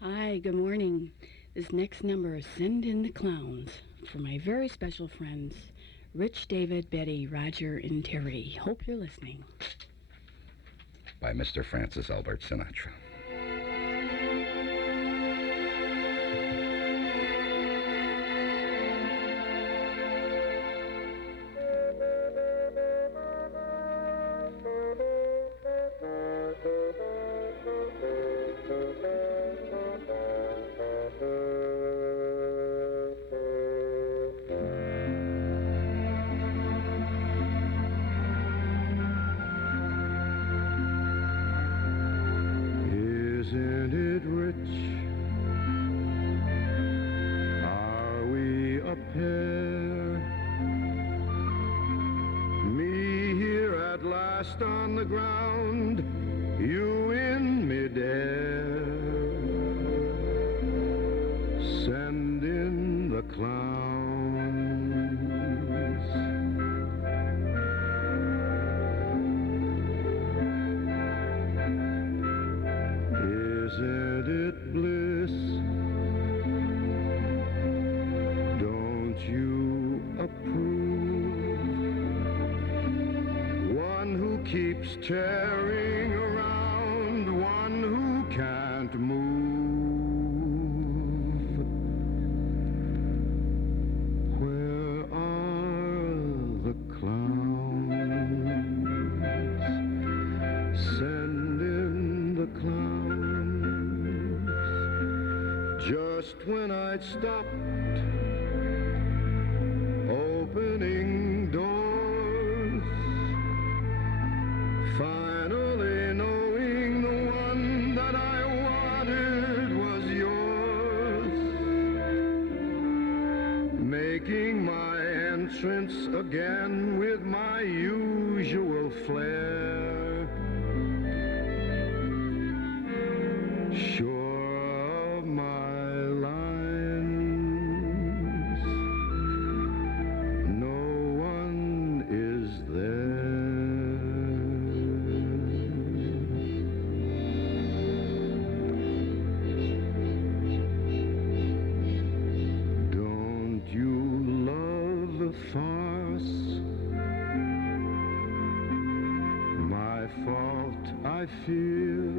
Hi, good morning. This next number is Send in the Clowns for my very special friends, Rich, David, Betty, Roger, and Terry. Hope you're listening. By Mr. Francis Albert Sinatra. Isn't it rich? Are we a pair? Me here at last on the ground, you in midair. Send in the clowns. Isn't it bliss? Don't you approve? One who keeps tearing around, one who can't move. Where are the clowns? Send in the clowns. Just when I'd stopped opening doors, finally knowing the one that I wanted was yours, making my entrance again with my usual flair. Sure of my lines, no one is there. I fear.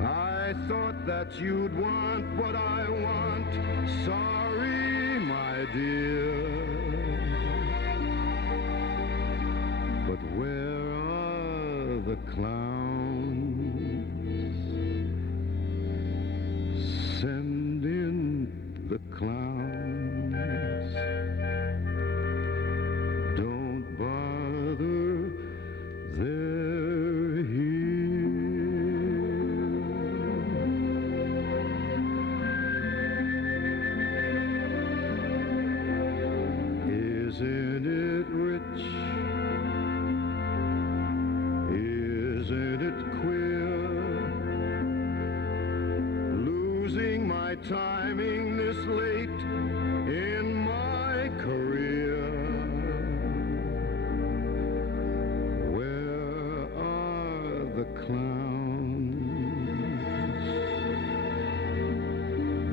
I thought that you'd want what I want. Sorry, my dear. But where are the clowns? Send in the clowns. Don't bother, they're here. Isn't it rich? Isn't it queer? Losing my timing this late in my career. Where are the clowns?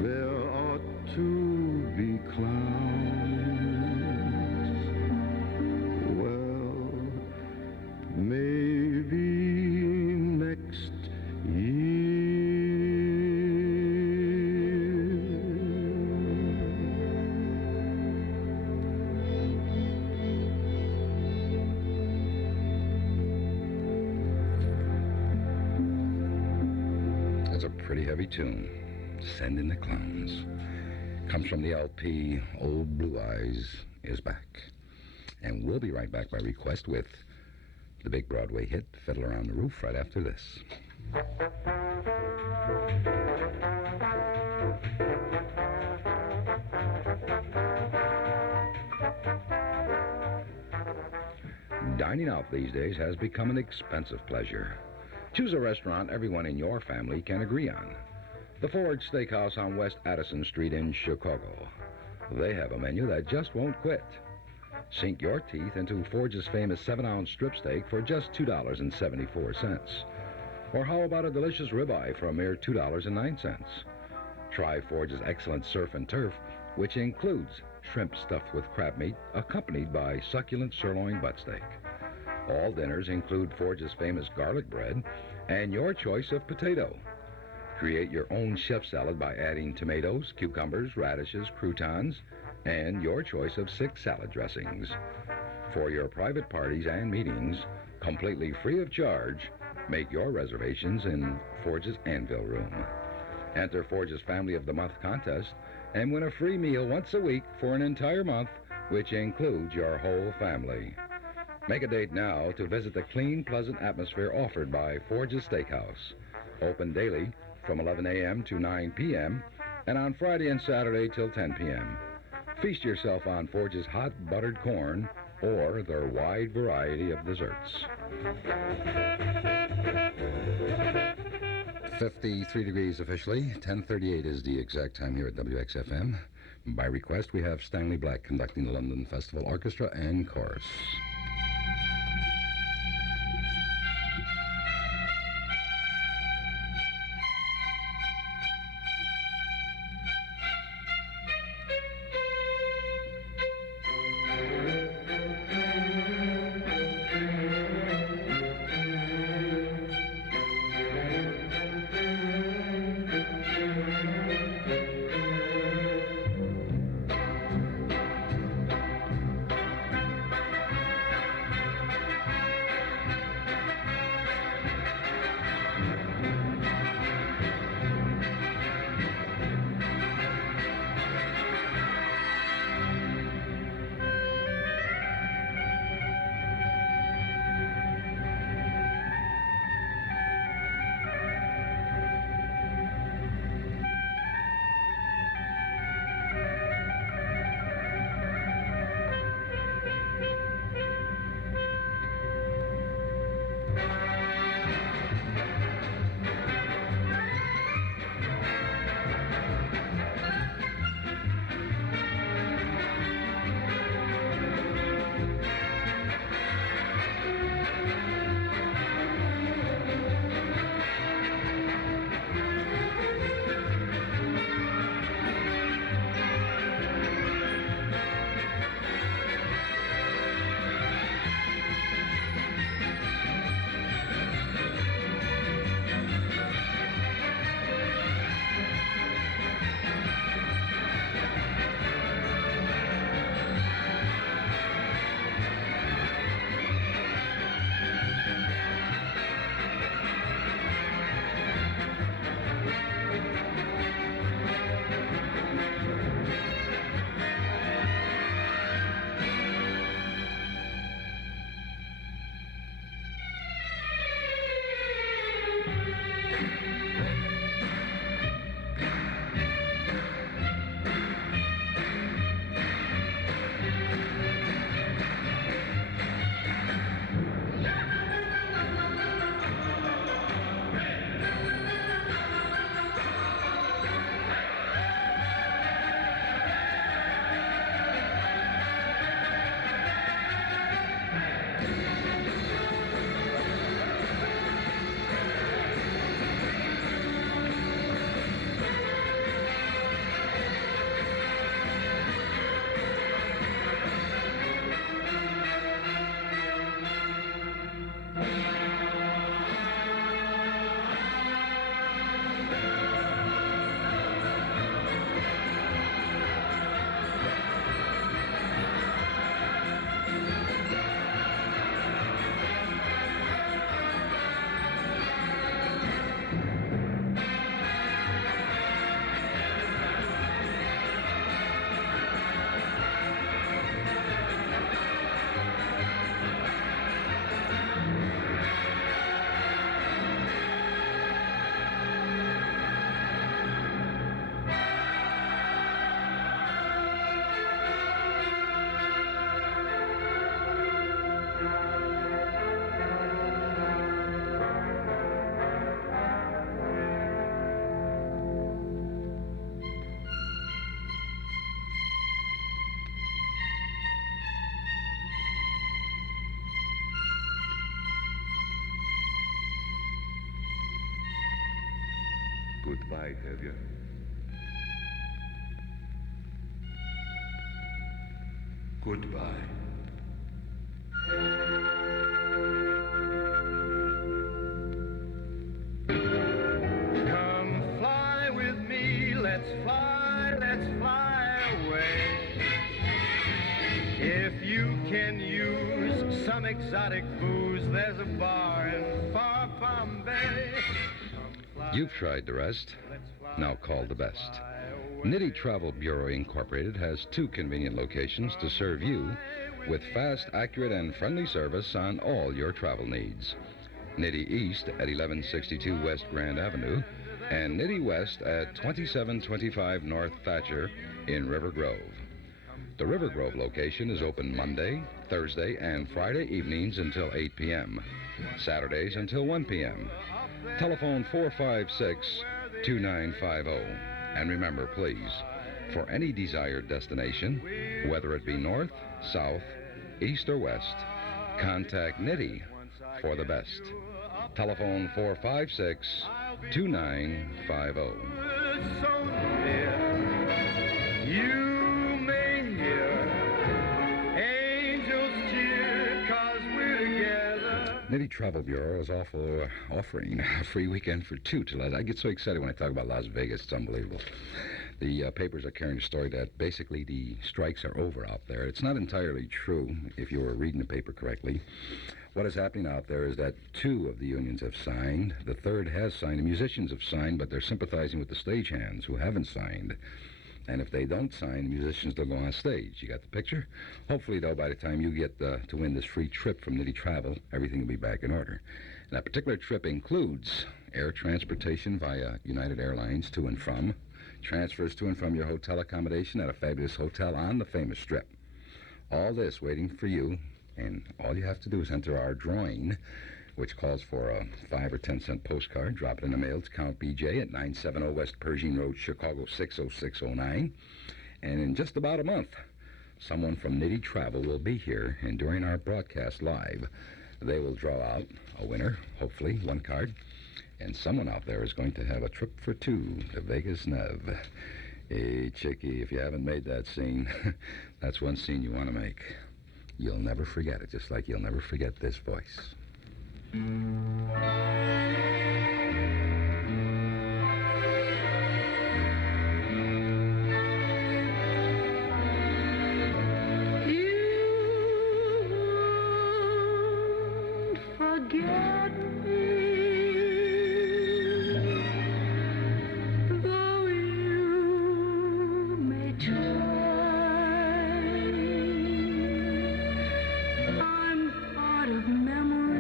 There ought to be clowns. Well, maybe next That's a pretty heavy tune. Send in the Clowns. Comes from the LP Old Blue Eyes is Back. And we'll be right back by request with the big Broadway hit, Fiddler on the Roof, right after this. Dining out these days has become an expensive pleasure. Choose a restaurant everyone in your family can agree on. The Forge Steakhouse on West Addison Street in Chicago. They have a menu that just won't quit. Sink your teeth into Forge's famous 7-ounce strip steak for just $2.74. Or how about a delicious ribeye for a mere $2.09? Try Forge's excellent surf and turf, which includes shrimp stuffed with crab meat, accompanied by succulent sirloin butt steak. All dinners include Forge's famous garlic bread and your choice of potato. Create your own chef salad by adding tomatoes, cucumbers, radishes, croutons, and your choice of 6 salad dressings. For your private parties and meetings, completely free of charge, make your reservations in Forge's Anvil Room. Enter Forge's Family of the Month contest and win a free meal once a week for an entire month, which includes your whole family. Make a date now to visit the clean, pleasant atmosphere offered by Forge's Steakhouse. Open daily from 11 a.m. to 9 p.m. and on Friday and Saturday till 10 p.m. Feast yourself on Forge's hot buttered corn or their wide variety of desserts. 53 degrees officially. 10:38 is the exact time here at WXFM. By request, we have Stanley Black conducting the London Festival Orchestra and Chorus. goodbye, have you? Goodbye. Come fly with me, let's fly away. If you can use some exotic booze, there's a bar in far Bombay. You've tried the rest. Now call the best. Nitty Travel Bureau Incorporated has 2 convenient locations to serve you with fast, accurate, and friendly service on all your travel needs. Nitty East at 1162 West Grand Avenue and Nitty West at 2725 North Thatcher in River Grove. The River Grove location is open Monday, Thursday, and Friday evenings until 8 p.m., Saturdays until 1 p.m. Telephone 456-2950. And remember, please, for any desired destination, whether it be north, south, east, or west, contact Nitty for the best. Telephone 456-2950. You may hear angels cheer 'cause we're together. Nitty Travel Bureau is offering a free weekend for 2 to I get so excited when I talk about Las Vegas. It's unbelievable. The papers are carrying a story that basically the strikes are over out there. It's not entirely true, if you were reading the paper correctly. What is happening out there is that 2 of the unions have signed. The 3rd has signed. The musicians have signed, but they're sympathizing with the stagehands who haven't signed. And if they don't sign, the musicians don't go on stage. You got the picture? Hopefully, though, by the time you get to win this free trip from Nitty Travel, everything will be back in order. And that particular trip includes air transportation via United Airlines to and from, transfers to and from your hotel accommodation at a fabulous hotel on the famous Strip. All this waiting for you, and all you have to do is enter our drawing, which calls for a 5 or 10 cent postcard. Drop it in the mail to Count BJ at 970 West Pershing Road, Chicago 60609. And in just about a month, someone from Nitty Travel will be here, and during our broadcast live, they will draw out a winner, hopefully, 1 card. And someone out there is going to have a trip for 2 to Vegas Nev. Hey, Chickie, if you haven't made that scene, that's one scene you want to make. You'll never forget it, just like you'll never forget this voice. Forget me, though you may try. I'm part of memories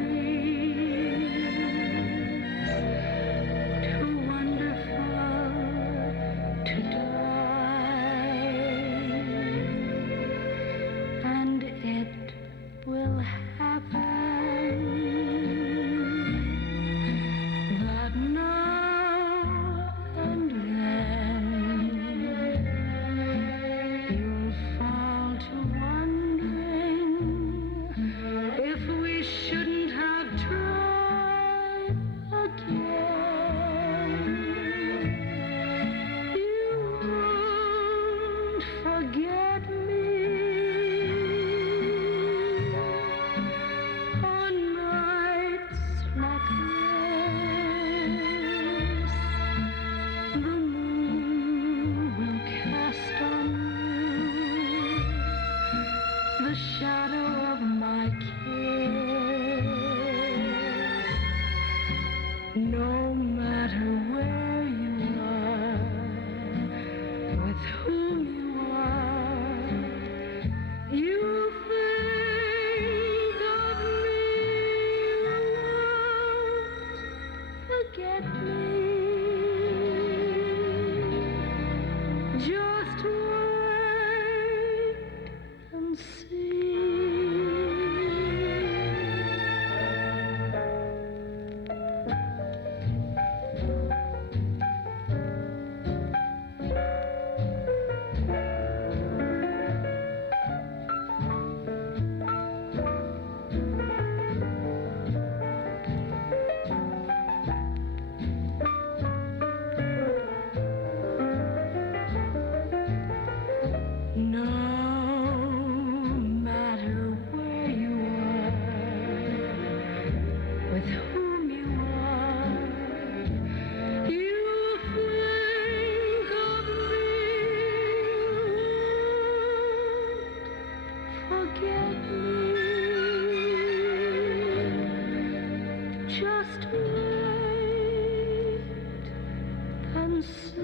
forget me. Just wait and see.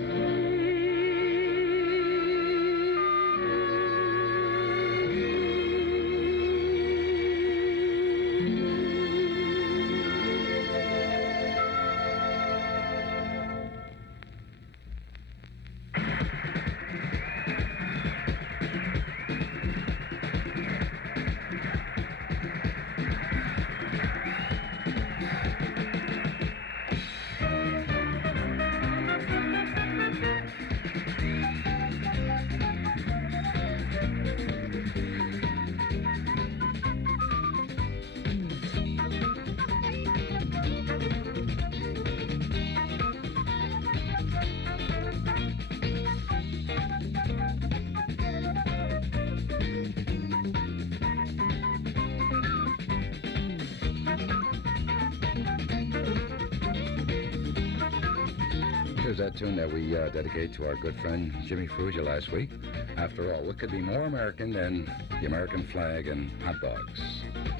Here's that tune that we dedicate to our good friend Jimmy Frugia last week. After all, what could be more American than the American flag and hot dogs?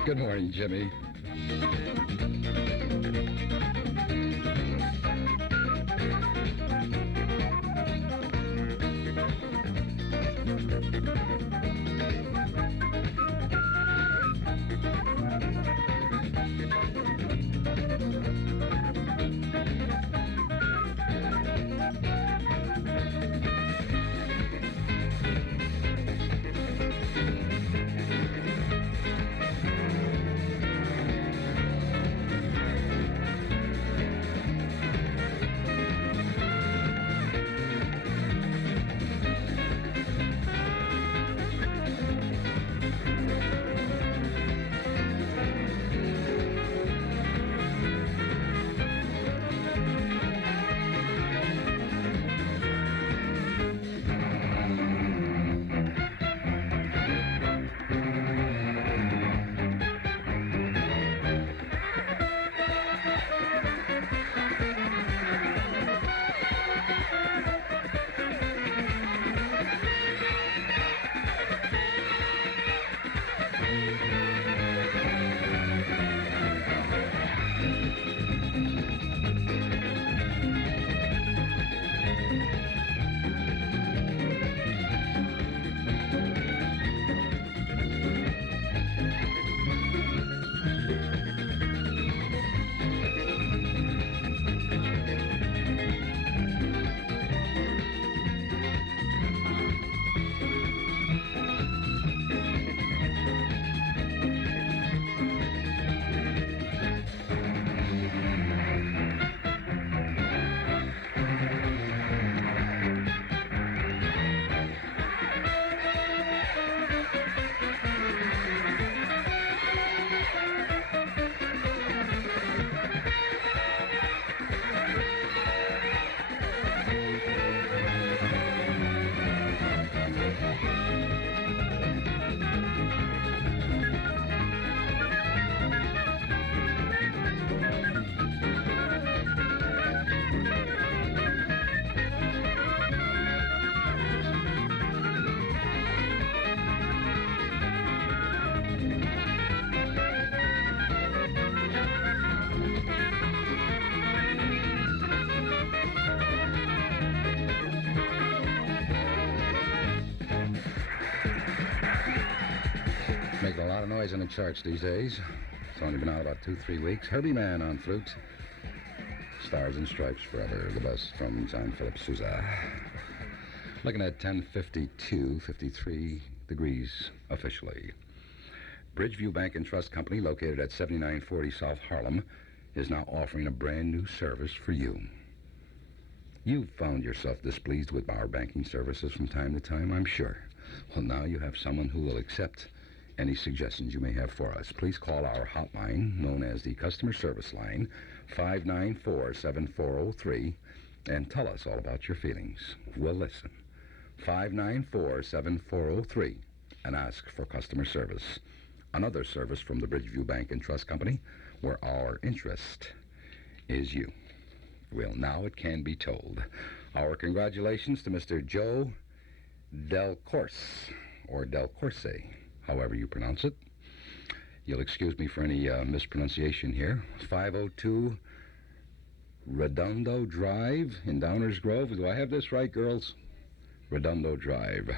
Good morning, Jimmy. Making a lot of noise in the charts these days. It's only been out about 2-3 weeks. Herbie Mann on flute. Stars and Stripes Forever, the best from John Philip Sousa. Looking at 10:52, 53 degrees officially. Bridgeview Bank and Trust Company, located at 7940 South Harlem, is now offering a brand new service for you. You've found yourself displeased with our banking services from time to time, I'm sure. Well, now you have someone who will accept any suggestions you may have for us. Please call our hotline, known as the Customer Service Line, 594-7403, and tell us all about your feelings. We'll listen. 594-7403, and ask for customer service. Another service from the Bridgeview Bank and Trust Company, where our interest is you. Well, now it can be told. Our congratulations to Mr. Joe Del Corse, or Del Corse. however you pronounce it. You'll excuse me for any mispronunciation here. 502 Redondo Drive in Downers Grove. Do I have this right, girls? Redondo Drive.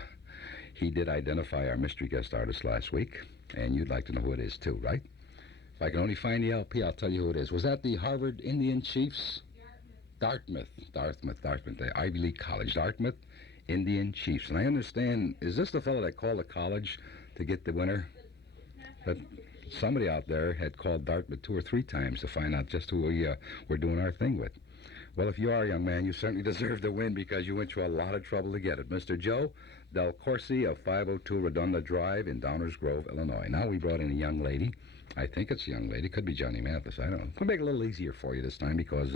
He did identify our mystery guest artist last week, and you'd like to know who it is, too, right? If I can only find the LP, I'll tell you who it is. Was that the Harvard Indian Chiefs? Dartmouth, the Ivy League College. Dartmouth Indian Chiefs. And I understand, is this the fellow that called the college to get the winner? But somebody out there had called Dartmouth 2 or 3 times to find out just who we were doing our thing with. Well, if you are, young man, you certainly deserve to win because you went through a lot of trouble to get it. Mr. Joe Del Corsi of 502 Redondo Drive in Downers Grove, Illinois. Now we brought in a young lady. I think it's a young lady. Could be Johnny Mathis. I don't know. We'll make it a little easier for you this time because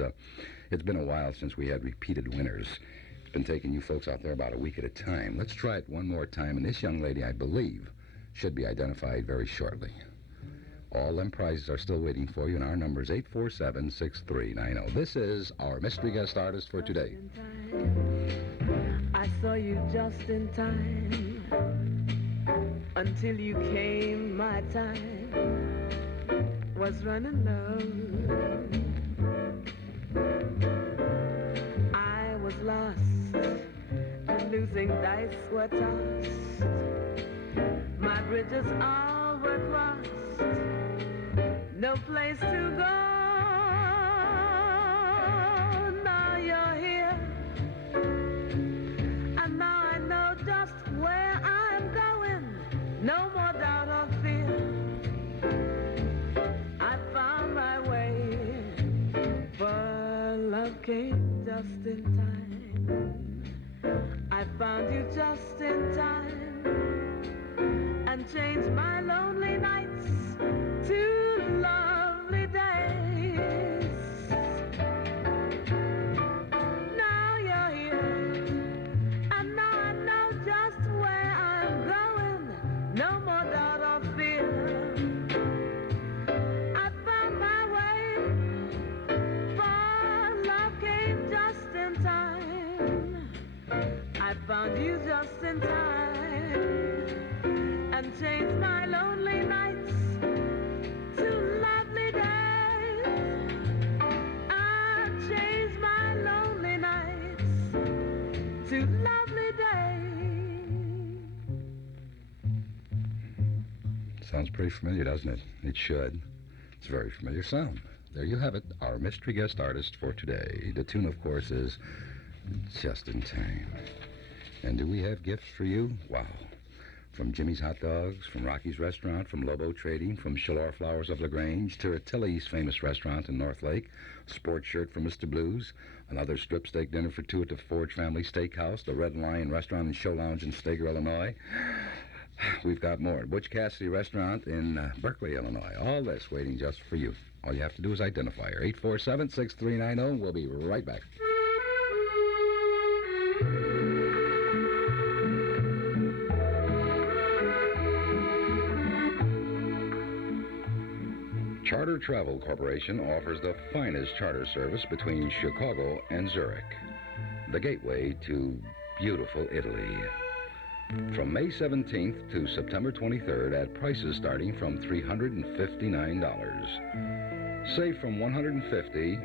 it's been a while since we had repeated winners. It's been taking you folks out there about a week at a time. Let's try it one more time. And this young lady, I believe, should be identified very shortly. All them prizes are still waiting for you, and our number is 847-6390. This is our mystery guest artist for today. I saw you just in time. Until you came, my time was running low. I was lost, and losing dice were tossed. My bridges all were crossed. No place to go. Now you're here, and now I know just where I'm going. No more doubt or fear. I found my way, for love came just in time. I found you just in time, and changed my lonely nights to lovely days. Now you're here, and now I know just where I'm going. No more doubt or fear. I found my way, for love came just in time. I found you just in time, and changed my lonely nights to lovely days. I changed my lonely nights to lovely days. Sounds pretty familiar, doesn't it? It should. It's a very familiar sound. There you have it, our mystery guest artist for today. The tune, of course, is Just in Time. And do we have gifts for you? Wow. From Jimmy's Hot Dogs, from Rocky's Restaurant, from Lobo Trading, from Shallor Flowers of LaGrange, to Tilly's famous restaurant in North Lake, sports shirt from Mr. Blues, another strip steak dinner for 2 at the Forge Family Steakhouse, the Red Lion Restaurant and Show Lounge in Stager, Illinois. We've got more. Butch Cassidy Restaurant in Berkeley, Illinois. All this waiting just for you. All you have to do is identify her. 847-6390. We'll be right back. Charter Travel Corporation offers the finest charter service between Chicago and Zurich, the gateway to beautiful Italy. From May 17th to September 23rd at prices starting from $359. Save from $150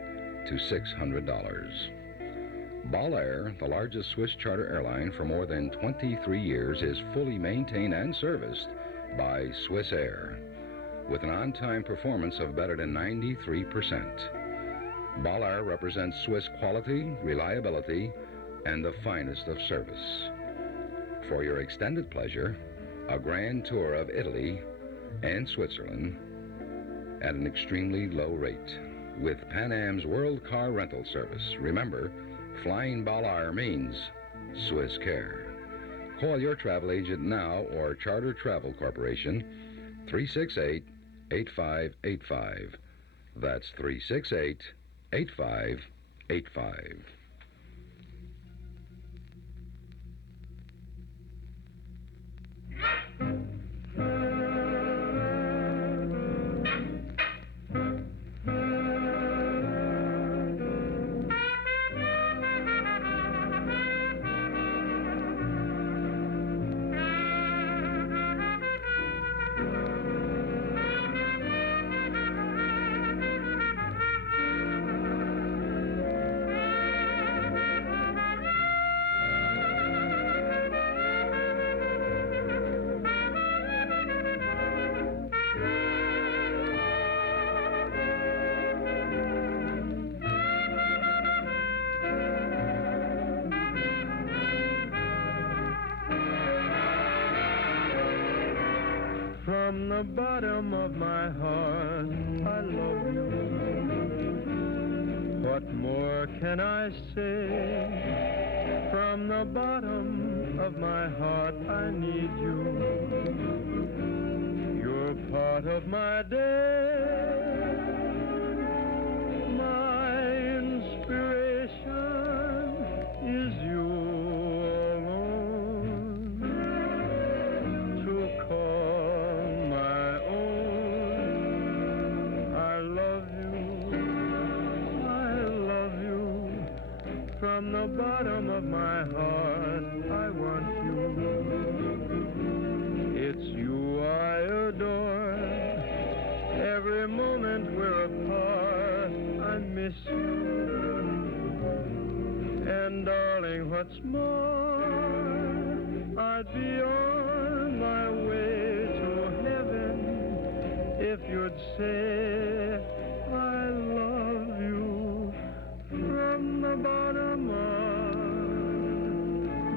to $600. Ball Air, the largest Swiss charter airline for more than 23 years, is fully maintained and serviced by Swiss Air, with an on-time performance of better than 93%. Ball Air represents Swiss quality, reliability, and the finest of service. For your extended pleasure, a grand tour of Italy and Switzerland at an extremely low rate with Pan Am's World Car Rental Service. Remember, flying Ball Air means Swiss care. Call your travel agent now or Charter Travel Corporation, 368-8585. That's 368-8585. From the bottom of my heart, I love you. What more can I say? From the bottom of my heart, I need you. You're part of my day, my inspiration is you alone to call my own. I love you from the bottom of my heart. I want you. It's you I adore. Every moment we're apart, I miss you. And darling, what's more, I'd be on my way to heaven if you'd say I love you from the bottom of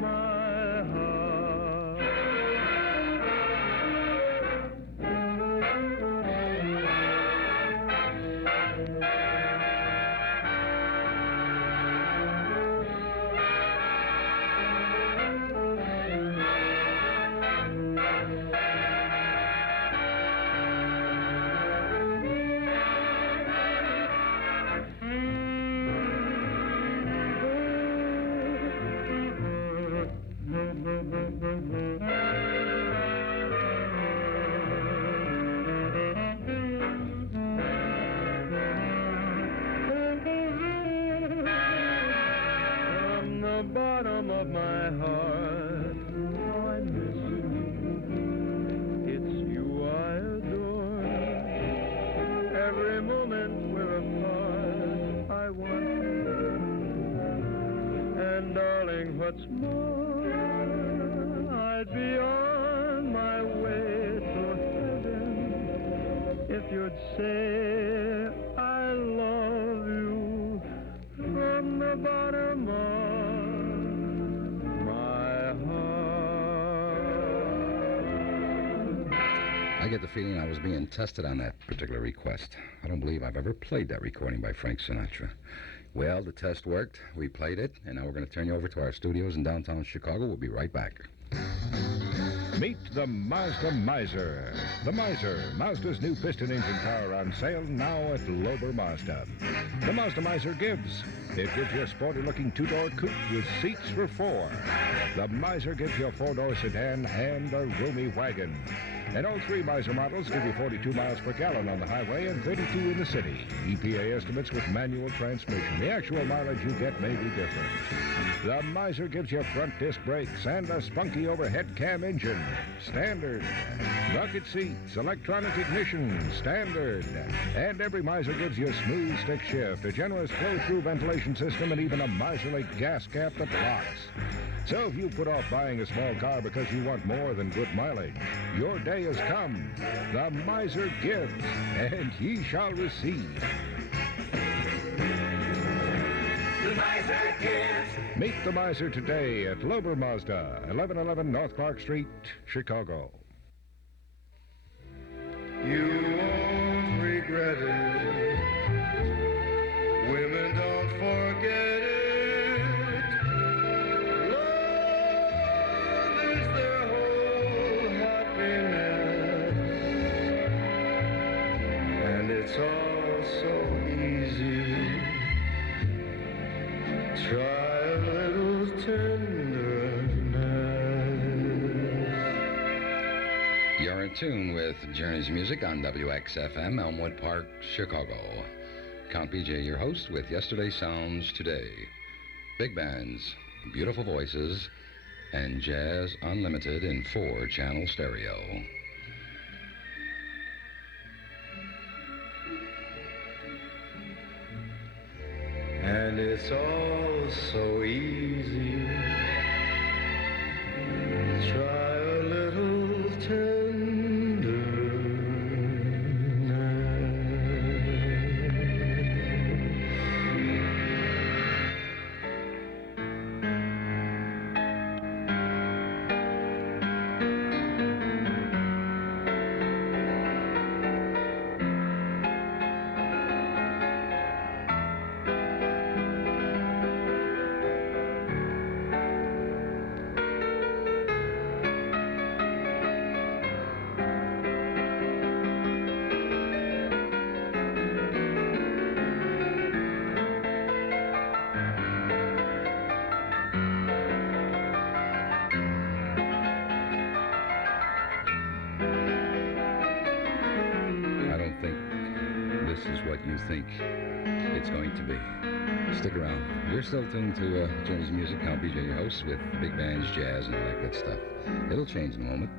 my heart. From the bottom of my heart, oh, I miss you. It's you I adore. Every moment we're apart, I want you. And darling, what's more, I'd be on my way to heaven if you'd say I love you from the bottom of my heart. I get the feeling I was being tested on that particular request. I don't believe I've ever played that recording by Frank Sinatra. Well, the test worked. We played it, and now we're going to turn you over to our studios in downtown Chicago. We'll be right back. Meet the Mazda Miser. The Miser, Mazda's new piston engine car on sale now at Lober Mazda. The Mazda Miser Gibbs. It gives you a sporty-looking two-door coupe with seats for four. The Miser gives you a four-door sedan and a roomy wagon. And all three Miser models give you 42 miles per gallon on the highway and 32 in the city. EPA estimates with manual transmission. The actual mileage you get may be different. The Miser gives you front disc brakes and a spunky overhead cam engine. Standard. Bucket seats, electronic ignition. Standard. And every Miser gives you a smooth stick shift, a generous flow-through ventilation system, and even a Miserly gas cap that locks. So if you put off buying a small car because you want more than good mileage, your day has come. The Miser gives, and ye shall receive. The Miser gives. Meet the Miser today at Lober Mazda, 1111 North Clark Street, Chicago. You won't regret it. Women don't forget it. Love is their whole happiness. And it's all so easy. Try a little tenderness. You're in tune with Journey's Music on WXFM, Elmwood Park, Chicago. Count BJ, your host, with Yesterday's Sounds Today. Big bands, beautiful voices, and jazz unlimited in 4-channel stereo. And it's all so easy. Try a little tenderness. what you think it's going to be. Stick around. You're still tuned to Journey's Music. Count BJ, your host, with big bands, jazz, and all that good stuff. It'll change in a moment.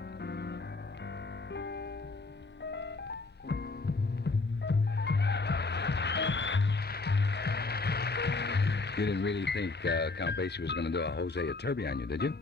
You didn't really think Count Basie was going to do a Jose Iturbi on you, did you?